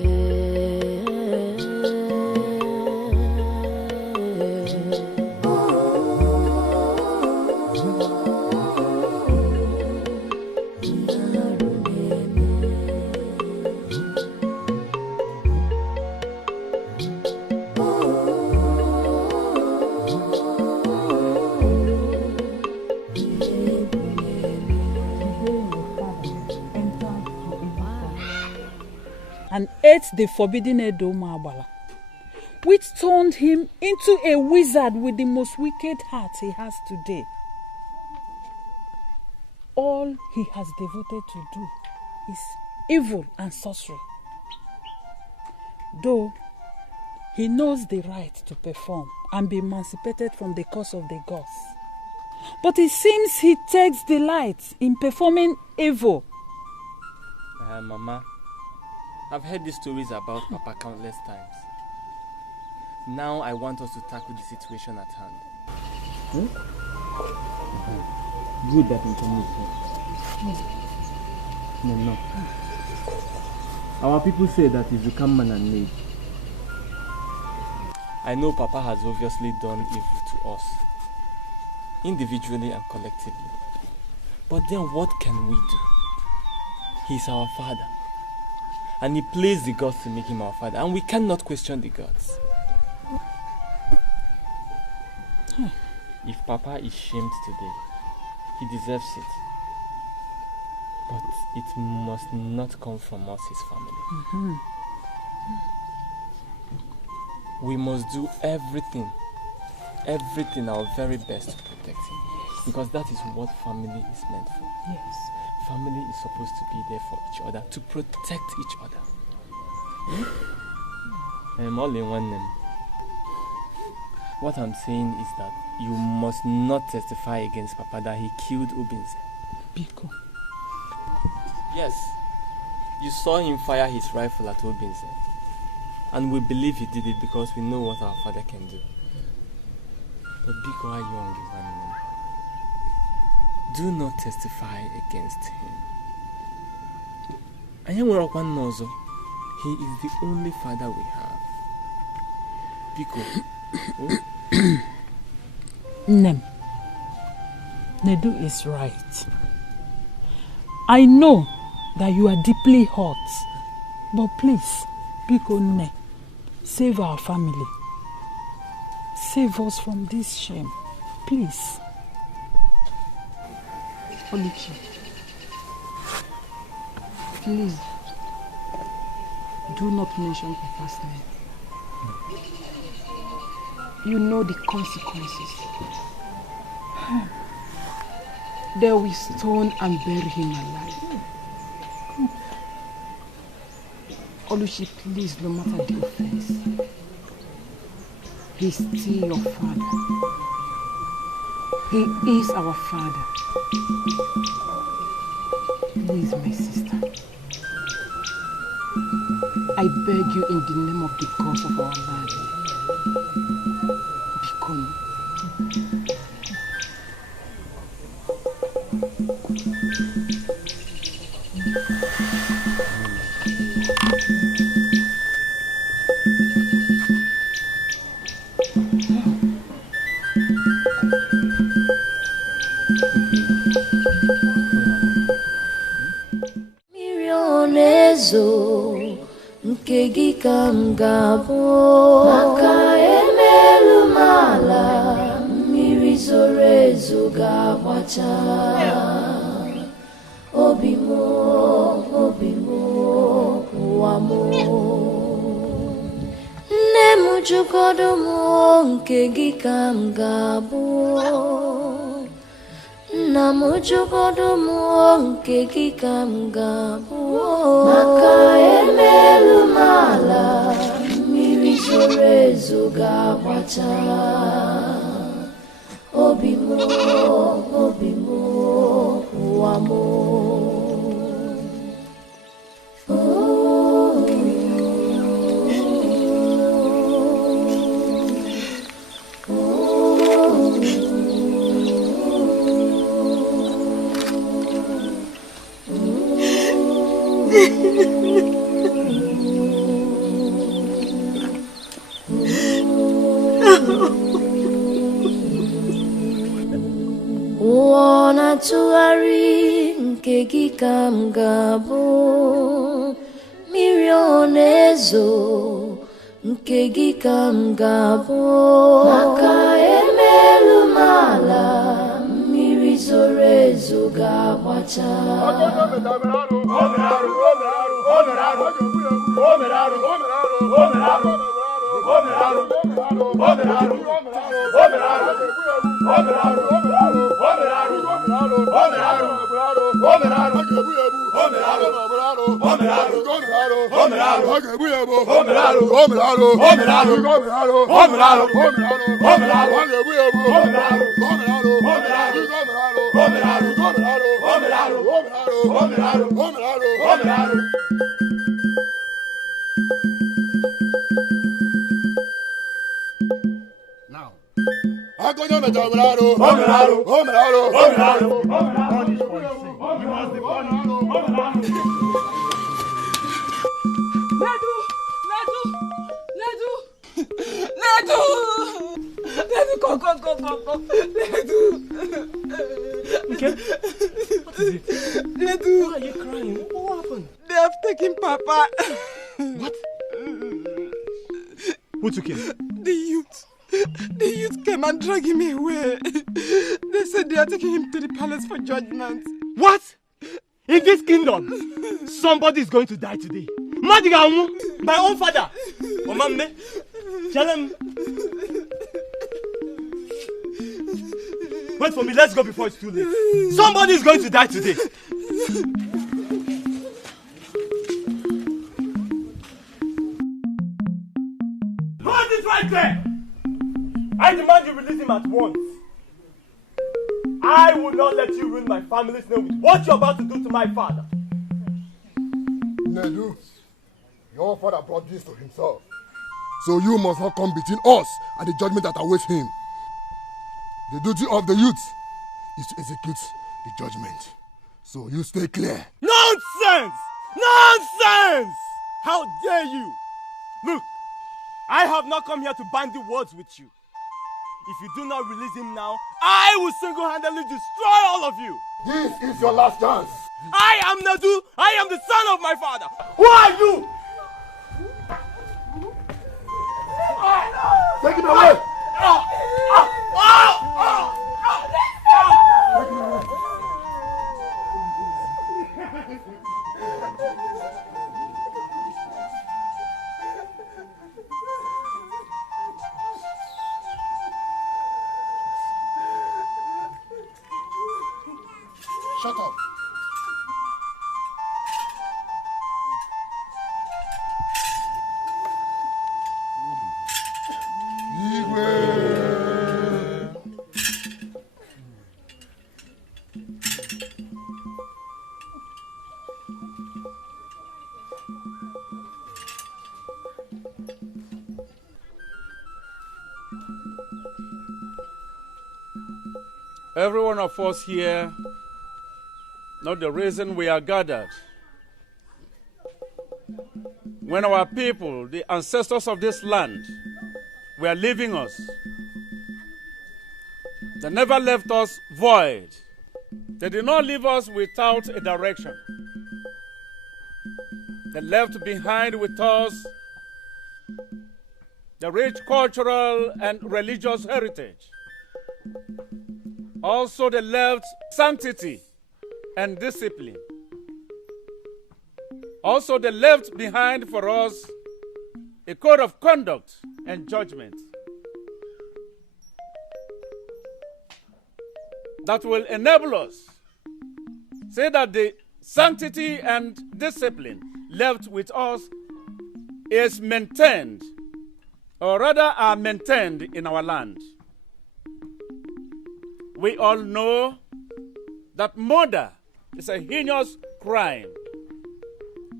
And ate the forbidden Edo-Mabala, which turned him into a wizard with the most wicked heart he has today. All he has devoted to do is evil and sorcery. Though he knows the right to perform and be emancipated from the curse of the gods, but it seems he takes delight in performing evil. Mama, I've heard these stories about Papa countless times. Now I want us to tackle the situation at hand. Good that information. No. Our people say that he's become man and maid. I know Papa has obviously done evil to us, individually and collectively. But then what can we do? He's our father. And he plays the gods to make him our father. And we cannot question the gods. If Papa is shamed today, he deserves it. But it must not come from us, his family. We must do everything our very best to protect him. Because that is what family is meant for. Yes. Family is supposed to be there for each other, to protect each other. I'm all in one name. What I'm saying is that you must not testify against Papa that he killed Obinze. Biko. Yes, you saw him fire his rifle at Obinze. And we believe he did it because we know what our father can do. But Biko, are you hungry, man? Do not testify against him. And he is the only father we have. Biko. Nem. Nedu is right. I know that you are deeply hurt. But please, Biko Ne, save our family. Save us from this shame. Please. Oluchi, please do not mention Papa's name. You know the consequences. They will stone and bury him alive. Oluchi, please, no matter the offense, he's still your father. He is our father. Please, my sister, I beg you in the name of the gods of our land, Bikoni. ka m ga-abụ maka emelu m ala mmiri zoro ezo ga-agbacha obi m ụwa m nne m jụgodo m nke gị ka m ga-abụ nna m jụgodo m nke gị ka m ga-abụ maka emelu m ala mmiri zoro ezo ga-agbacha obi m ụwa m ụwa na-atụgharị nke gị ka m ga-abụ mmiri ọ na-ezo nke gị ka m ga-abụ maka emelu m ala mmiri zoro ezo ga-agbacha Chinedu! Why are you crying? What happened? They have taken Papa. What? Who took him? The youth. The youth came and dragged him away. They said they are taking him to the palace for judgment. What? In this kingdom, somebody is going to die today. Madigamu, my own father. Omambe, tell him. Wait for me, let's go before it's too late. Somebody is going to die today. Hold it right there! I demand you release him at once. I will not let you ruin my family's name with what you're about to do to my father. Chinedu, your father brought this to himself. So you must not come between us and the judgment that awaits him. The duty of the youth is to execute the judgment. So you stay clear. Nonsense! Nonsense! How dare you! Look, I have not come here to bandy words with you. If you do not release him now, I will single-handedly destroy all of you. This is your last chance. I am Nadu. I am the son of my father. Who are you? Take him away. Shut up. Every one of us here know the reason we are gathered. When our people, the ancestors of this land, were leaving us, they never left us void. They did not leave us without a direction. They left behind with us the rich cultural and religious heritage. Also, they left sanctity and discipline. Also, they left behind for us a code of conduct and judgment that will enable us say that the sanctity and discipline left with us is maintained, or rather are maintained in our land. We all know that murder is a heinous crime.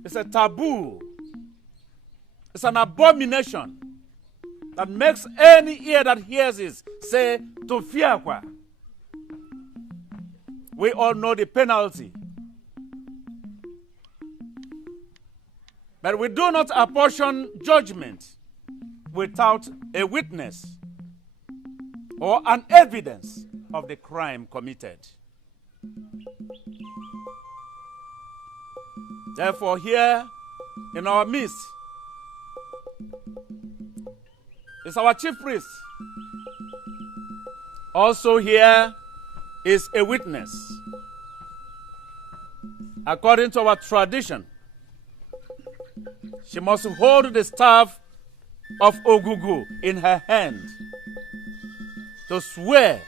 It's a taboo. It's an abomination that makes any ear that hears it say, to fear kwa. We all know the penalty. But we do not apportion judgment without a witness or an evidence of the crime committed. Therefore, here in our midst is our chief priest. Also here is a witness. According to our tradition, she must hold the staff of Ugezu in her hand to swear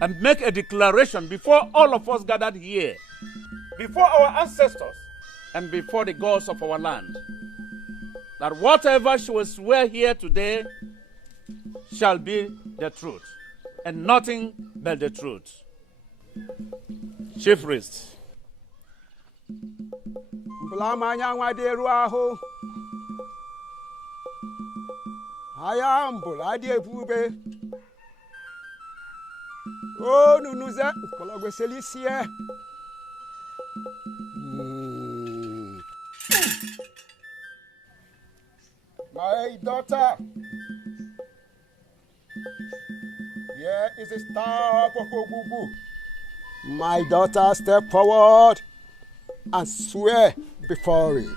and make a declaration before all of us gathered here, before our ancestors and before the gods of our land, that whatever she will swear here today shall be the truth and nothing but the truth. Chief priest. My daughter, here is the staff of Ugezu. My daughter, step forward and swear before it.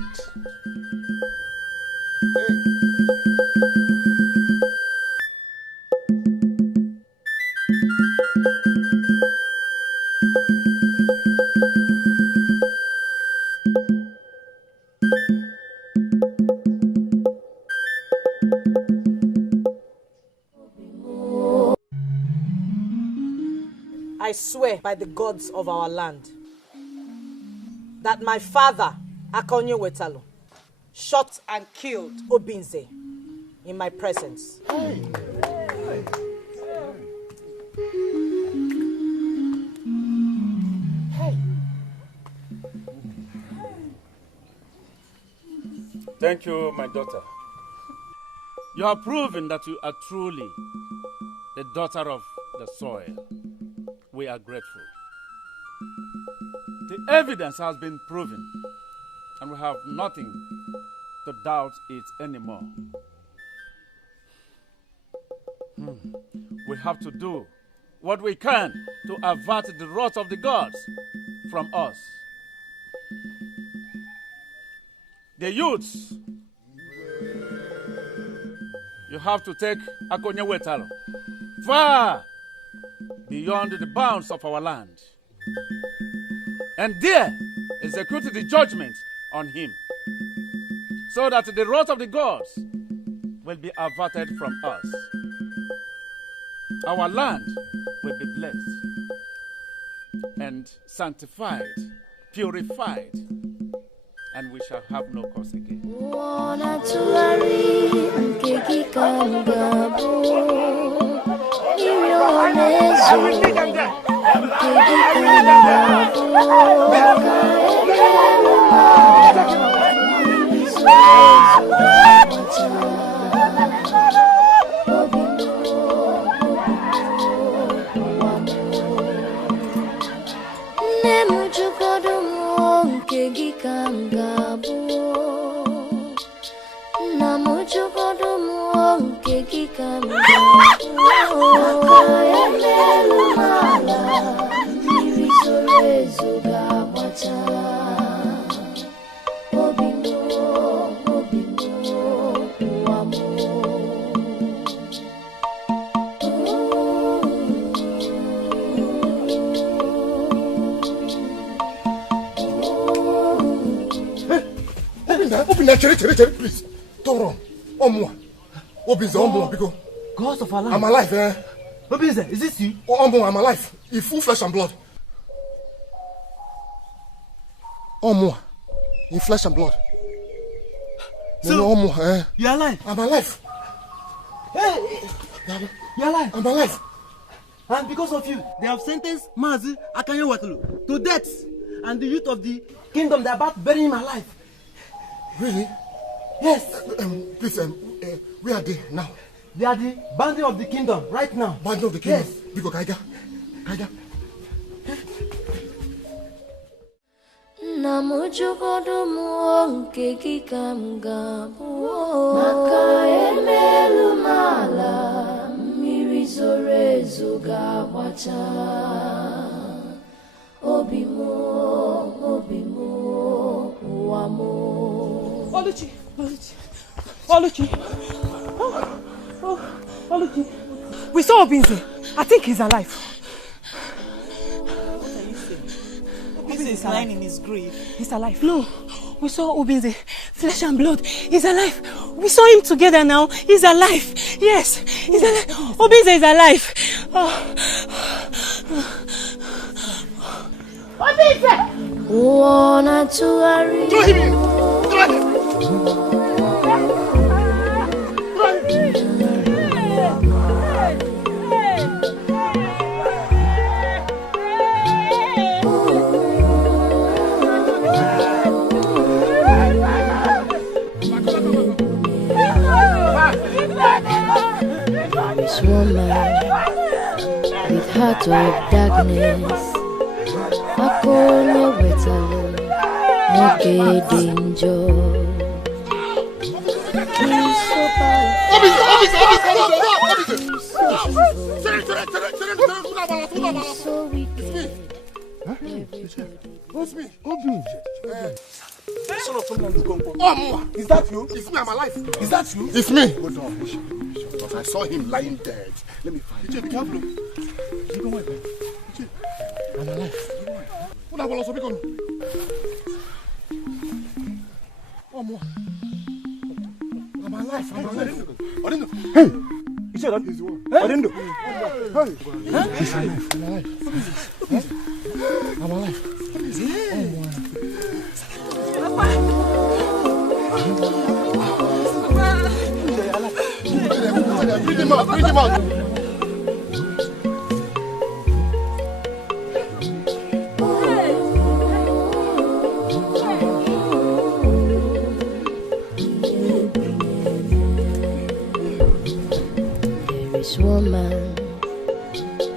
I swear by the gods of our land that my father, Ekubo, shot and killed Obinze in my presence. Thank you, my daughter. You have proven that you are truly the daughter of the soil. We are grateful. The evidence has been proven, and we have nothing to doubt it anymore. We have to do what we can to avert the wrath of the gods from us. The youths, you have to take Ekubo far beyond the bounds of our land, and there execute the judgment on him, so that the wrath of the gods will be averted from us. Our land will be blessed and sanctified, purified, and we shall have no cause again. Cherry, please. Don't run. Omwa. Obinze, Omwa, because Gods of our land. I'm alive, eh? Obinze, is this you? Oh, Omwa, I'm alive. In full flesh and blood. Omwa. In flesh and blood. So, Omwa, eh? You're alive? I'm alive. Hey! You're alive? I'm alive. And because of you, they have sentenced Mazi Akanyewatelu to death. And the youth of the kingdom, they're about to bury him alive. Really? Yes. Please, where are they now? They are the boundary of the kingdom right now. Boundary of the kingdom? Yes. Biko Kaiga. Namujugodo muonke kikamgabu maka emelu mala mirizorezo gawacha obimo uamo. Oluchi. Oluchi. We saw Obinze. I think he's alive. What are you saying? Obinze is lying in his grave. He's alive. No, we saw Obinze. Flesh and blood. He's alive. We saw him together now. He's alive. Yes, he's alive. Obinze is alive. Obinze! Wanna to worry. Throw him in! This woman with heart of darkness, Macaulay Damijo. So wicked. What's me? Obinze. Son of someone is gone. Is that you? It's me, I'm alive. Is that you? It's me. Hold on. Because I saw him lying dead. Let me find him. Be careful. I'm alive. I'm alive. Hey! He's the one. Hey! He's alive. I'm alive. Bring him out. There is woman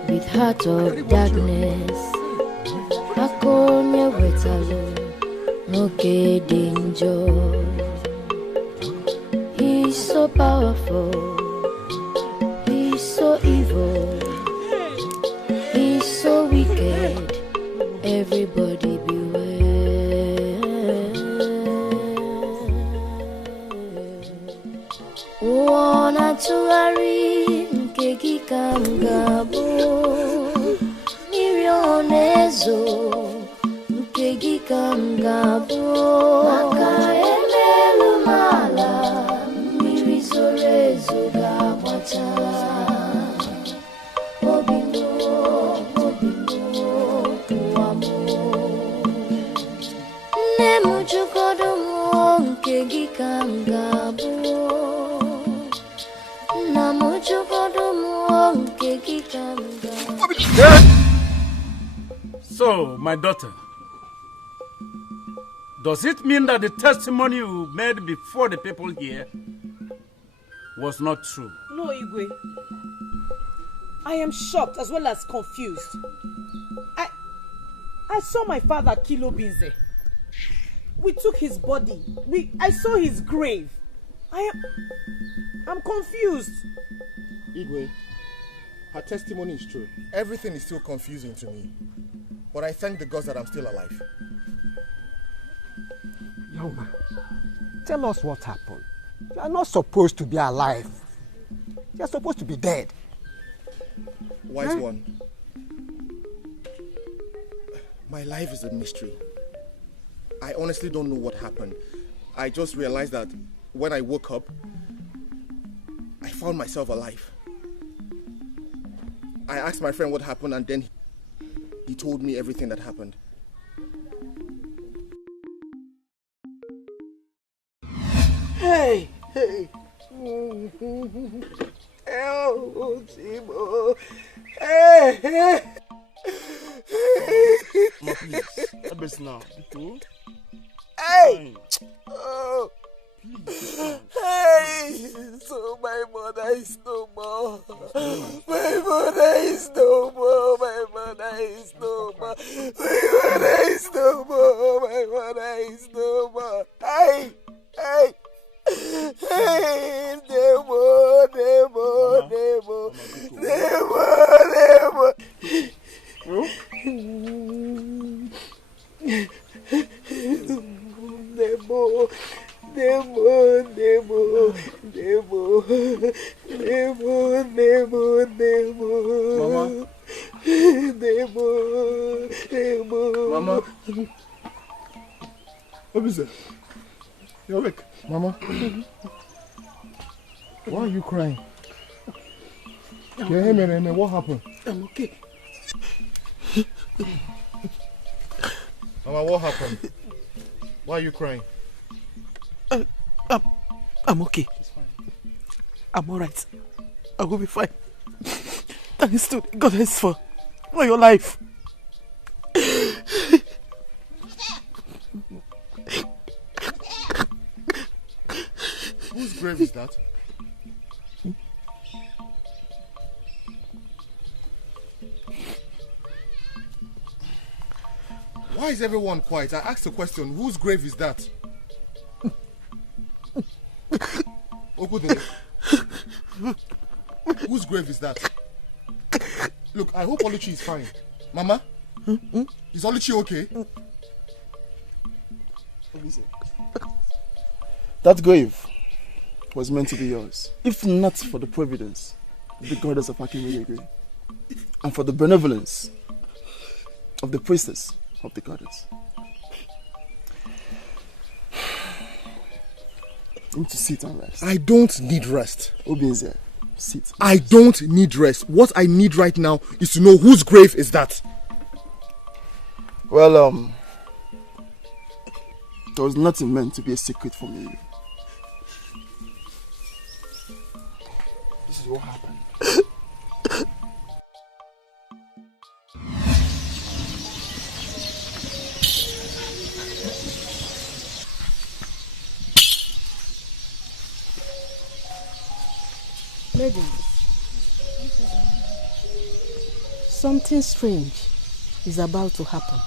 with heart of darkness, Macaulay Damijo. He's so powerful, he's so evil, he's so wicked. Everybody beware. Wanna to worry, Nkegi Kamgabo, Mirionezo, Nkegi Kamgabo, Maka emelu mala, Mirizorezo gawacha, Obimo, uamo. Nemujugodo Nkegi Kamgabo. So, my daughter, does it mean that the testimony you made before the people here was not true? No, Igwe. I am shocked as well as confused. I saw my father kill Obinze. We took his body. I saw his grave. I'm confused. Igwe, her testimony is true. Everything is still confusing to me. But I thank the gods that I'm still alive. Young man, tell us what happened. You are not supposed to be alive. You are supposed to be dead. Wise one. My life is a mystery. I honestly don't know what happened. I just realized that when I woke up, I found myself alive. I asked my friend what happened, and then he told me everything that happened. Hey! Oh, Timo! Hey! Mama, please. Help us now. Hey! Oh! Hey! So my mother is no more. My mother is no more. My mother is no more. My mother is no more. My mother is no more. Hey! Hey! Hey! Demo! Demo! Demo! Demo! Demo! Demo, Demo, Demo, Demo, Demo, Demo. Mama. Demo, Demo. Mama. Obinze, you're awake. Mama. Why are you crying? Iheme, what happened? I'm okay. Mama, what happened? Why are you crying? I'm okay. I'm alright. I will be fine. Thanks to Goddess for your life. Whose grave is that? Why is everyone quiet? I asked a question. Whose grave is that? Whose grave is that? Look, I hope Oluchi is fine. Mama? Is Oluchi okay? That grave was meant to be yours, if not for the providence of the goddess of Iheme and for the benevolence of the priestess of the goddess. You need to sit and rest. I don't need rest. Obinze, sit. I don't need rest. What I need right now is to know whose grave is that. Well, there was nothing meant to be a secret from you. This is what happened. Ladies, something strange is about to happen.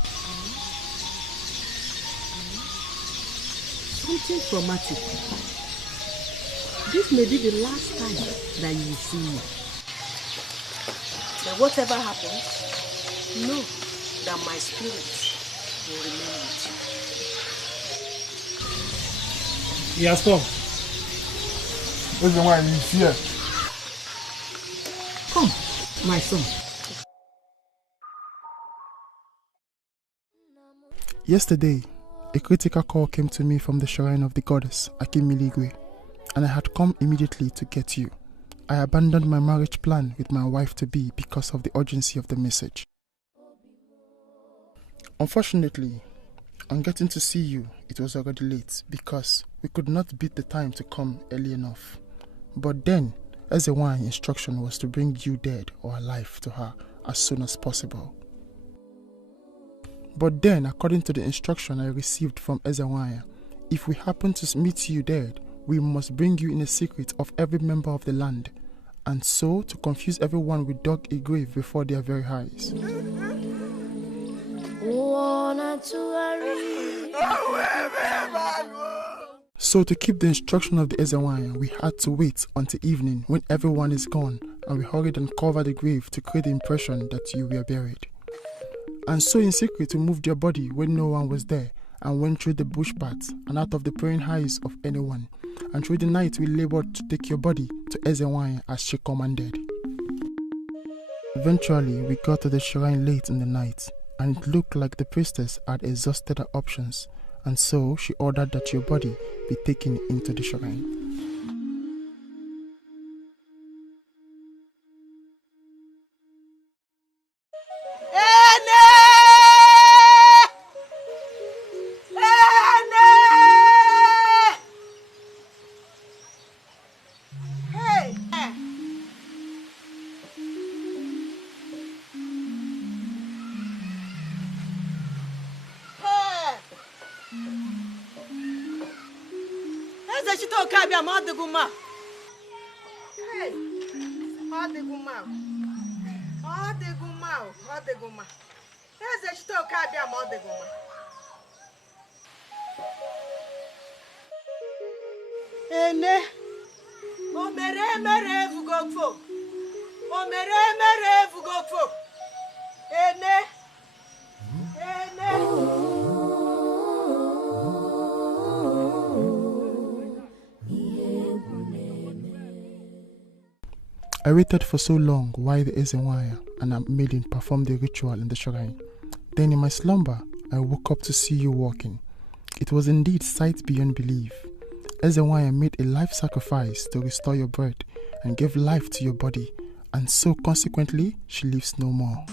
Something traumatic. This may be the last time that you will see me. But whatever happens, know that my spirit will remain with you. He has come. Where's the wine? He's here. Come, my son. Yesterday, a critical call came to me from the shrine of the goddess, Iheme, and I had come immediately to get you. I abandoned my marriage plan with my wife-to-be because of the urgency of the message. Unfortunately, on getting to see you, it was already late because we could not beat the time to come early enough. But then, Ezuruonye's instruction was to bring you dead or alive to her as soon as possible. But then, according to the instruction I received from Ezuruonye, if we happen to meet you dead, we must bring you in a secret of every member of the land, and so to confuse everyone we dug a grave before their very eyes. So to keep the instruction of the Ezuruonye, we had to wait until evening when everyone is gone, and we hurried and covered the grave to create the impression that you were buried. And so in secret we moved your body when no one was there, and went through the bush paths and out of the praying eyes of anyone, and through the night we labored to take your body to Ezuruonye as she commanded. Eventually we got to the shrine late in the night, and it looked like the priestess had exhausted her options, and so she ordered that your body be taken into the shrine. I waited for so long while the Ezuruonye and a maiden performed the ritual in the shrine. Then in my slumber, I woke up to see you walking. It was indeed sight beyond belief. Ezuruonye made a life sacrifice to restore your breath and gave life to your body, and so consequently, she lives no more.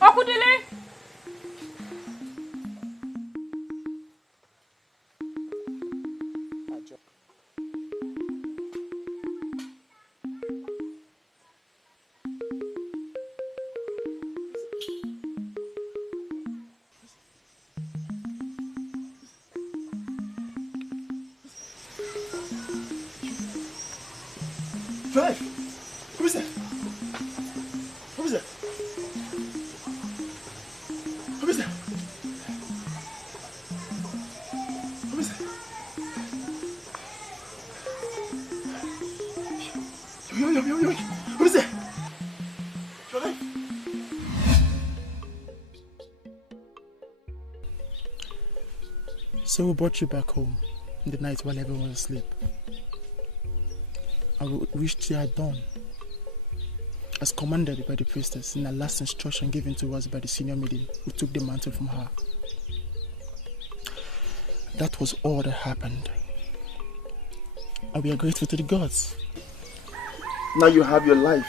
Okudele! So we brought you back home in the night while everyone was asleep. I reached here at dawn, as commanded by the priestess in the last instruction given to us by the senior maiden who took the mantle from her. That was all that happened. And we are grateful to the gods. Now you have your life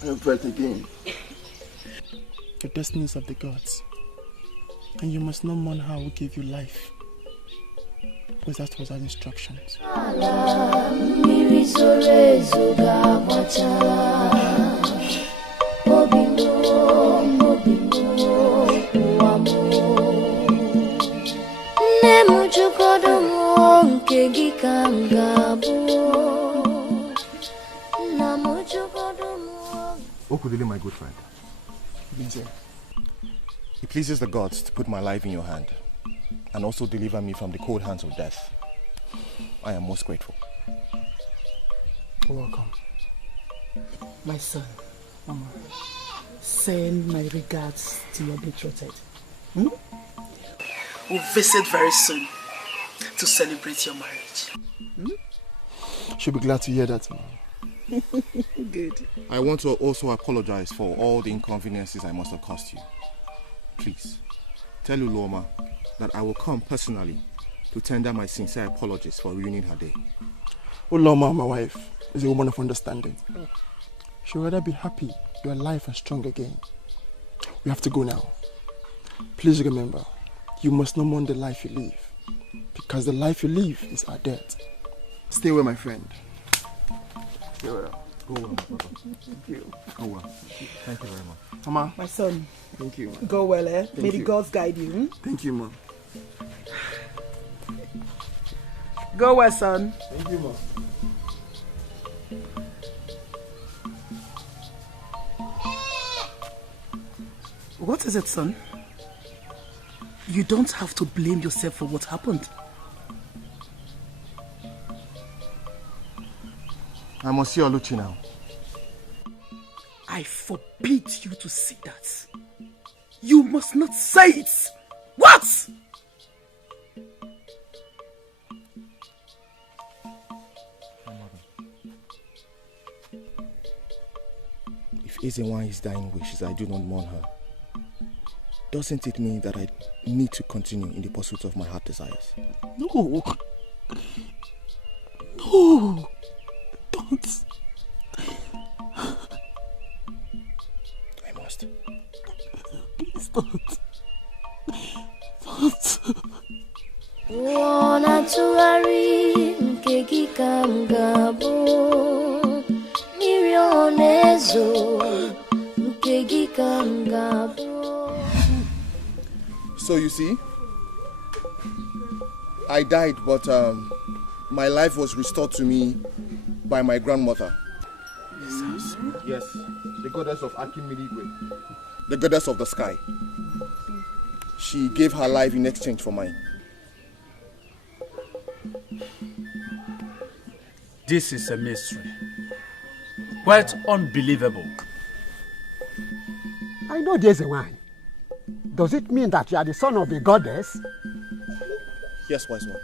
and your breath again. The destinies of the gods. And you must not mourn her who gave you life, because that was our instructions. Okudele, my good friend. Obinze. It pleases the gods to put my life in your hand and also deliver me from the cold hands of death. I am most grateful. You're welcome. My son, Mama, send my regards to your betrothed. We'll visit very soon to celebrate your marriage. She'll be glad to hear that, Mom. Good. I want to also apologize for all the inconveniences I must have caused you. Please, tell Uloma that I will come personally to tender my sincere apologies for ruining her day. Uloma, my wife, is a woman of understanding. She'll rather be happy you are alive and strong again. We have to go now. Please remember, you must not mourn the life you live, because the life you live is our death. Stay away, my friend. Stay well. Go well, my brother. Thank you. Go well. Thank you very much. Mama. My son. Thank you. Man. Go well, eh? Thank May the you. gods guide you. Thank you, Mom. Go well, son. Thank you, Mom. What is it, son? You don't have to blame yourself for what happened. I must see Oluchi now. I forbid you to say that. You must not say it. What? If Ezuruonye's dying wishes, I do not mourn her, doesn't it mean that I need to continue in the pursuit of my heart desires? No. No. Don't. I must. Please don't. Wanatugari nkegi kamgabo Mirionezo nkegi kamgabo. So you see, I died, but my life was restored to me by my grandmother. Yes, the goddess of Akimiligwe, the goddess of the sky. She gave her life in exchange for mine. This is a mystery. Quite unbelievable. I know there's a wine. Does it mean that you are the son of the goddess? Yes, wise one.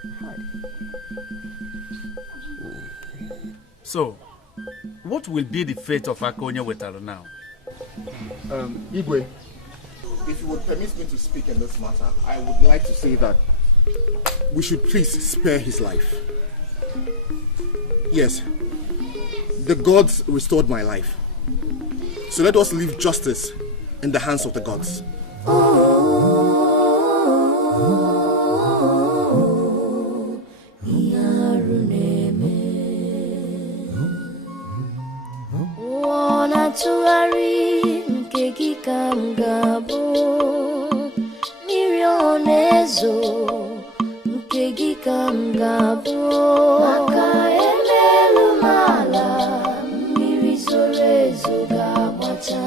So, what will be the fate of Ekubo now? Igwe, if you would permit me to speak in this matter, I would like to say that we should please spare his life. Yes, the gods restored my life. So let us leave justice in the hands of the gods. Wanatugari nkegi kamgabo Mirionezo nkegi kamgabo Maka emelu mala mirizorezo gabata.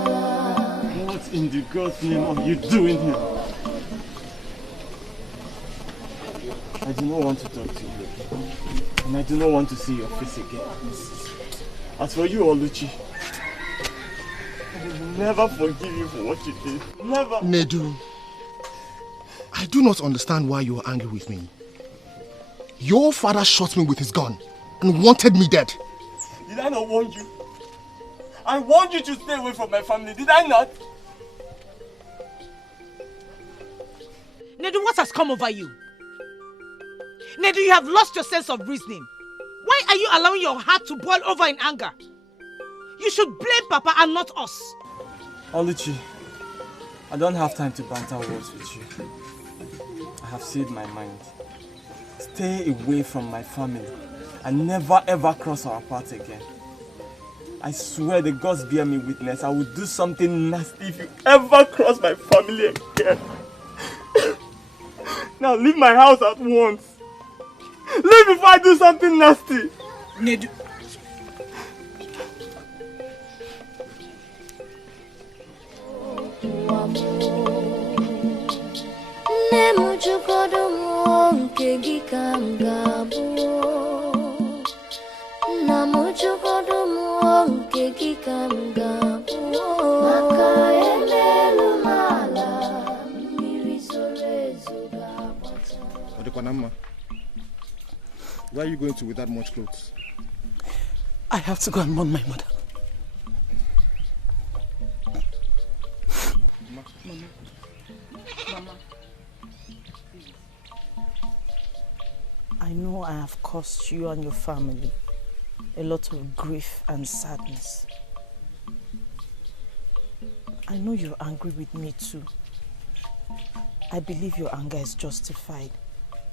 What in the God's name are you doing here? I do not want to talk to you, and I do not want to see your face again. As for you, Oluchi, I will never forgive you for what you did. Never. Nedu, I do not understand why you are angry with me. Your father shot me with his gun and wanted me dead. Did I not warn you? I warned you to stay away from my family, did I not? Nedu, what has come over you? Nedu, you have lost your sense of reasoning. Why are you allowing your heart to boil over in anger? You should blame Papa and not us. Oluchi, I don't have time to banter words with you. I have said my mind. Stay away from my family and never ever cross our path again. I swear the gods bear me witness, I will do something nasty if you ever cross my family again. Now leave my house at once. Leave before I do something nasty. Nedu. Where are you going to with that much clothes? I have to go and mourn my mother. Mama. I know I have caused you and your family a lot of grief and sadness. I know you're angry with me too. I believe your anger is justified.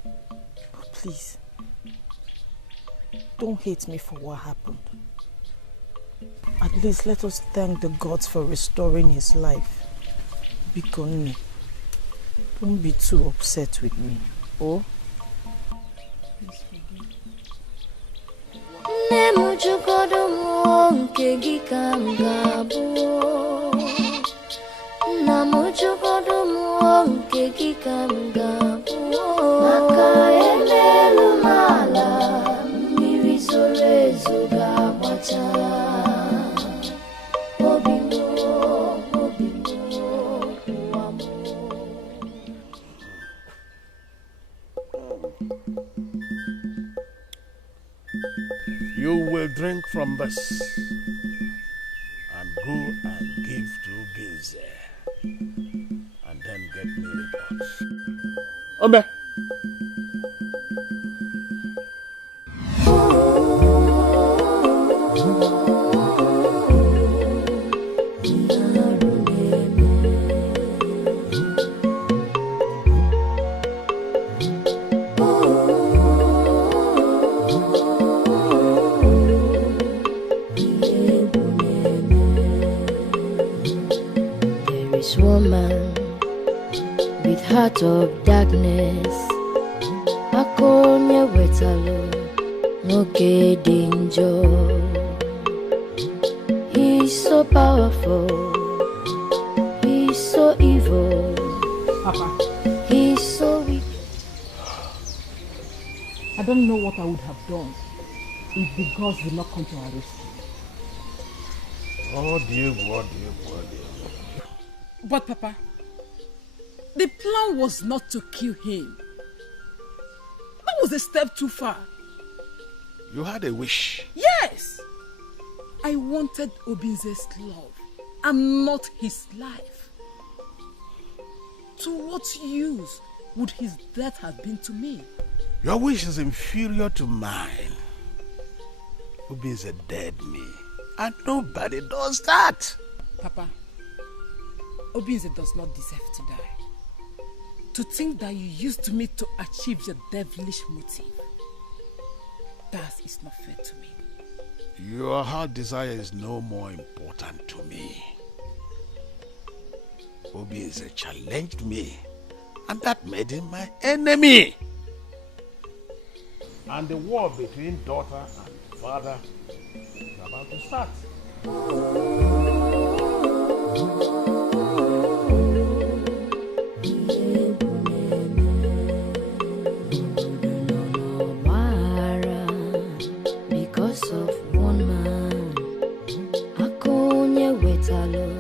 But please, don't hate me for what happened. At least let us thank the gods for restoring his life. Bikoni, don't be too upset with me. Oh? You will drink from this and go and give to Ugezu and then get Ome. Woman with heart of darkness, akonye wetalo nwoke dị njọ. He's so powerful, he's so evil, Papa, he's so weak. I don't know what I would have done if the gods did not come to our rescue. Oh dear, oh dear, oh dear. But Papa, the plan was not to kill him. That was a step too far. You had a wish. Yes! I wanted Obinze's love and not his life. To what use would his death have been to me? Your wish is inferior to mine. Obinze dead me, and nobody does that. Papa, Obinze does not deserve to die. To think that you used me to achieve your devilish motive, that is not fair to me. Your heart desire is no more important to me. Obinze challenged me, and that made him my enemy. And the war between daughter and father is about to start. Because of one man, akonye wetalo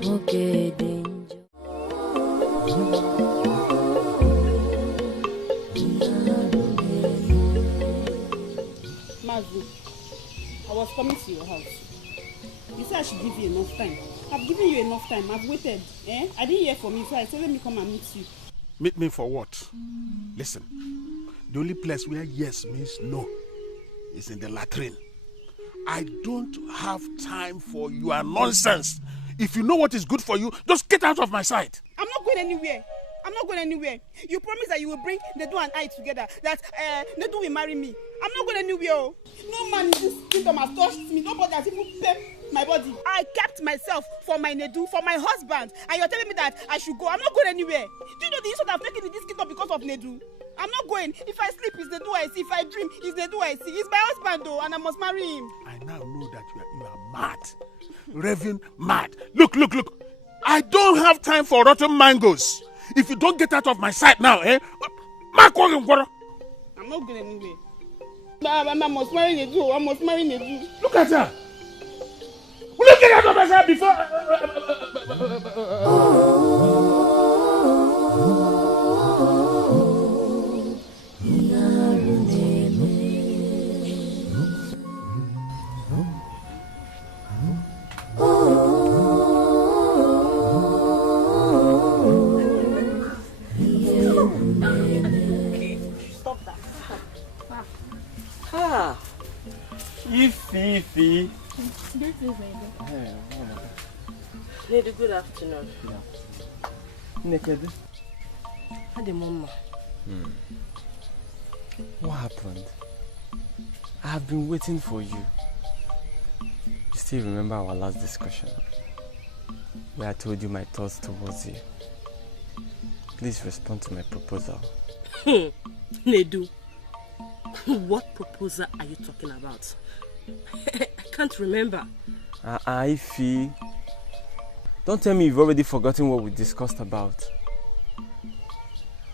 nwoke dị njọ. Mazu, I was coming to your house. You said I should give you enough time. I've given you enough time. I've waited. I didn't hear from you, so I said let me come and meet you. Meet me for what? Listen, the only place where yes means no is in the latrine. I don't have time for your nonsense. If you know what is good for you, just get out of my sight. I'm not going anywhere. I'm not going anywhere. You promised that you will bring Nedu and I together. That Nedu will marry me. I'm not going anywhere. Oh. No man in this kingdom has touched me. Nobody has even pepped my body. I kept myself for my Nedu, for my husband. And you're telling me that I should go. I'm not going anywhere. Do you know the insult I've taken in this kingdom because of Nedu? I'm not going. If I sleep, it's Nedu I see. If I dream, it's Nedu I see. He's my husband though, and I must marry him. I now know that you are mad. Raving mad. Look. I don't have time for rotten mangoes. If you don't get out of my sight now, I'm not going anywhere. I must marry Nedu. I must marry Nedu. Look at her. Will you get out of my sight before? Ifi. Lady, good afternoon. Ikedieze. Hadi mama. What happened? I have been waiting for you. You still remember our last discussion? Where I told you my thoughts towards you. Please respond to my proposal. Nedu, what proposal are you talking about? I can't remember. Ifi. Don't tell me you've already forgotten what we discussed about.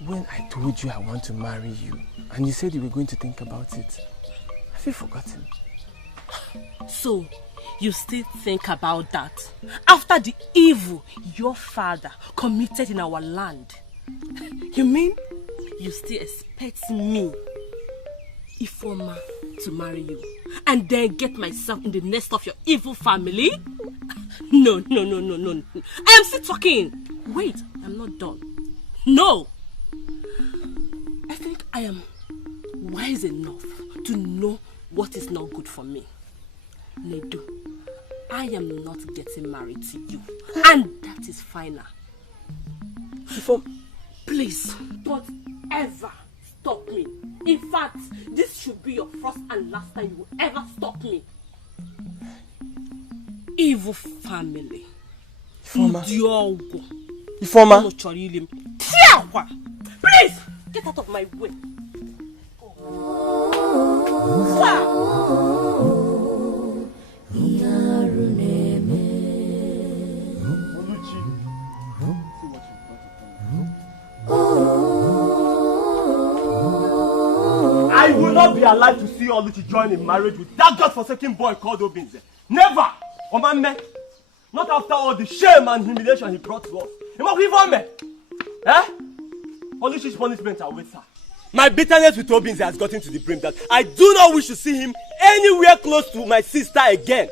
When I told you I want to marry you, and you said you were going to think about it, have you forgotten? So, you still think about that? After the evil your father committed in our land? You mean you still expect me, Ifoma, to marry you and then get myself in the nest of your evil family? No. I am still talking. Wait, I'm not done. No. I am wise enough to know what is not good for me. Nedu, I am not getting married to you. And that is final. Please, don't ever stop me. In fact, this should be your first and last time you will ever stop me. Evil family. Ifoma. Please, get out of my way. I will not be alive to see Oluchi join in marriage with that godforsaken boy called Obinze. Never! Omame! Not after all the shame and humiliation he brought to us. Oluchi's punishment awaits her. My bitterness with Obinze has gotten to the brim that I do not wish to see him anywhere close to my sister again.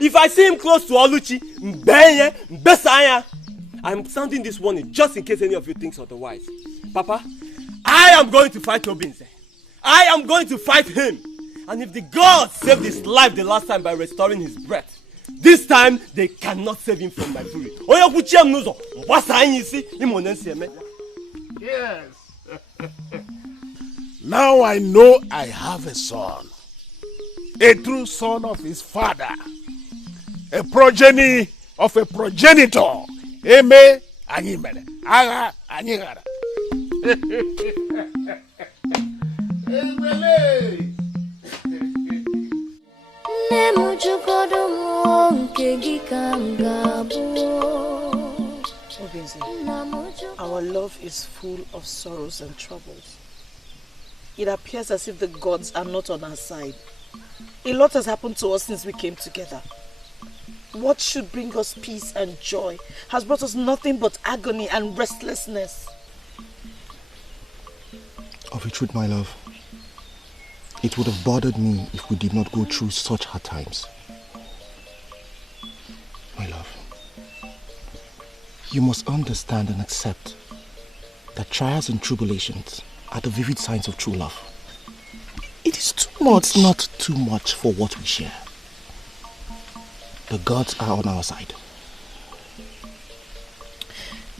If I see him close to Oluchi, I'm sounding this warning just in case any of you thinks otherwise. Papa, I am going to fight Obinze. I am going to fight him. And if the gods saved his life the last time by restoring his breath, this time they cannot save him from my fury. Yes. Now I know I have a son. A true son of his father. A progeny of a progenitor. Eme anyimere. Agha anyigara. Obinze, our love is full of sorrows and troubles. It appears as if the gods are not on our side. A lot has happened to us since we came together. What should bring us peace and joy has brought us nothing but agony and restlessness. Of a truth, my love, it would have bothered me if we did not go through such hard times. My love, you must understand and accept that trials and tribulations are the vivid signs of true love. It is too much. It's not too much for what we share. The gods are on our side.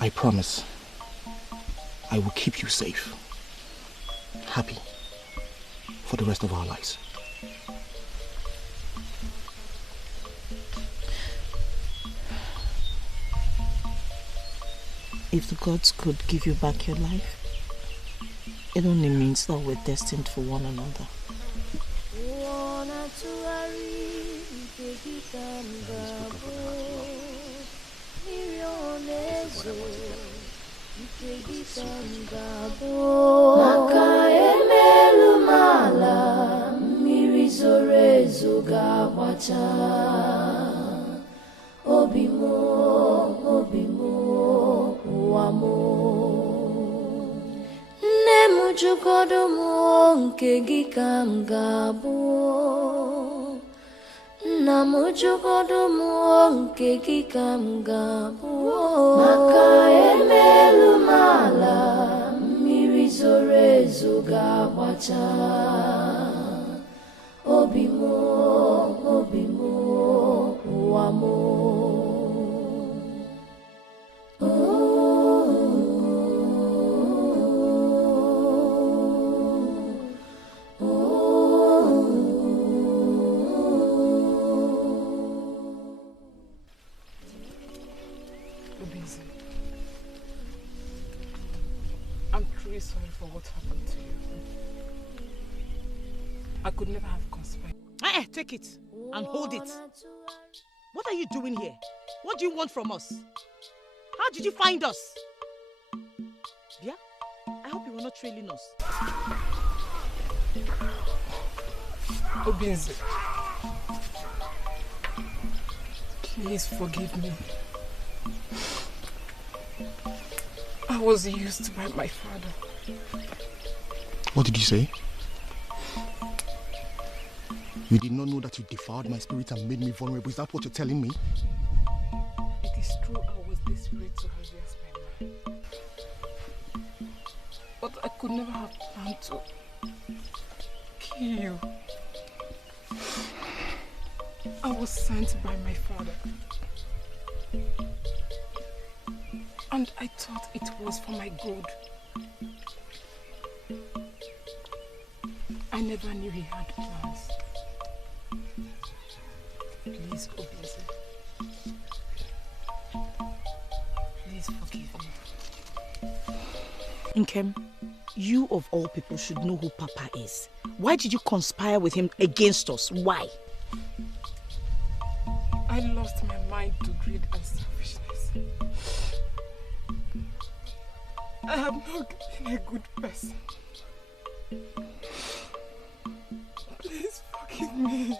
I promise I will keep you safe, happy for the rest of our lives. If the gods could give you back your life, it only means that we're destined for one another. I'm truly sorry for what happened to you. I could never have conspired. Take it and hold it. What are you doing here? What do you want from us? How did you find us? Yeah? I hope you were not trailing us. Obinze, please forgive me. I was used by my father. What did you say? You did not know that you defiled my spirit and made me vulnerable. Is that what you're telling me? It is true I was desperate to have you as my man. But I could never have planned to kill you. I was sent by my father. And I thought it was for my good. I never knew he had plans. Please, Obinze. Please forgive me. Nkem, you of all people should know who Papa is. Why did you conspire with him against us? Why? I lost my mind to greed and selfishness. I have not been a good person. Please forgive me.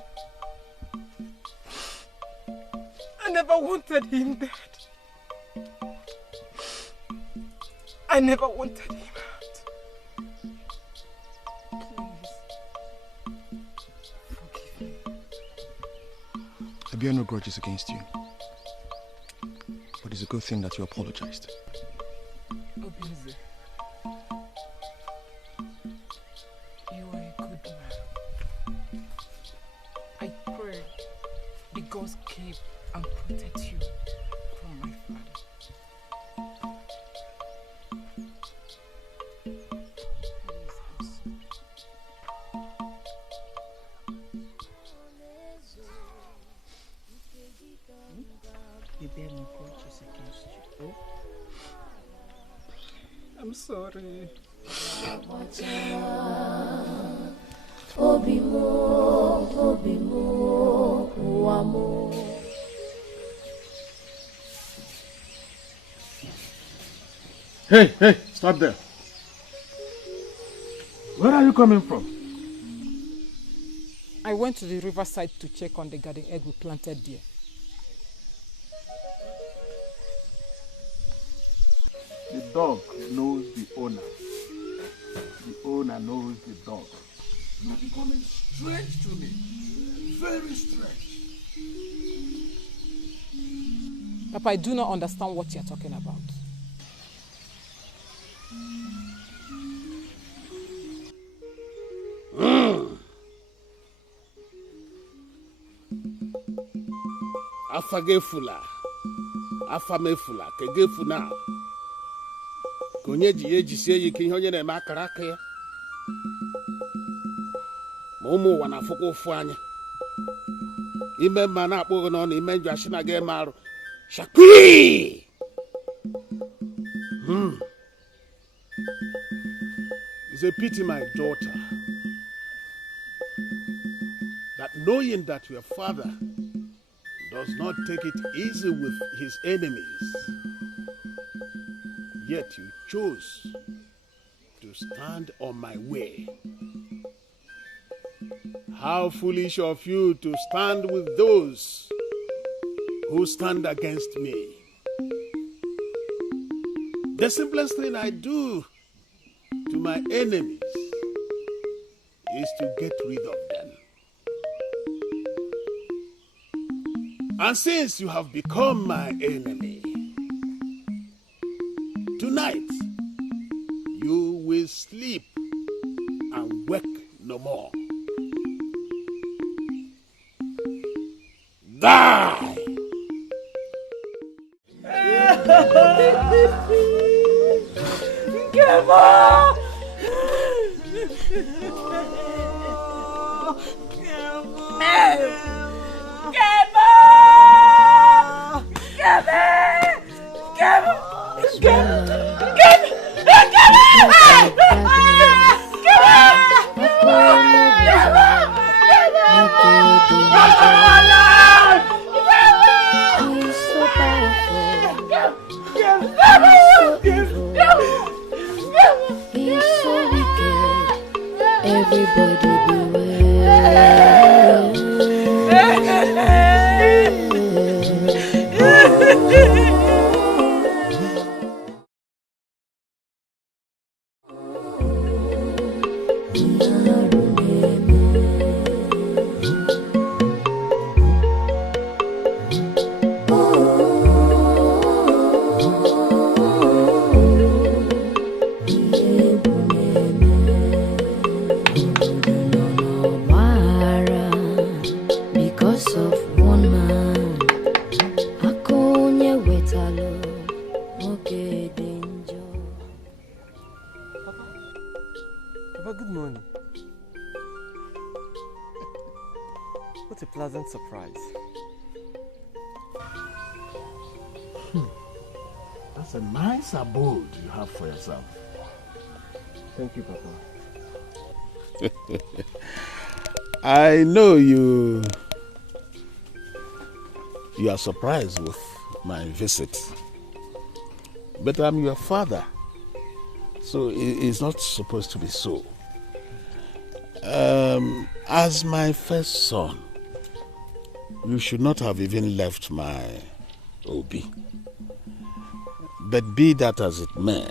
I never wanted him dead. I never wanted him out. Please, forgive me. I bear no grudges against you. But it's a good thing that you apologized. Obinze, you are a good man. I pray the gods keep and protect you from my father. You bear no grudges against you. Oh? I'm sorry. Obimo, Uamo. Hey, stop there. Where are you coming from? I went to the riverside to check on the garden egg we planted there. The dog knows the owner. The owner knows the dog. You're becoming strange to me. Very strange. Papa, I do not understand what you're talking about. Afagefula. Afamefula. Kegefuna. Konye ji ejisie yike ihe onye na-eme akara aka ya. Ma ụmụ ụwa na-afụkwa ụfụ anya. Ime mma na-akpọghị n'ọnụ ime njọ asị na ga-eme arụ. Shakwi! It's a pity, my daughter, that knowing that your father does not take it easy with his enemies, yet you chose to stand on my way. How foolish of you to stand with those who stand against me. The simplest thing I do to my enemies is to get rid of them. And since you have become my enemy, tonight you will sleep and wake no more. Die! Ekubo. pleasant surprise. That's a nice abode you have for yourself. Thank you, Papa. I know you are surprised with my visit, but I'm your father, so it's not supposed to be so. As my first son, you should not have even left my Obi. But be that as it may,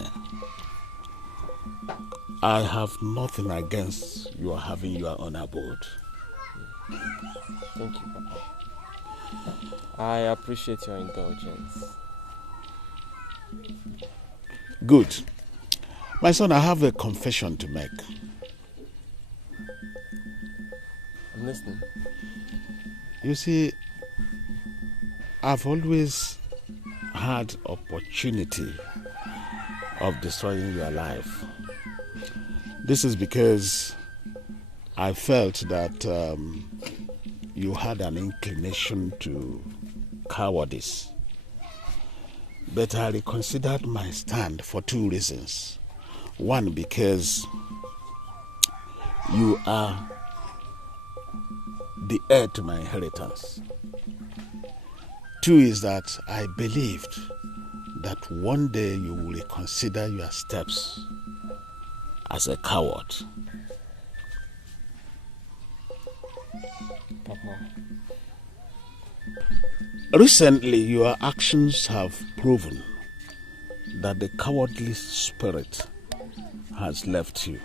I have nothing against your having your own abode. Thank you, Papa. I appreciate your indulgence. Good. My son, I have a confession to make. I'm listening. You see, I've always had opportunity of destroying your life. This is because I felt that you had an inclination to cowardice. But I reconsidered my stand for two reasons. One, because you are the heir to my inheritance. Two is that I believed that one day you will reconsider your steps as a coward. Papa. Recently, your actions have proven that the cowardly spirit has left you.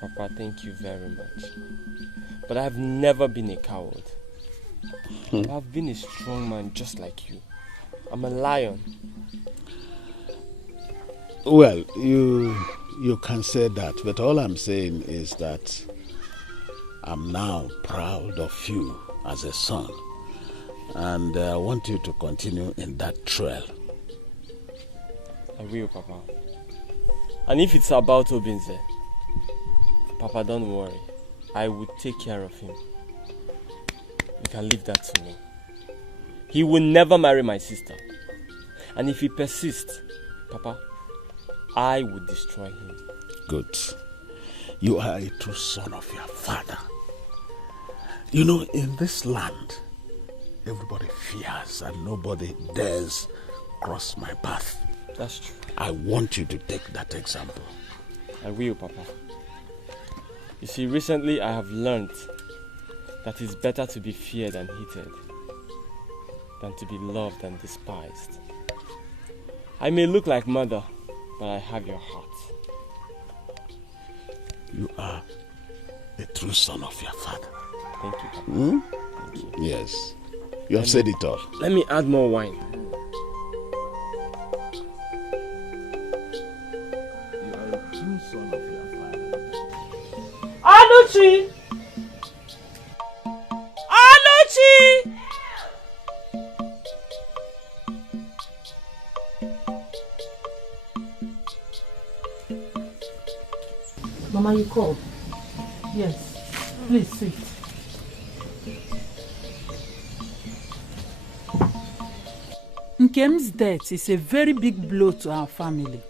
Papa, thank you very much. But I've never been a coward. I've been a strong man just like you. I'm a lion. Well, you can say that, but all I'm saying is that I'm now proud of you as a son, and I want you to continue in that trail. I will, Papa. And if it's about Obinze, Papa, don't worry. I will take care of him. You can leave that to me. He will never marry my sister. And if he persists, Papa, I will destroy him. Good. You are a true son of your father. You know, in this land, everybody fears and nobody dares cross my path. That's true. I want you to take that example. I will, Papa. You see, recently I have learned that it's better to be feared and hated than to be loved and despised. I may look like mother, but I have your heart. You are a true son of your father. Thank you, Papa. Hmm? Thank you. Yes. You have said it all. Let me add more wine. You are a true son of your father. Aluchi! Aluchi! Mama, you called? Yes. Please sit. Nkem's death is a very big blow to our family.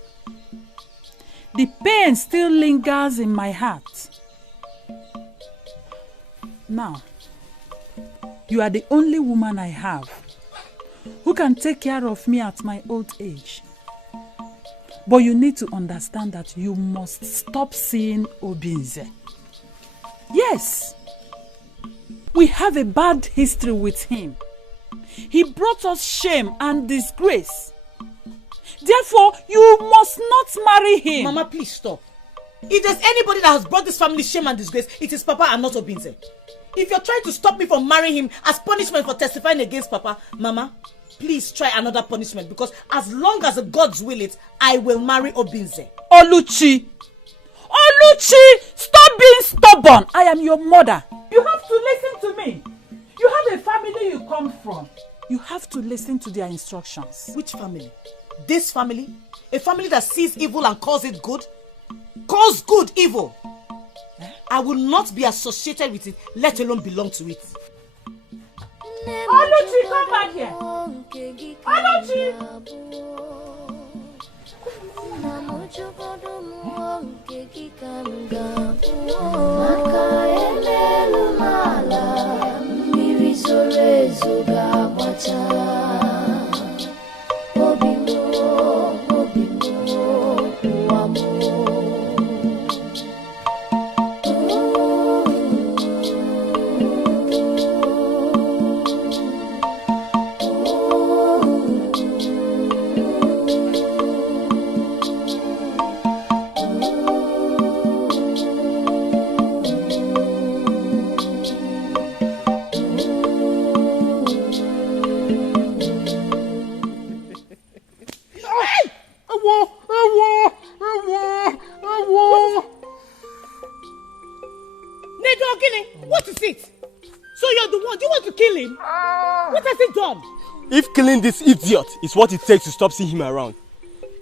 The pain still lingers in my heart. Now, you are the only woman I have who can take care of me at my old age. But you need to understand that you must stop seeing Obinze. Yes, we have a bad history with him. He brought us shame and disgrace. Therefore, you must not marry him. Mama, please stop. If there's anybody that has brought this family shame and disgrace, it is Papa and not Obinze. If you're trying to stop me from marrying him as punishment for testifying against Papa, Mama, please try another punishment, because as long as the gods will it, I will marry Obinze. Oluchi! Oluchi! Stop being stubborn! I am your mother. You have to listen to me. You have a family you come from. You have to listen to their instructions. Which family? This family? A family that sees evil and calls it good? Calls good evil? I will not be associated with it, let alone belong to it. Oluchi, come back here. Oluchi! What is it? So you're the one. Do you want to kill him? What has he done? If killing this idiot is what it takes to stop seeing him around,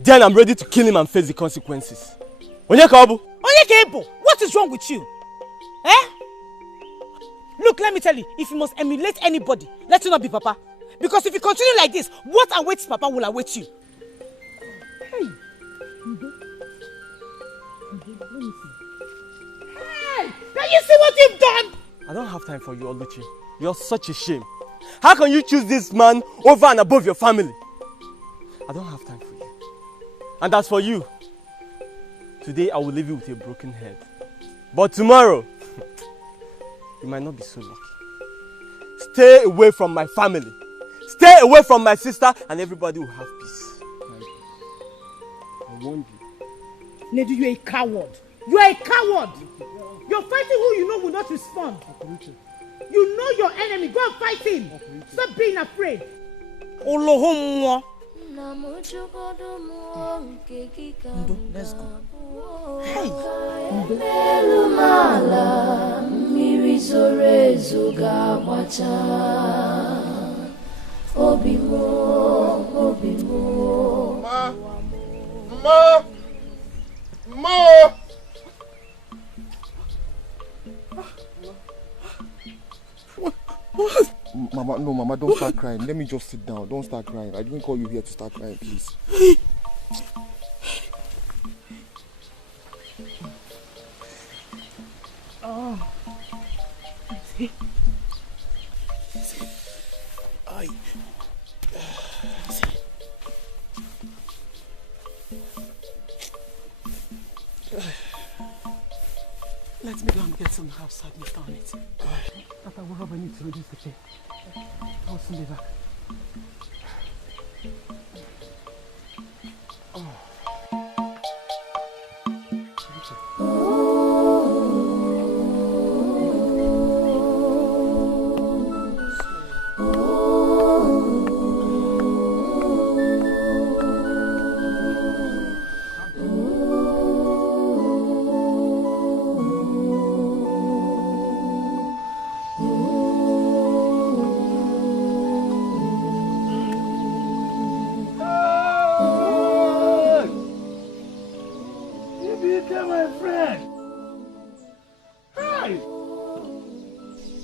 then I'm ready to kill him and face the consequences. Onyekabu! Onyekabu! What is wrong with you? Eh? Look, let me tell you, if you must emulate anybody, let it not be Papa. Because if you continue like this, what awaits Papa will await you. Hey! Hey! Can you see what you've done? I don't have time for you, Oluchi. You're such a shame. How can you choose this man over and above your family? I don't have time for you. And as for you, today I will leave you with a broken head. But tomorrow, you might not be so lucky. Stay away from my family. Stay away from my sister, and everybody will have peace. I warned you. Nedu, you're a coward. You are a coward. You're fighting who you know will not respond. You know your enemy. Go and fight him. Stop being afraid. Olohomwa. Ndo, let's go. Hey. Ma! Mama, no, Mama, don't start crying. Let me just sit down. Don't start crying. I didn't call you here to start crying, please. Oh. Let me go and get some house admit on it. After we rub, I need to reduce the pain. I'll soon be back.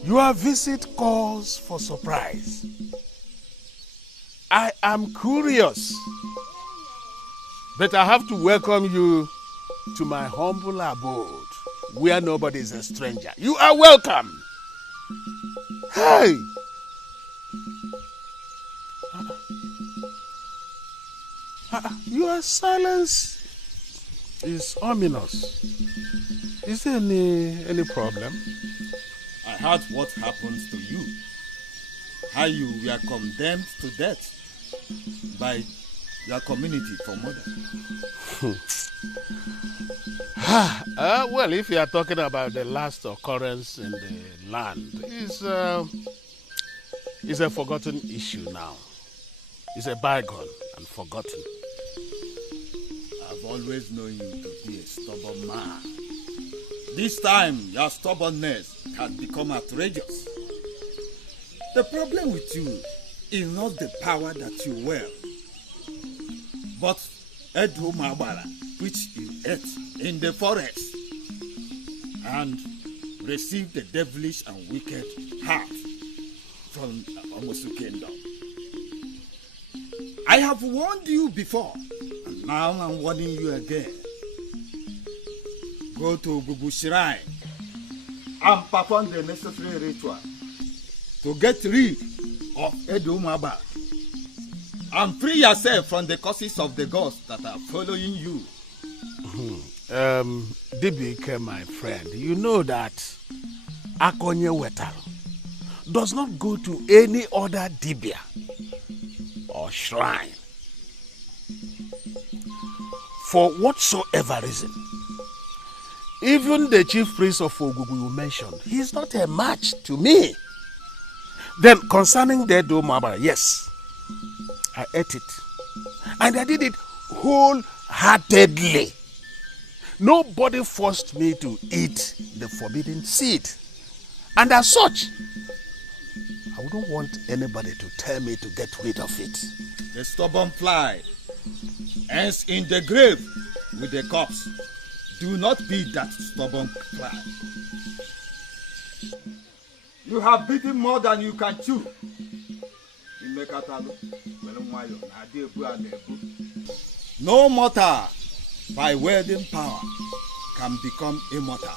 Your visit calls for surprise. I am curious, but I have to welcome you to my humble abode, where nobody is a stranger. You are welcome. Hey! Your silence is ominous. Is there any problem? I heard what happened to you. How you were condemned to death by your community for murder. Well, if you are talking about the last occurrence in the land, it's a forgotten issue now. It's a bygone and forgotten. I've always known you to be a stubborn man. This time, your stubbornness can become outrageous. The problem with you is not the power that you wield, but Edumabara, which you ate in the forest. And receive the devilish and wicked heart from Amosu Kingdom. I have warned you before, and now I'm warning you again. Go to Bubu Shrine and perform the necessary ritual to get rid of Etomi-Wellington and free yourself from the curses of the gods that are following you. Iyke, my friend, you know that Akonye-Wetal does not go to any other Dibia or shrine for whatsoever reason. Even the chief priest of Ogugu you mentioned, he is not a match to me. Then concerning the Etomi-Wellington, yes, I ate it. And I did it wholeheartedly. Nobody forced me to eat the forbidden seed. And as such, I wouldn't want anybody to tell me to get rid of it. The stubborn fly ends in the grave with the corpse. Do not be that stubborn fly. You have beaten more than you can chew. No mortal by wielding power can become immortal.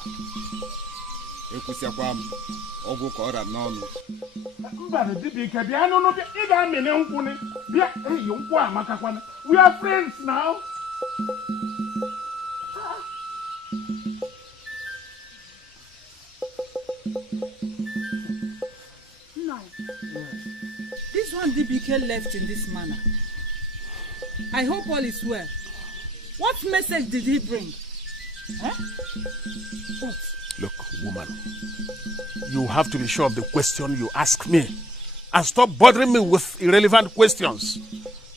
We are friends now. No. This one Iyke left in this manner. I hope all is well. What message did he bring? Huh? What? Look, woman, you have to be sure of the question you ask me and stop bothering me with irrelevant questions.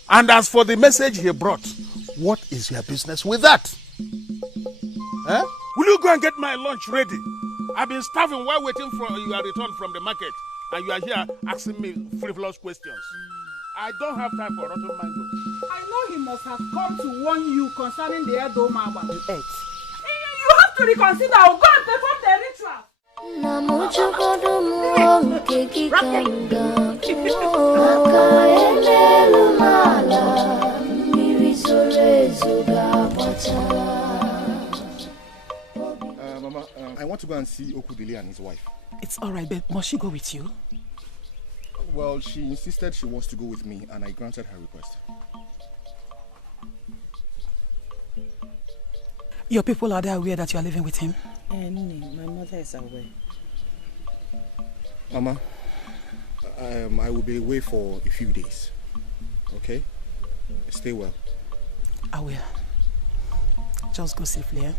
And as for the message he brought, what is your business with that? Huh? Will you go and get my lunch ready? I've been starving while waiting for your return from the market, and you are here asking me frivolous questions. I don't have time for rotten mangoes. I know he must have come to warn you concerning the Etomi-Wellington. You have to reconsider. Go and perform the ritual. Mama, I want to go and see Okudili and his wife. It's all right, but must she go with you? Well, she insisted she wants to go with me, and I granted her request. Your people are they aware that you are living with him? My mother is aware. Mama, I will be away for a few days. Okay? Stay well. I will. Just go safely, eh?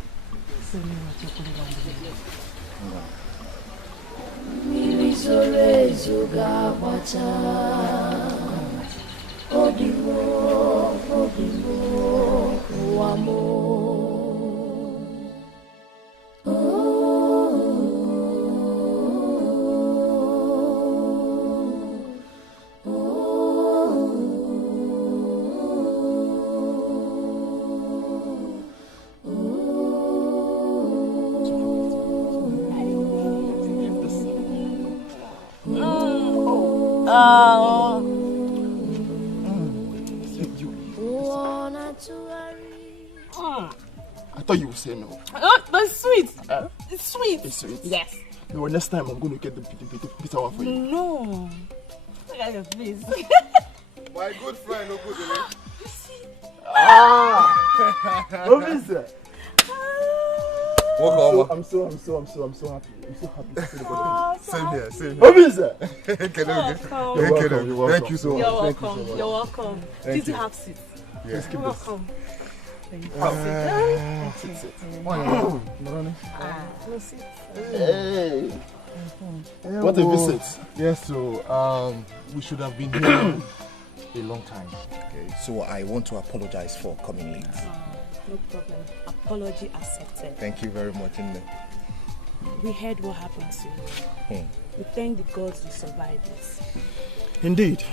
I thought you would say no. But sweet. It's sweet. It's sweet? Yes. No, next time I'm going to get the bitter one for you. No. Look at your face. My good friend, Okudili. Obinze. Welcome. I'm so happy. I'm so happy to see the body. Same here. Obinze. You're welcome. Thank you so much. You're welcome. Please have seat. Yes. You're welcome. Hey. What a visit. Yes, so we should have been here a long time. Okay, so I want to apologize for coming late. No problem. Apology accepted. Thank you very much, Nne. We heard what happened to you. We thank the gods you survived this. Indeed.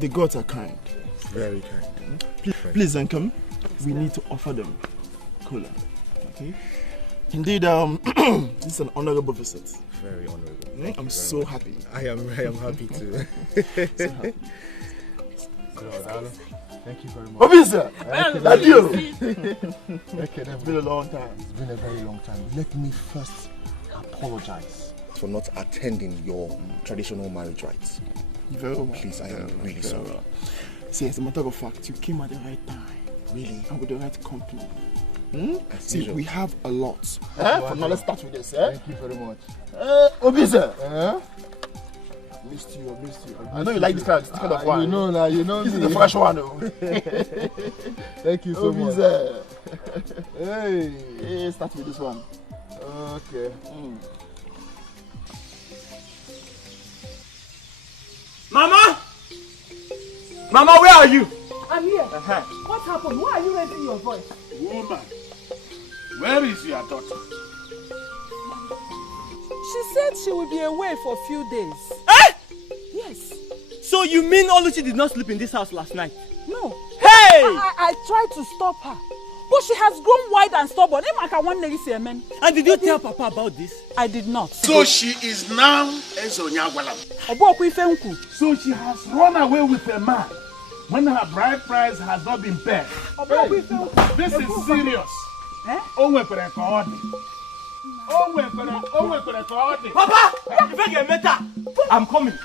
The gods are kind. Very kind. Please, Uncle, we need to offer them cola. Okay? Indeed, this is an honorable visit. Very honorable. I'm so happy. I am happy too. So happy. Thank you very much. Obinze! Thank you! It's been a long time. It's been a very long time. Let me first apologize for not attending your traditional marriage rites. Very well. Please, I am really sorry. Well. See, as a matter of fact, you came at the right time. Really? And with the right company. See, usual. we have a lot. Now let's start with this. Thank you very much. Obinze! Missed you. I know you like this kind of wine. You know now, This is the fresh one. Thank you so much. Hey, start with this one. Okay. Mama! Mama, where are you? I'm here. What happened? Why are you raising your voice? Woman, where is your daughter? She said she will be away for a few days. Eh? Yes. So you mean Oluchi did not sleep in this house last night? No. Hey! I tried to stop her, but she has grown wild and stubborn. And did you tell Papa about this? I did not. So she is now Ezonyagwalam. So she has run away with a man when her bride price has not been paid. Hey, this is serious. Papa! If I get better, I'm coming.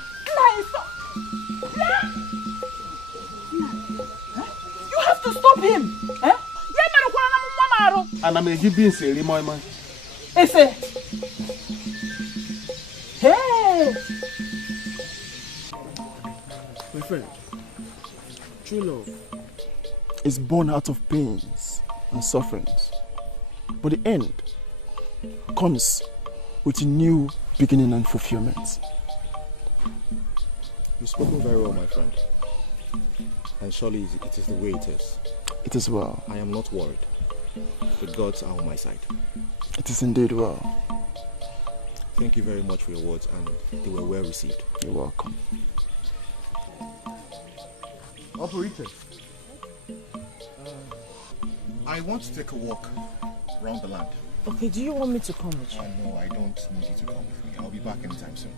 You have to stop him. And I'm giving Siri my man. Hey! My friend, true love is born out of pains and sufferings. But the end comes with a new beginning and fulfillment. You've spoken very well, my friend. And surely it is the way it is. It is well. I am not worried. The gods are on my side. It is indeed well. Thank you very much for your words, and they were well received. You're welcome. Operator, I want to take a walk around the land. Okay, do you want me to come with you? No, I don't need you to come with me. I'll be back anytime soon.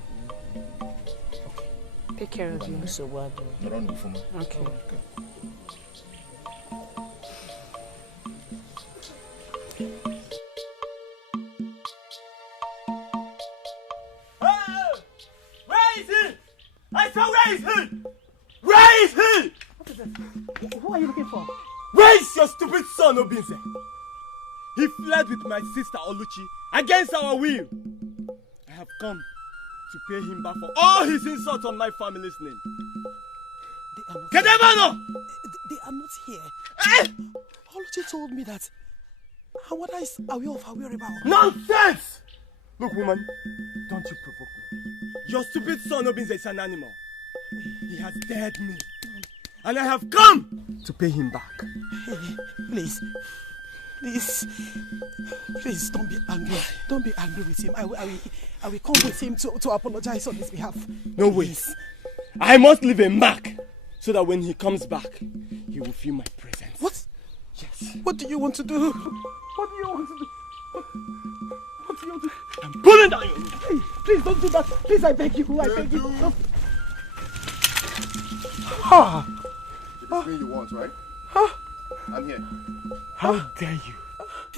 Take care of you. So what? Okay. Good. Where is he? I said, where is he? Where is he? Who are you looking for? Where is your stupid son, Obinze? He fled with my sister Oluchi against our will. I have come to pay him back for all his insults on my family's name. They are not here. Oluchi told me that Awada is aware of her whereabouts. Nonsense! Look, woman, don't you provoke me. Your stupid son Obinze is an animal. He has dared me. And I have come to pay him back. Please, don't be angry. Don't be angry with him. I will come with him to apologize on his behalf. No way. I must leave a mark so that when he comes back, he will feel my presence. What? Yes. What do you want to do? What do you want to do? What do you want to do? I'm pulling down your... Please don't do that. Please, I beg you. I beg you. Don't. This thing you want, right? I'm here. How dare you?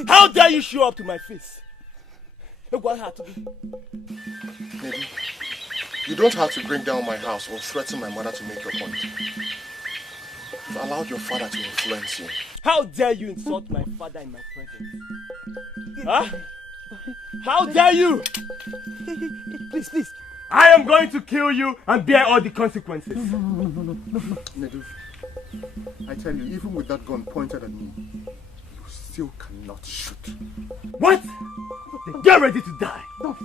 How dare you show up to my face? Look what had to be. Maybe. You don't have to bring down my house or threaten my mother to make your point. You've allowed your father to influence you. How dare you insult my father in my presence? Huh? How dare you? Please. I am going to kill you and bear all the consequences. No. Nedu, I tell you, even with that gun pointed at me, you still cannot shoot. What? Then get ready to die. Don't.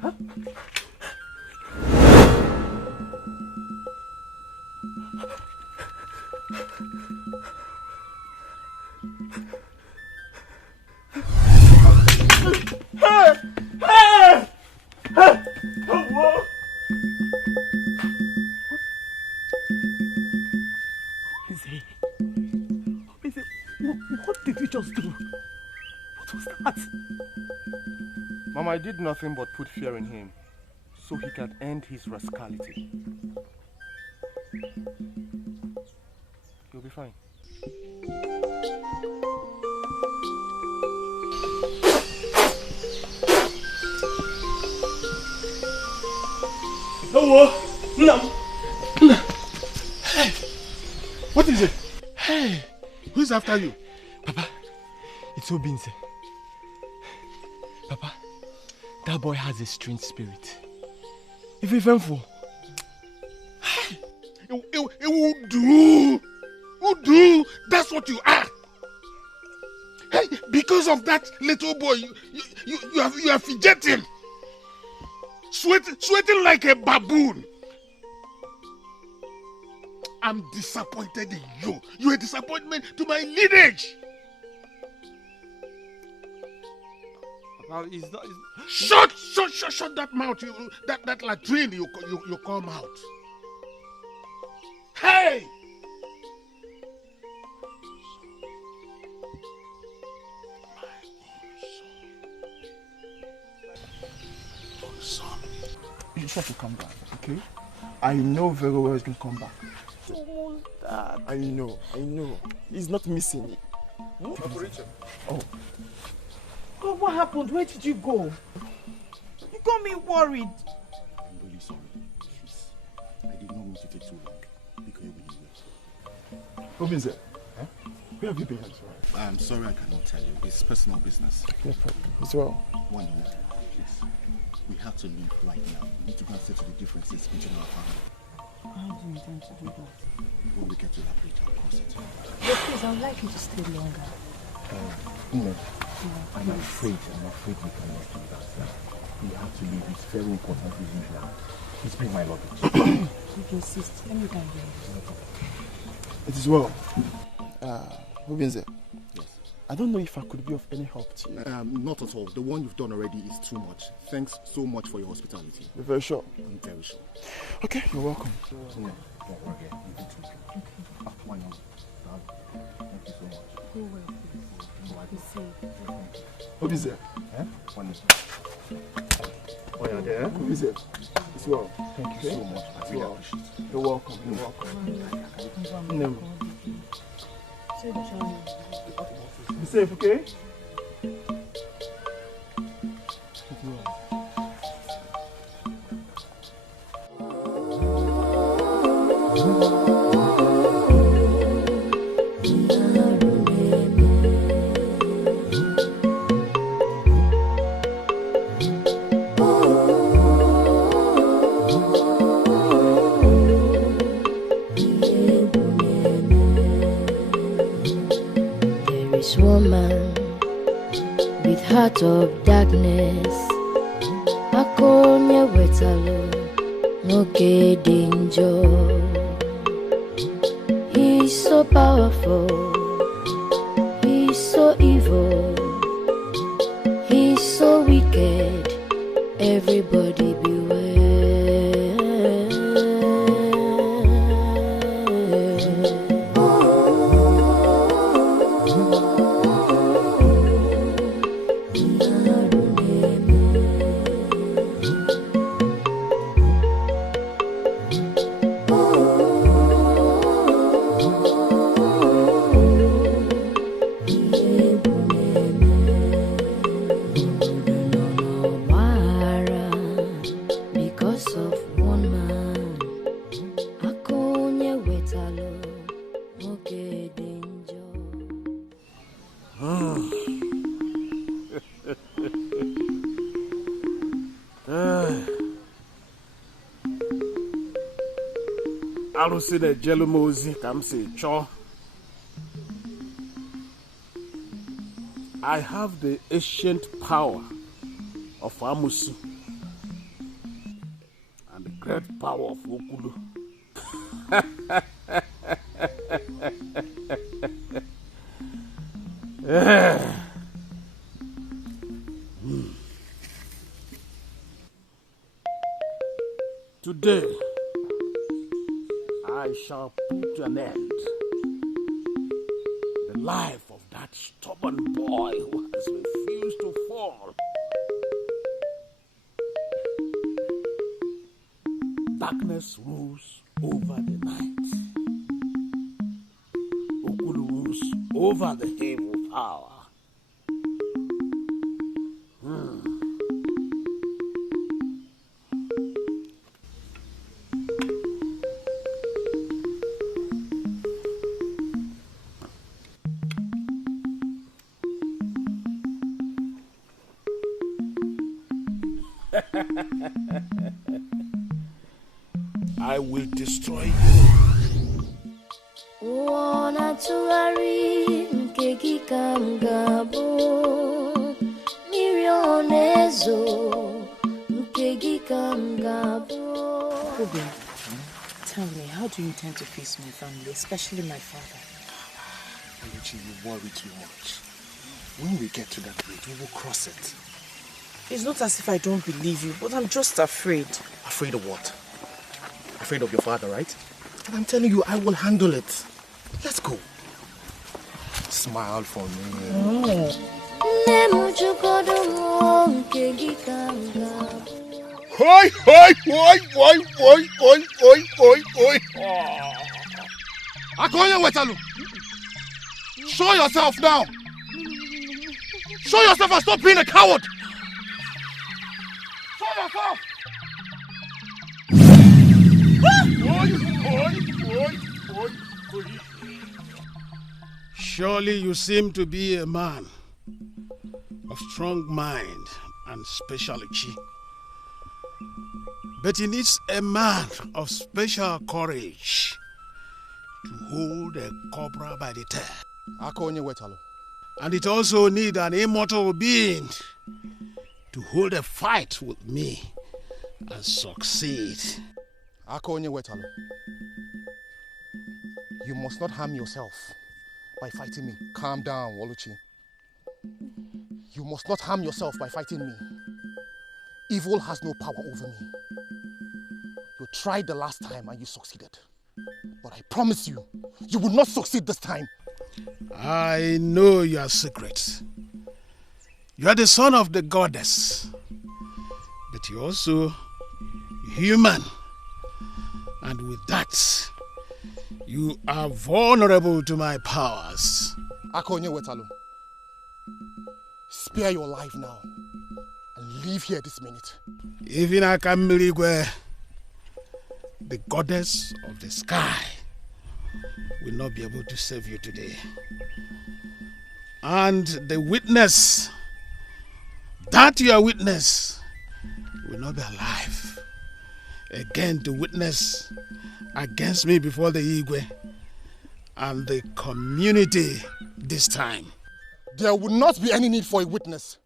Huh? Mama, I did nothing but put fear in him so he can end his rascality. He'll be fine. No. Hey, what is it? Hey, who's after you? Papa, it's Obinze. Papa, that boy has a strange spirit. If he fell for, it will do. Will do. That's what you are. Hey, because of that little boy, you are fidgeting, sweating like a baboon. I'm disappointed in you. You're a disappointment to my lineage. Papa, it's not. Shut that mouth. That latrine you come out. Hey! Son, you just have to come back, okay? I know very well he's gonna come back. Almost that. I know. He's not missing it. Oh. God, what happened? Where did you go? You got me worried. I'm really sorry. Please. I did not mean to take too long. Because you will. Obinze, where have you been? I'm sorry I cannot tell you. It's personal business. No problem. As well. 1 minute, please. We have to leave right now. We need to go and settle the differences between our family. How do you intend to do that? When we get to that bridge, I'll cross it. But please, I would like you to stay longer. I'm afraid we cannot do that. We have to leave. It's very important as usual. Please bring my luggage. If you insist, let me down here. It is well. Obinze. Yes. I don't know if I could be of any help to you. Not at all. The one you've done already is too much. Thanks so much for your hospitality. You're very sure? I'm very sure. Okay, you're welcome. Don't worry. You can take it. Why not? Thank you so much. Go well, please. Be safe. Obinze. Oh, yeah, there. Obinze. It's well. Thank you so much. I really appreciate it. You're welcome. Be safe, okay? Woman with heart of darkness, akonye wetalo nwoke dị njọ. He's so powerful, he's so evil, he's so wicked. Everybody beware. Alụsị na-ejelu m ozi ka m si chọọ. I have the ancient power of Amusu and the great power of Okudo. Today, I shall put an end to the life of that stubborn boy who has refused to fall darkness rules over the night. Okulu rules over the evil power. I will destroy you. Tell me, how do you intend to face my family, especially my father? Oluchi, you worry too much. When we get to that bridge, we will cross it. It's not as if I don't believe you, but I'm just afraid. Afraid of what? Afraid of your father, right? And I'm telling you, I will handle it. Let's go. Smile for me. Hoi, hoi, hoi, hoi, hoi, hoi, hoi, hoi, hoi. Wetalu. Show yourself now. Show yourself and stop being a coward. Show yourself. Surely you seem to be a man of strong mind and speciality. But he needs a man of special courage to hold a cobra by the tail. And it also needs an immortal being to hold a fight with me and succeed. You must not harm yourself by fighting me. Calm down, Oluchi. You must not harm yourself by fighting me. Evil has no power over me. You tried the last time and you succeeded. But I promise you, you will not succeed this time. I know your secret. You are the son of the goddess. But you're also human. And with that, you are vulnerable to my powers. Akonye Wetalu, spare your life now and leave here this minute. Even Akammirigwe, the goddess of the sky, will not be able to save you today. And the witness, that your witness, will not be alive again to witness against me before the Igwe and the community this time. There will not be any need for a witness.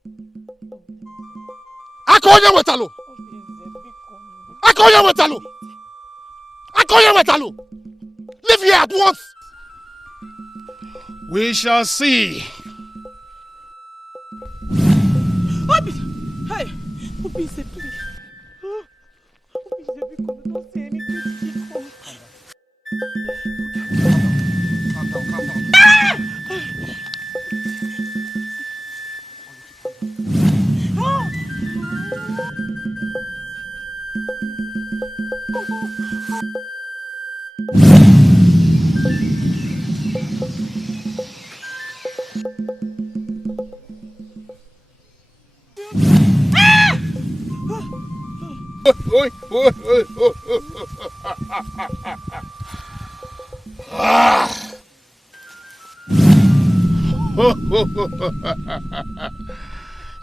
Akonye Wetalu! Akonye Wetalu! Akonye Wetalu! Leave here at once! We shall see. Hey! Obinze, please. Obinze, because don't say anything. Calm down, calm down.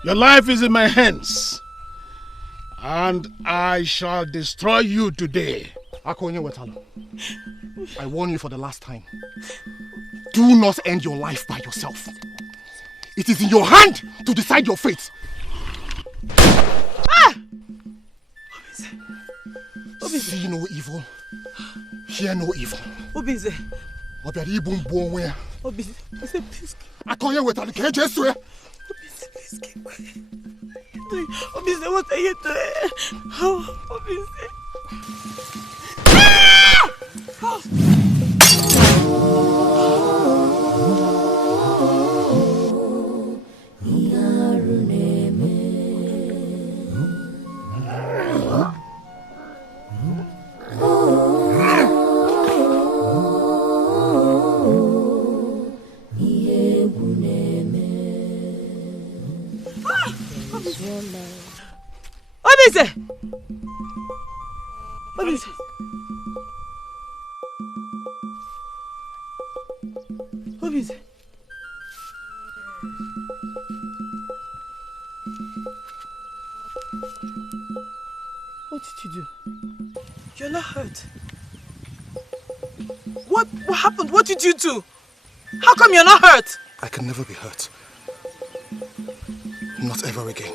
Your life is in my hands, and I shall destroy you today. Akonye Wetalu, I warn you for the last time. Do not end your life by yourself. It is in your hand to decide your fate. Obinze. See no evil, hear no evil. Obinze. Obinze, please. Akonye Wetalu, can you just swear? Obinze, please keep quiet. Obinze, what are you doing? How? Obinze. woman. Obinze! Obinze! Obinze! What did you do? You're not hurt. What happened? What did you do? How come you're not hurt? I can never be hurt. Not ever again.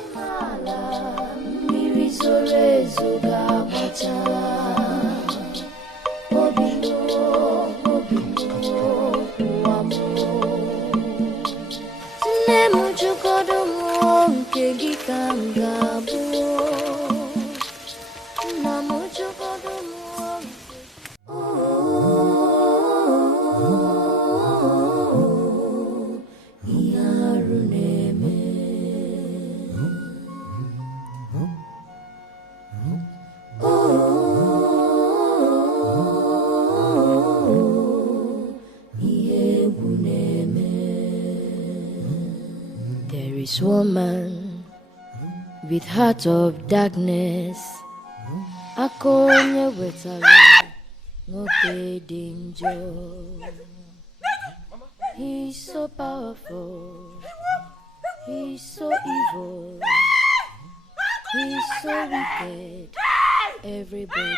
This woman with heart of darkness, akonye wetala ngoke Damijo. He's so powerful, he's so evil, he's so wicked. Everybody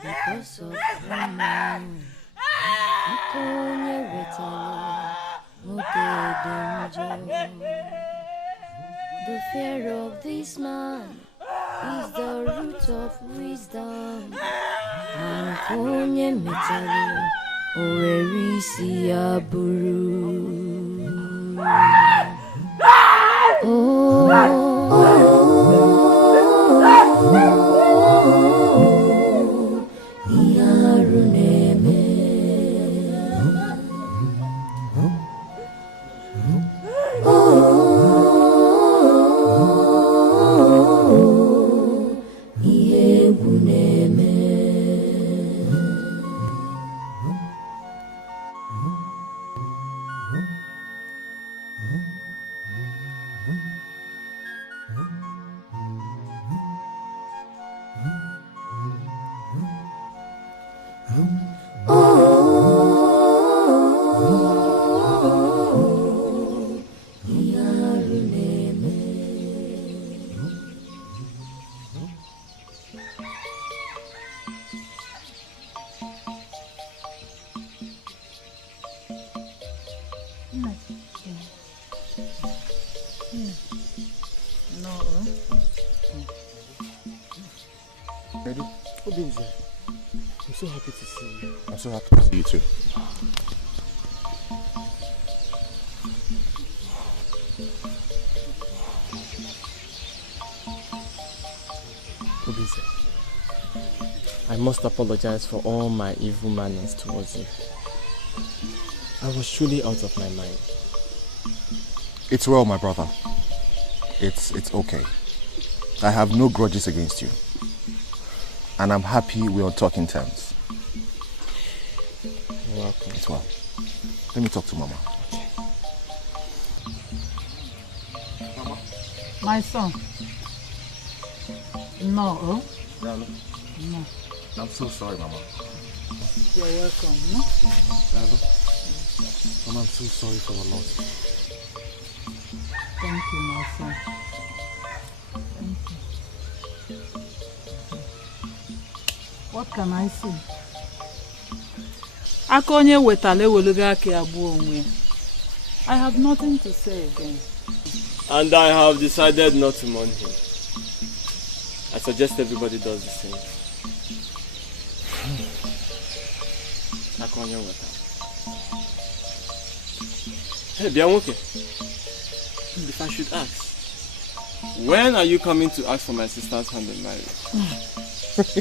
because of woman, akonye wetala ngoke Damijo. The fear of this man is the root of wisdom. Akonye metali owerisi aburu. Obinze, I'm so happy to see you. I'm so happy to see you too. Obinze, I must apologize for all my evil manners towards you. I was truly out of my mind. It's well, my brother. It's okay. I have no grudges against you. And I'm happy we're on talking terms. You're welcome. It's well. Let me talk to Mama. Mama. My son. No. No. No. I'm so sorry, Mama. You're welcome. No? Mama, I'm so sorry for the loss. Thank you, my son. Thank you. What can I say? Akonye wetale weluga ke abu onwe. I have nothing to say again. And I have decided not to mourn him. I suggest everybody does the same. Akonye wetale. Hey, Bianwoke. If I should ask, When are you coming to ask for my sister's hand in marriage?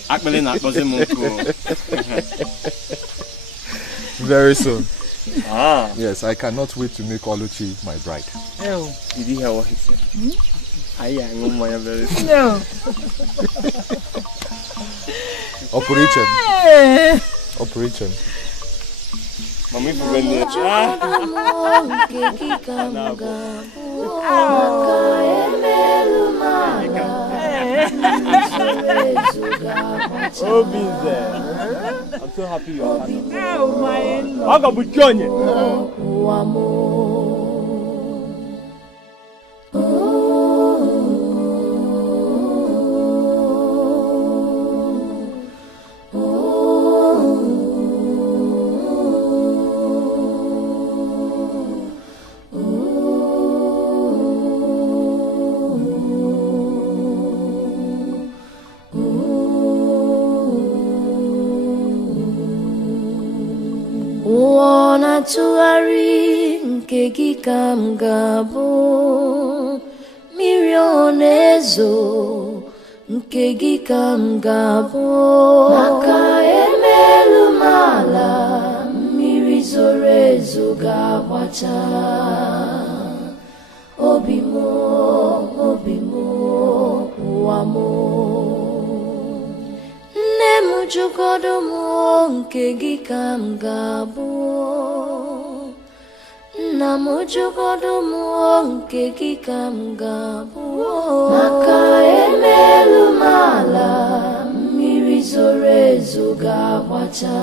Actually, not Very soon. Ah. Yes, I cannot wait to make Oluchi my bride. Oh. Did you hear what he said? I am very soon. No. Operation. Operation. Mami Fubende. Obinze. I'm so happy you are happy. Oh, my Lord. Amuka-Bird. Tụgharị nke gị ka m ga-abụ mmiri ọ na-ezo nke gị ka m ga-abụ maka emelu m ala mmiri zoro ezo ga-agbacha obi m ụwa m nne m jụgodo m nke gị ka m ga-abụ nna m jụgodo m nke gị ka m ga-abụ maka emelu m ala mmiri zoro ezo ga-agbacha